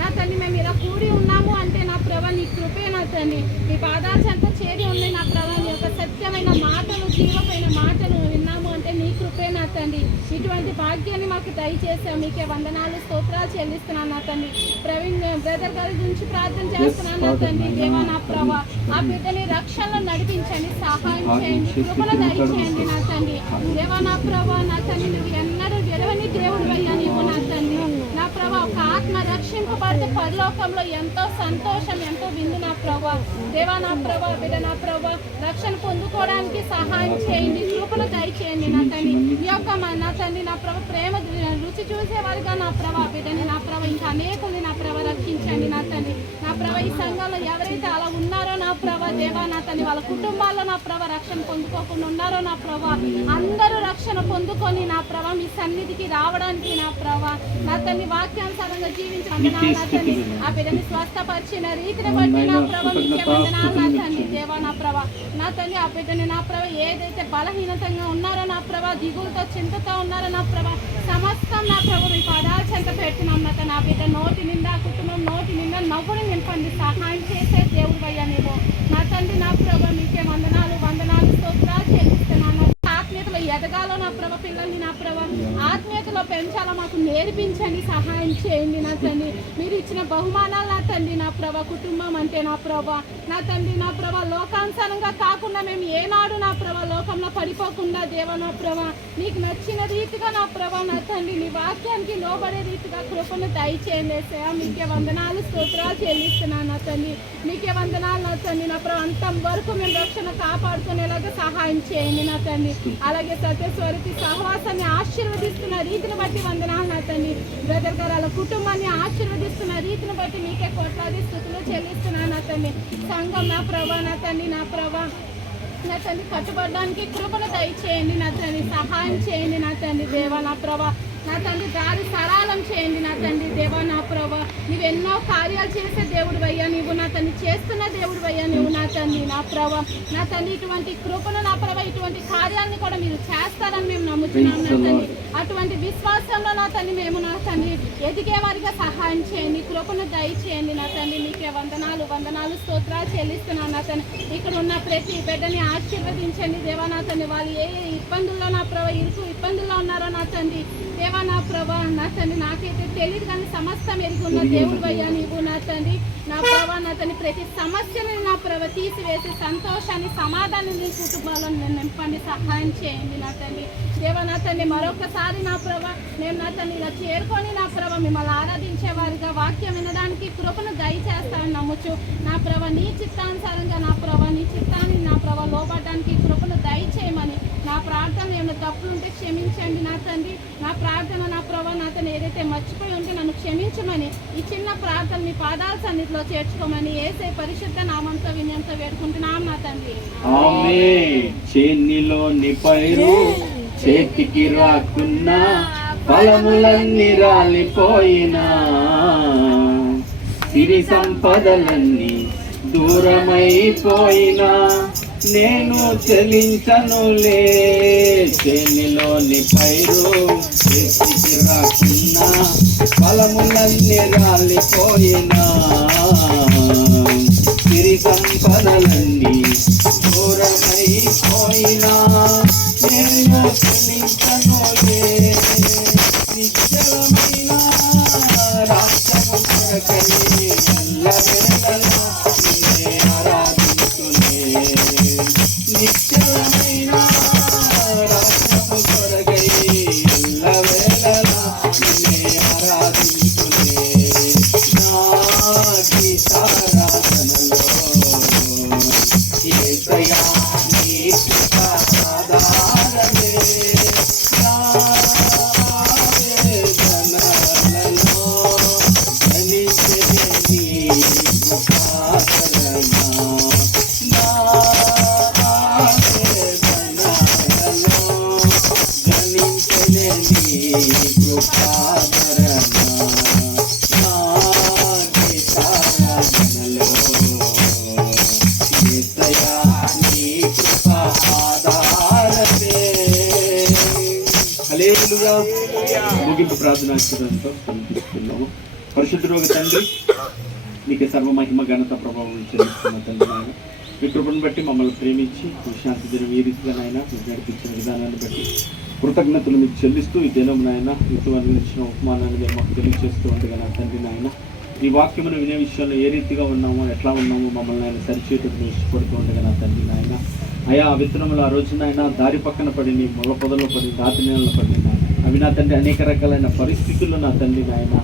నా తండ్రి. మేము ఇలా కూడి ఉన్నాము అంటే నా ప్రభ నీ కృపే నా తండ్రి. మీ పాదాల చెంత చేరి ఉన్నాయి నా ప్రభ. నీ యొక్క సత్యమైన మాటలు జీవమైన మాటలు విన్నాము అంటే నీ కృపే నా తండ్రి. ఇటువంటి భాగ్యాన్ని మాకు దయచేసావు, మీకే వందనాలు స్తోత్రాలు చెల్లిస్తున్నాను నా తండ్రి. ప్రవీణ్ బ్రదర్ గారి గురించి ప్రార్థన చేస్తున్నాను నా తండ్రి. దేవా నా ప్రభ ఆ బిడ్డని రక్షణలో నడిపించండి, సహాయం చేయండి, కృపను దయచేయండి నా తండ్రి. దేవా నా ప్రభ నా తండ్రి నువ్వు ఎన్నడూ విడవని దేవుడు అయ్యా నీవు నా తండ్రి. నా ప్రభ ఒక ఆత్మ రక్షింపబడితే పరలోకంలో ఎంతో సంతోషం, ఎంతో విందు నా ప్రభ. దేవా నా ప్రభ బిడ్డ నా ప్రభ రక్షణ పొందుకోవడానికి సహాయం చేయండి, కృపను దయచేయండి నా తండ్రి. ఈ యొక్క నా తండ్రి నా ప్రభ ప్రేమ రుచి చూసేవారుగా నా ప్రభా బిడ్డని నా ప్రభ ఇంకా అనేకుల్ని నా ప్రభ రక్షించండి నా తండ్రి. నా ప్రభ ఈ సంఘంలో ఎవరైతే అలా ఉన్నారో నా ప్రభ దేవా నా తండ్రి వాళ్ళ కుటుంబాల్లో నా ప్రభ రక్షణ పొందుకోకుండా ఉన్నారో నా ప్రభ అందరూ రక్షణ పొందుకొని నా ప్రభ మీ సన్నిధికి రావడానికి నా ప్రభ నా తండ్రి వాక్యానుసారంగా జీవించడం నా తండ్రి ఆ బిడ్డని స్వస్థపరిచిన రీతిని బట్టి నా ప్రభ మీకే వందనాలు నా తండ్రి దేవా నా ప్రభ నా తండ్రి ఆ బిడ్డని నా ప్రభ ఏదైతే బలహీనతంగా ఉన్నారో నా ప్రభ దిగులతో చింతతో ఉన్నారో నా ప్రభ సమస్తం నా ప్రభు మీ పాదాల చెంత పెట్టినాం నా తండ్రి. నా బిడ్డ నోటి నిండా కుటుంబం నోటి నిండా నవ్వుని నింపండి సహాయం చేసే దేవుడు అయ్యా నేను నా తండ్రి నా ప్రభ మీకే వందనాలు స్తోత్రాలు చెల్లిస్తున్నాను. ఆత్మీయతలో ఎదగాలో నా ప్రభ పిల్లల్ని నా ప్రభ ఆత్మీయతలో పెంచాలో మాకు నేర్పించండి సహాయం చేయండి నా తండ్రి. మీరు ఇచ్చిన బహుమానాలు నా తండ్రి నా ప్రభ కుటుంబం అంటే నా ప్రభ నా తండ్రి నా ప్రభ లోకానుసారంగా కాకుండా మేము ఏనాడు నా ప్రభ లోకంలో పడిపోకుండా దేవ నా ప్రభ నీకు నచ్చిన రీతిగా నా ప్రభ నా తండ్రి నీ వాక్యానికి లోబడే రీతిగా కృపను దయచేయండి ఏసయ్యా. మీకే వందనాలు స్తోత్రాలు చెల్లిస్తున్నాను నా తండ్రి. మీకే వందనాలు నా తండ్రి నా ప్రభ అంతం వరకు మేము రక్షణ కాపాడుకునేలాగా సహాయం చేయండి నా తండ్రి. అలాగే సత్యస్వరతి సహవాసాన్ని ఆశీర్వదిస్తున్న రీతిని బట్టి వందనాలు నా తండ్రి. బ్రదర్ గారు వాళ్ళ కుటుంబాన్ని ఆశీర్వదిస్తున్న రీతిని బట్టి మీకే కోట్లాది స్తుతులు చెల్లిస్తున్నాను నా తండ్రి. సంఘం నా ప్రభా నా తండ్రి నా ప్రభా నా తండ్రి కట్టుబడడానికి కృపను దయచేయండి నా తండ్రి. సహాయం చేయండి నా తండ్రి దేవా నా ప్రభా నా తండ్రి దారి సరళం చేయండి నా తండ్రి దేవా నా ప్రభా నువ్వెన్నో కార్యాలు చేసే దేవుడు అయ్యా నువ్వు నా తండ్రి చేస్తున్న దేవుడు అయ్యా నువ్వు నా తండ్రి నా ప్రభా నా తండ్రి ఇటువంటి కృపను నా ప్రభా ఇటువంటి కార్యాలను కూడా మీరు చేస్తారని మేము నమ్ముతున్నాం నా తండ్రి. అటువంటి విశ్వాసంలో నా తండ్రి మేము నా తండ్రి ఎదిగే వారిగా సహాయం చేయండి కృపను దయచేయండి నా తండ్రి. మీకే వందనాలు స్తోత్రాలు చెల్లిస్తున్నాను నా తండ్రి. ఇక్కడ ఉన్న ప్రతి బిడ్డని ఆశీర్వదించండి దేవా నా తండ్రి. వాళ్ళు ఏ ఇబ్బందుల్లో నా ప్రభా ఇబ్బందుల్లో ఉన్నారో నా తండ్రి దేవా నా ప్రభా నా తండ్రి నాకైతే తెలియదు కానీ సమస్తం ఎరిగి ఉన్న దేవుడు అయ్యా నీవు నా తండ్రి నా ప్రభా నా తండ్రి ప్రతి సమస్యని నా ప్రభ తీసివేసి సంతోషాన్ని సమాధానాన్ని కుటుంబాలను నేను నింపండి సహాయం చేయండి నా తండ్రి దేవా నా తండ్రి. మరొకసారి నా ప్రభ నేను నా తండ్రి ఇలా చేరుకొని నా ప్రభ మిమ్మల్ని ఆరాధించే వారిగా వాక్యం వినడానికి కృపను దయచేస్తానని నమ్ముచు నా ప్రభ నీ చిత్తానుసారంగా నా ప్రభ నీ చిత్తాన్ని నా ప్రభ లోపడడానికి కృపను దయచేయమని నా ప్రార్థన ఏమైనా తప్పులుంటే క్షమించండి నా తండ్రి. నా ప్రార్థన నా ప్రభా నా తండ్రి ఏదైతే మర్చిపోయి ఉంటే నన్ను క్షమించమని ఈ చిన్న ప్రార్థన మీ పాదాల సన్నిధిలో చేర్చుకోమని యేసే పరిశుద్ధ నామంతో వినయంతో వేడుకుంటున్నాం నా తండ్రి. ఆమేన్. చేనిలోని పైరు చేతికి రాకున్నా ఫలములన్నీ రాలిపోయినా సిరి సంపదలన్నీ దూరమైపోయినా నేను చెలించనులే. చేనిలోని పైరు చేతికి రాకున్నా ఫలములన్నీ రాలిపోయినా సిరి సంపదలన్నీ దూరమైపోయినా నేను చెలించనులే. నిశ్చలమైన రాజ్యము కొరకై ఎల్లవేళలా నిన్నే ఆరాధించునే. నిశ్చలమైన రాజ్యము కొరకై ఎల్లవేళలా నిన్నే ఆరాధించునే. నా గీతారాధనలో యేసయ్యా నీ కృప ఆధారమే. నా వేదనలలో ధనించే నీ కృపాకరణ. నా వేదనలలో ధనించే నీ కృపాకరణ. నా గీతారాధనలో యేసయ్యా నీ కృప ఆధారమే. హల్లెలూయా. ముగింపు ప్రార్థనాంతో సమర్పిస్తున్నాము. పరిశుద్ధుడైన తండ్రి నీకే సర్వ మహిమ ఘనత ప్రభావం చెల్లిస్తున్న తండ్రి నాయన మీ కృపను బట్టి మమ్మల్ని ప్రేమించి శాంతి దినం ఈ రీతిగా నాయన మీకు నడిపించిన విధానాన్ని బట్టి కృతజ్ఞతలు మీకు చెల్లిస్తూ ఈ దినం నాయన మీతో అందించిన ఉపమానాన్ని మేము మాకు తెలియజేస్తూ ఉండగా నా తండ్రి నాయన ఈ వాక్యమును వినే విషయంలో ఏ రీతిగా ఉన్నామో ఎట్లా ఉన్నామో మమ్మల్ని ఆయన సరిచేతుకు ఇష్టపడుతూ ఉండగా నా తండ్రి నాయన అయా ఆ విత్తనములు ఆ రోజున ఆయన దారి పక్కన పడింది ముళ్ళ పొదల్లో పడింది రాతి నేలలో పడింది అవి నా తండ్రి అనేక రకాలైన పరిస్థితుల్లో నా తండ్రి నాయన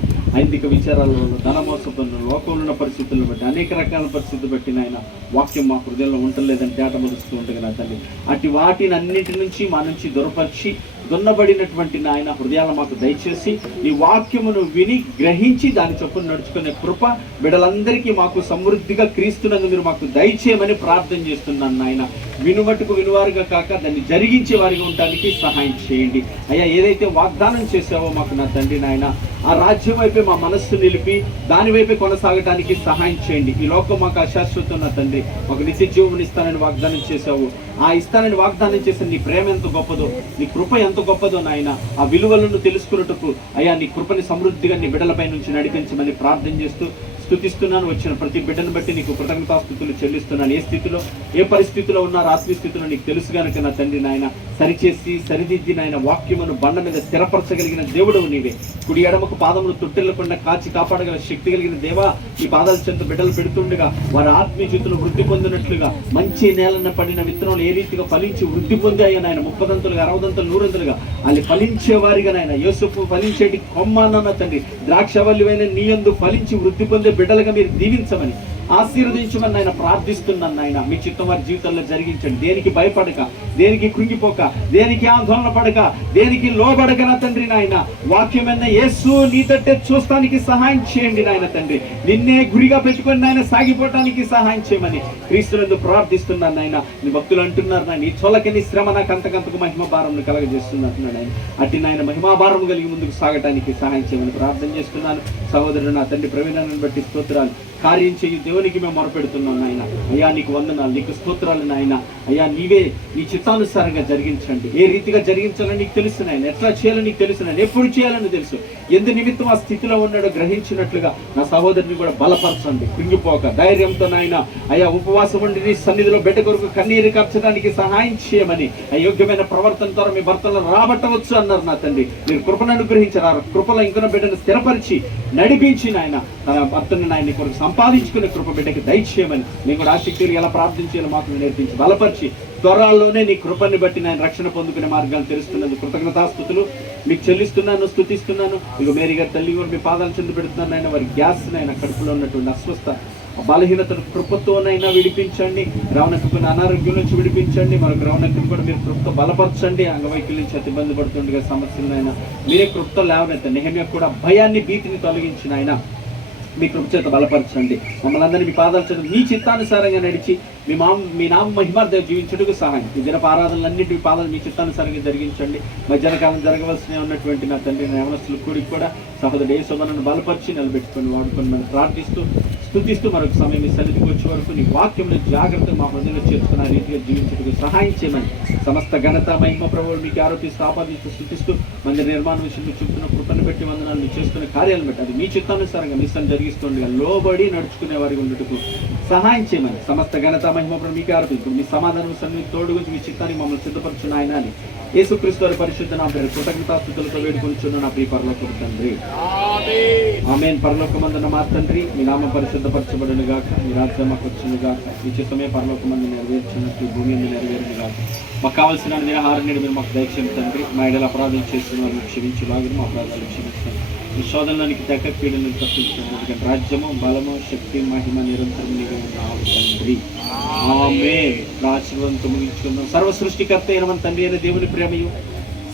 ఐందిక విచారాల వల్ల ధనమోసపడిన లోకంలో ఉన్న పరిస్థితులను బట్టి అనేక రకాల పరిస్థితులు బట్టి నాయన వాక్యం మా హృదయంలో ఉండలేదని తేట మరుస్తూ ఉండగా నా తండ్రి అటు వాటిని అన్నింటి నుంచి మా నుంచి దూరపరిచి దున్నబడినటువంటి నాయన హృదయాలు మాకు దయచేసి నీ వాక్యమును విని గ్రహించి దాని చొప్పున నడుచుకునే కృప బిడ్డలందరికీ మాకు సమృద్ధిగా క్రీస్తునందు మీరు మాకు దయచేయమని ప్రార్థన చేస్తున్నాను నాయన. వినుమట్టుకు వినువారుగా కాక దాన్ని జరిగించే వారిగా ఉండడానికి సహాయం చేయండి అయ్యా. ఏదైతే వాగ్దానం చేసావో మాకు నా తండ్రి నాయన, ఆ రాజ్యం వైపే మా మనస్సు నిలిపి దాని వైపే కొనసాగడానికి సహాయం చేయండి. ఈ లోకం మాకు అశాశ్వతం నా తండ్రి, మాకు నిత్య జీవం ఇస్తానని వాగ్దానం చేశావు. ఆ ఇస్తానని వాగ్దానం చేసిన నీ ప్రేమ ఎంత గొప్పదో, నీ కృప ఎంత గొప్పదో నాయన, ఆ విలువలను తెలుసుకున్నట్టుకు అయ్యా నీ కృపని సమృద్ధిగా నీ బిడ్డలపై నుంచి నడిపించమని ప్రార్థన చేస్తూ స్తుతిస్తున్నాను. వచ్చిన ప్రతి బిడ్డను బట్టి నీకు కృతజ్ఞతాస్తుతులు చెల్లిస్తున్నాను. ఏ స్థితిలో ఏ పరిస్థితిలో ఉన్నారో ఆత్మీయ స్థితిలో నీకు తెలుసు కనుక నా తండ్రి నాయన, సరిచేసి సరిదిద్ది నాయన వాక్యమును బండ మీద స్థిరపరచగలిగిన దేవుడు నీవే. కుడి ఎడమకు పాదములు తొట్టెళ్లకుండా కాచి కాపాడగల శక్తి కలిగిన దేవా, ఈ పాదాల చెంత బిడ్డలు పెడుతుండగా వారి ఆత్మీయ జీవితంలో వృద్ధి పొందినట్లుగా మంచి నేలన పడిన విత్తనాలు ఏ రీతిగా ఫలించి వృద్ధి పొందాయో నాయన, 30 60 100 వాళ్ళు ఫలించే వారిగా నాయన, యోసేపు ఫలించేటి కొమ్మన్న తండ్రి, ద్రాక్షవల్లివైన నీ యందు ఫలించి వృద్ధి పొందే బిడ్డలుగా మీరు దీవించమని ఆశీర్వదించమని నాయన ప్రార్థిస్తున్నాను నాయన. మీ చిత్తం వారి జీవితంలో జరిగించండి. దేనికి భయపడక, దేనికి కృంగిపోక, దేనికి ఆందోళన పడక, దేనికి లోబడక నా తండ్రి నాయన, వాక్యమైన యేసు నీ తట్టే చూస్తానికి సహాయం చేయండి నాయన తండ్రి. నిన్నే గురిగా పెట్టుకొని నాయన సాగిపోవటానికి సహాయం చేయమని క్రీస్తునందు ప్రార్థిస్తున్నాను నాయన. నీ భక్తులు అంటున్నారు నాయన, ఈ చొలకని శ్రమ నాకు అంతకంతకు మహిమ భారం కలగజేస్తున్నట్టు నాయన. అట్టి నాయన మహిమాభారం కలిగి ముందుకు సాగటానికి సహాయం చేయమని ప్రార్థన చేస్తున్నాను. సహోదరుడు నా తండ్రి ప్రవీణాన్ని బట్టి స్తోత్రాలు. కార్యం చేయి దేవునికి మేము మొరపెడుతున్నాం నాయన. అయ్యా నీకు వందనాలు, నీకు స్తోత్రాలు నాయన. అయ్యా నీవే నీ చిత్తానుసారంగా జరిగించండి. ఏ రీతిగా జరిగించాలని నీకు తెలుసు నాయన, ఎట్లా చేయాలని నీకు తెలుసు నాయన, ఎప్పుడు చేయాలని తెలుసు. ఎందు నిమిత్తం ఆ స్థితిలో ఉన్నాడో గ్రహించినట్లుగా నా సహోదరుని కూడా బలపరచండి. కుంగిపోక ధైర్యంతో నాయన అయ్యా ఉపవాసం ఉండి నీ సన్నిధిలో బిడ్డ కొరకు కన్నీరు కార్చడానికి సహాయం చేయమని, అయోగ్యమైన ప్రవర్తన ద్వారా మీ భర్తలను రాబట్టవచ్చు అన్నారు నా తండ్రి. మీరు కృపను అనుగ్రహించారు. కృపలో ఇంకొన బిడ్డను స్థిరపరిచి నడిపించి నాయన తన భర్తను నాయన కొరకు సంపాదించుకునే కృప బిడ్డకి దయచేయమని నేను కూడా ఆసక్తిని ఎలా ప్రార్థించాలో మాకు నేర్పించి బలపరిచి త్వరలోనే నీ కృపని బట్టి నేను రక్షణ పొందుకునే మార్గాలు తెలుస్తున్నందుకు కృతజ్ఞతాస్తుతులు మీకు చెల్లిస్తున్నాను, స్తుతిస్తున్నాను. ఇక మేరీ గారి తల్లి కూడా మీ పాదాలు చెంది పెడుతున్నాను ఆయన. వారి గ్యాస్ నైనా కడుపులో ఉన్నటువంటి అస్వస్థ బలహీనతను కృపతోనైనా విడిపించండి. రవణకుని అనారోగ్యం నుంచి విడిపించండి. మరొక రవణకుని కూడా మీరు కృపతో బలపరచండి. అంగవైకల్యం చేత ఇబ్బంది పడుతుండగా సమస్యలైనా మీరే కృపతో లేవనైతే. నెహెమ్యా కూడా భయాన్ని భీతిని తొలగించిన ఆయన మీ కృప చేత బలపరచండి. మమ్మల్ని అందరినీ మీ పాదాల చేత మీ చిత్తానుసారంగా నడిచి మీ నామ మహిమార్థం జీవించుటకు సహాయం. ఈ దినపు ఆరాధనలన్నింటి మీ పాదాలు మీ చిత్తానుసారంగా జరిగించండి. మధ్యాహ్నకాలం జరగవలసిన ఉన్నటువంటి నా తండ్రి యవనస్తుల కూడికి కూడా సహోదరుడు యేసోబను బలపరిచి నిలబెట్టుకొని వాడుకొని మనం ప్రార్థిస్తూ స్తుతిస్తూ మరొక సమయం మీ సన్నిధికి వచ్చే వరకు నీ వాక్యంలో జాగ్రత్తగా మా హృదయంలో చేర్చుకున్న రీతిగా జీవించుటకు సహాయం చేయమని సమస్త ఘనత మహిమ ప్రభువులు మీకు ఆరోపిస్తూ ఆపాదిస్తూ స్తుతిస్తూ మందిర నిర్మాణ విషయంలో చూపుతున్న కృపను బట్టి వందనాలు మీరు చేస్తున్న కార్యాలను బట్టి అది మీ చిత్తానుసారంగా మీ సన్ని జరిగిస్తుండగా లోబడి నడుచుకునే వారికి ఉండటకు సహాయం చేయమని సమస్త ఘనత మహిమ ప్రభు మీకు ఆరోపిస్తూ మీ సమాధానం సన్ని తోడు గురించి మీ చిత్తాన్ని మమ్మల్ని సిద్ధపరచున్న ఆయన అని యేసుక్రీస్తు వారి పరిశుద్ధ నా పేరు కృతజ్ఞతాస్తుతులతో వేడుకొనిచున్న నా ప్రియ పరలోకపు తండ్రి ఆమేన్. పరలోకమందున మా తండ్రి మీ నామం పరిశుద్ధపరచబడును గాక, మీ రాజ్యం మాకు వచ్చును గాక, మీ చిత్తమే పరలోకమందు నెరవేర్చినట్టు భూమి మీద నెరవేరును గాక. మాకు కావాల్సిన ఆహారం నేడు మీరు మాకు దయచేయండి తండ్రి. మా ఇడల అపరాధం చేస్తున్న వారిని క్షమించులాగా మా అపరాధాలు క్షమిస్తాం. ఈ శోధనలోనికి దక్క కీడులను తప్పించండి. రాజ్యము బలము శక్తి మహిమ నిరంతరం నీవే ఉన్నావు తండ్రి. ఆమేన్. ఆశీర్వాదంతో ముగించుకుందాం. సర్వ సృష్టికర్త అయిన మన తండ్రి అయిన దేవుని ప్రేమయు,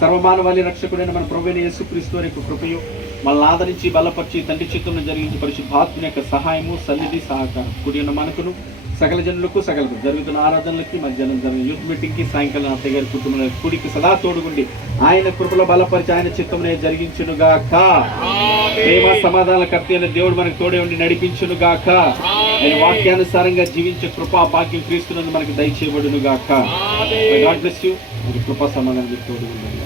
సర్వమానవాళి రక్షకుడైన మన ప్రభువైన యేసుక్రీస్తు వారి యొక్క కృపయు, మనల్ని ఆదరించి బలపరిచి తండ్రి చిత్తంలో జరిగించి పరిశుద్ధాత్మ యొక్క సహాయము సన్నిధి సహకారం కూడి ఉన్న మనకును సకల జనులకు సకలకు జరుగుతున్న ఆరాధనలకి మధ్యాహ్నం జరిగిన యూత్ మీటింగ్కి సాయంకాలం అత్తయ్య గారి కుటుంబంలో కూడికి సదా తోడుగుండి ఆయన కృపలో బలపరిచి ఆయన చిత్తంలో జరిగించునుగాక. ప్రేమ సమాధాన కర్త అయిన దేవుడు మనకు తోడే ఉండి నడిపించునుగాక. ఆయన వాక్యానుసారంగా జీవించే కృపా భాగ్యం క్రీస్తునందు మనకు దయచేయబడునుగాక. God bless you. కృపా సమాధానం తోడుగుండి.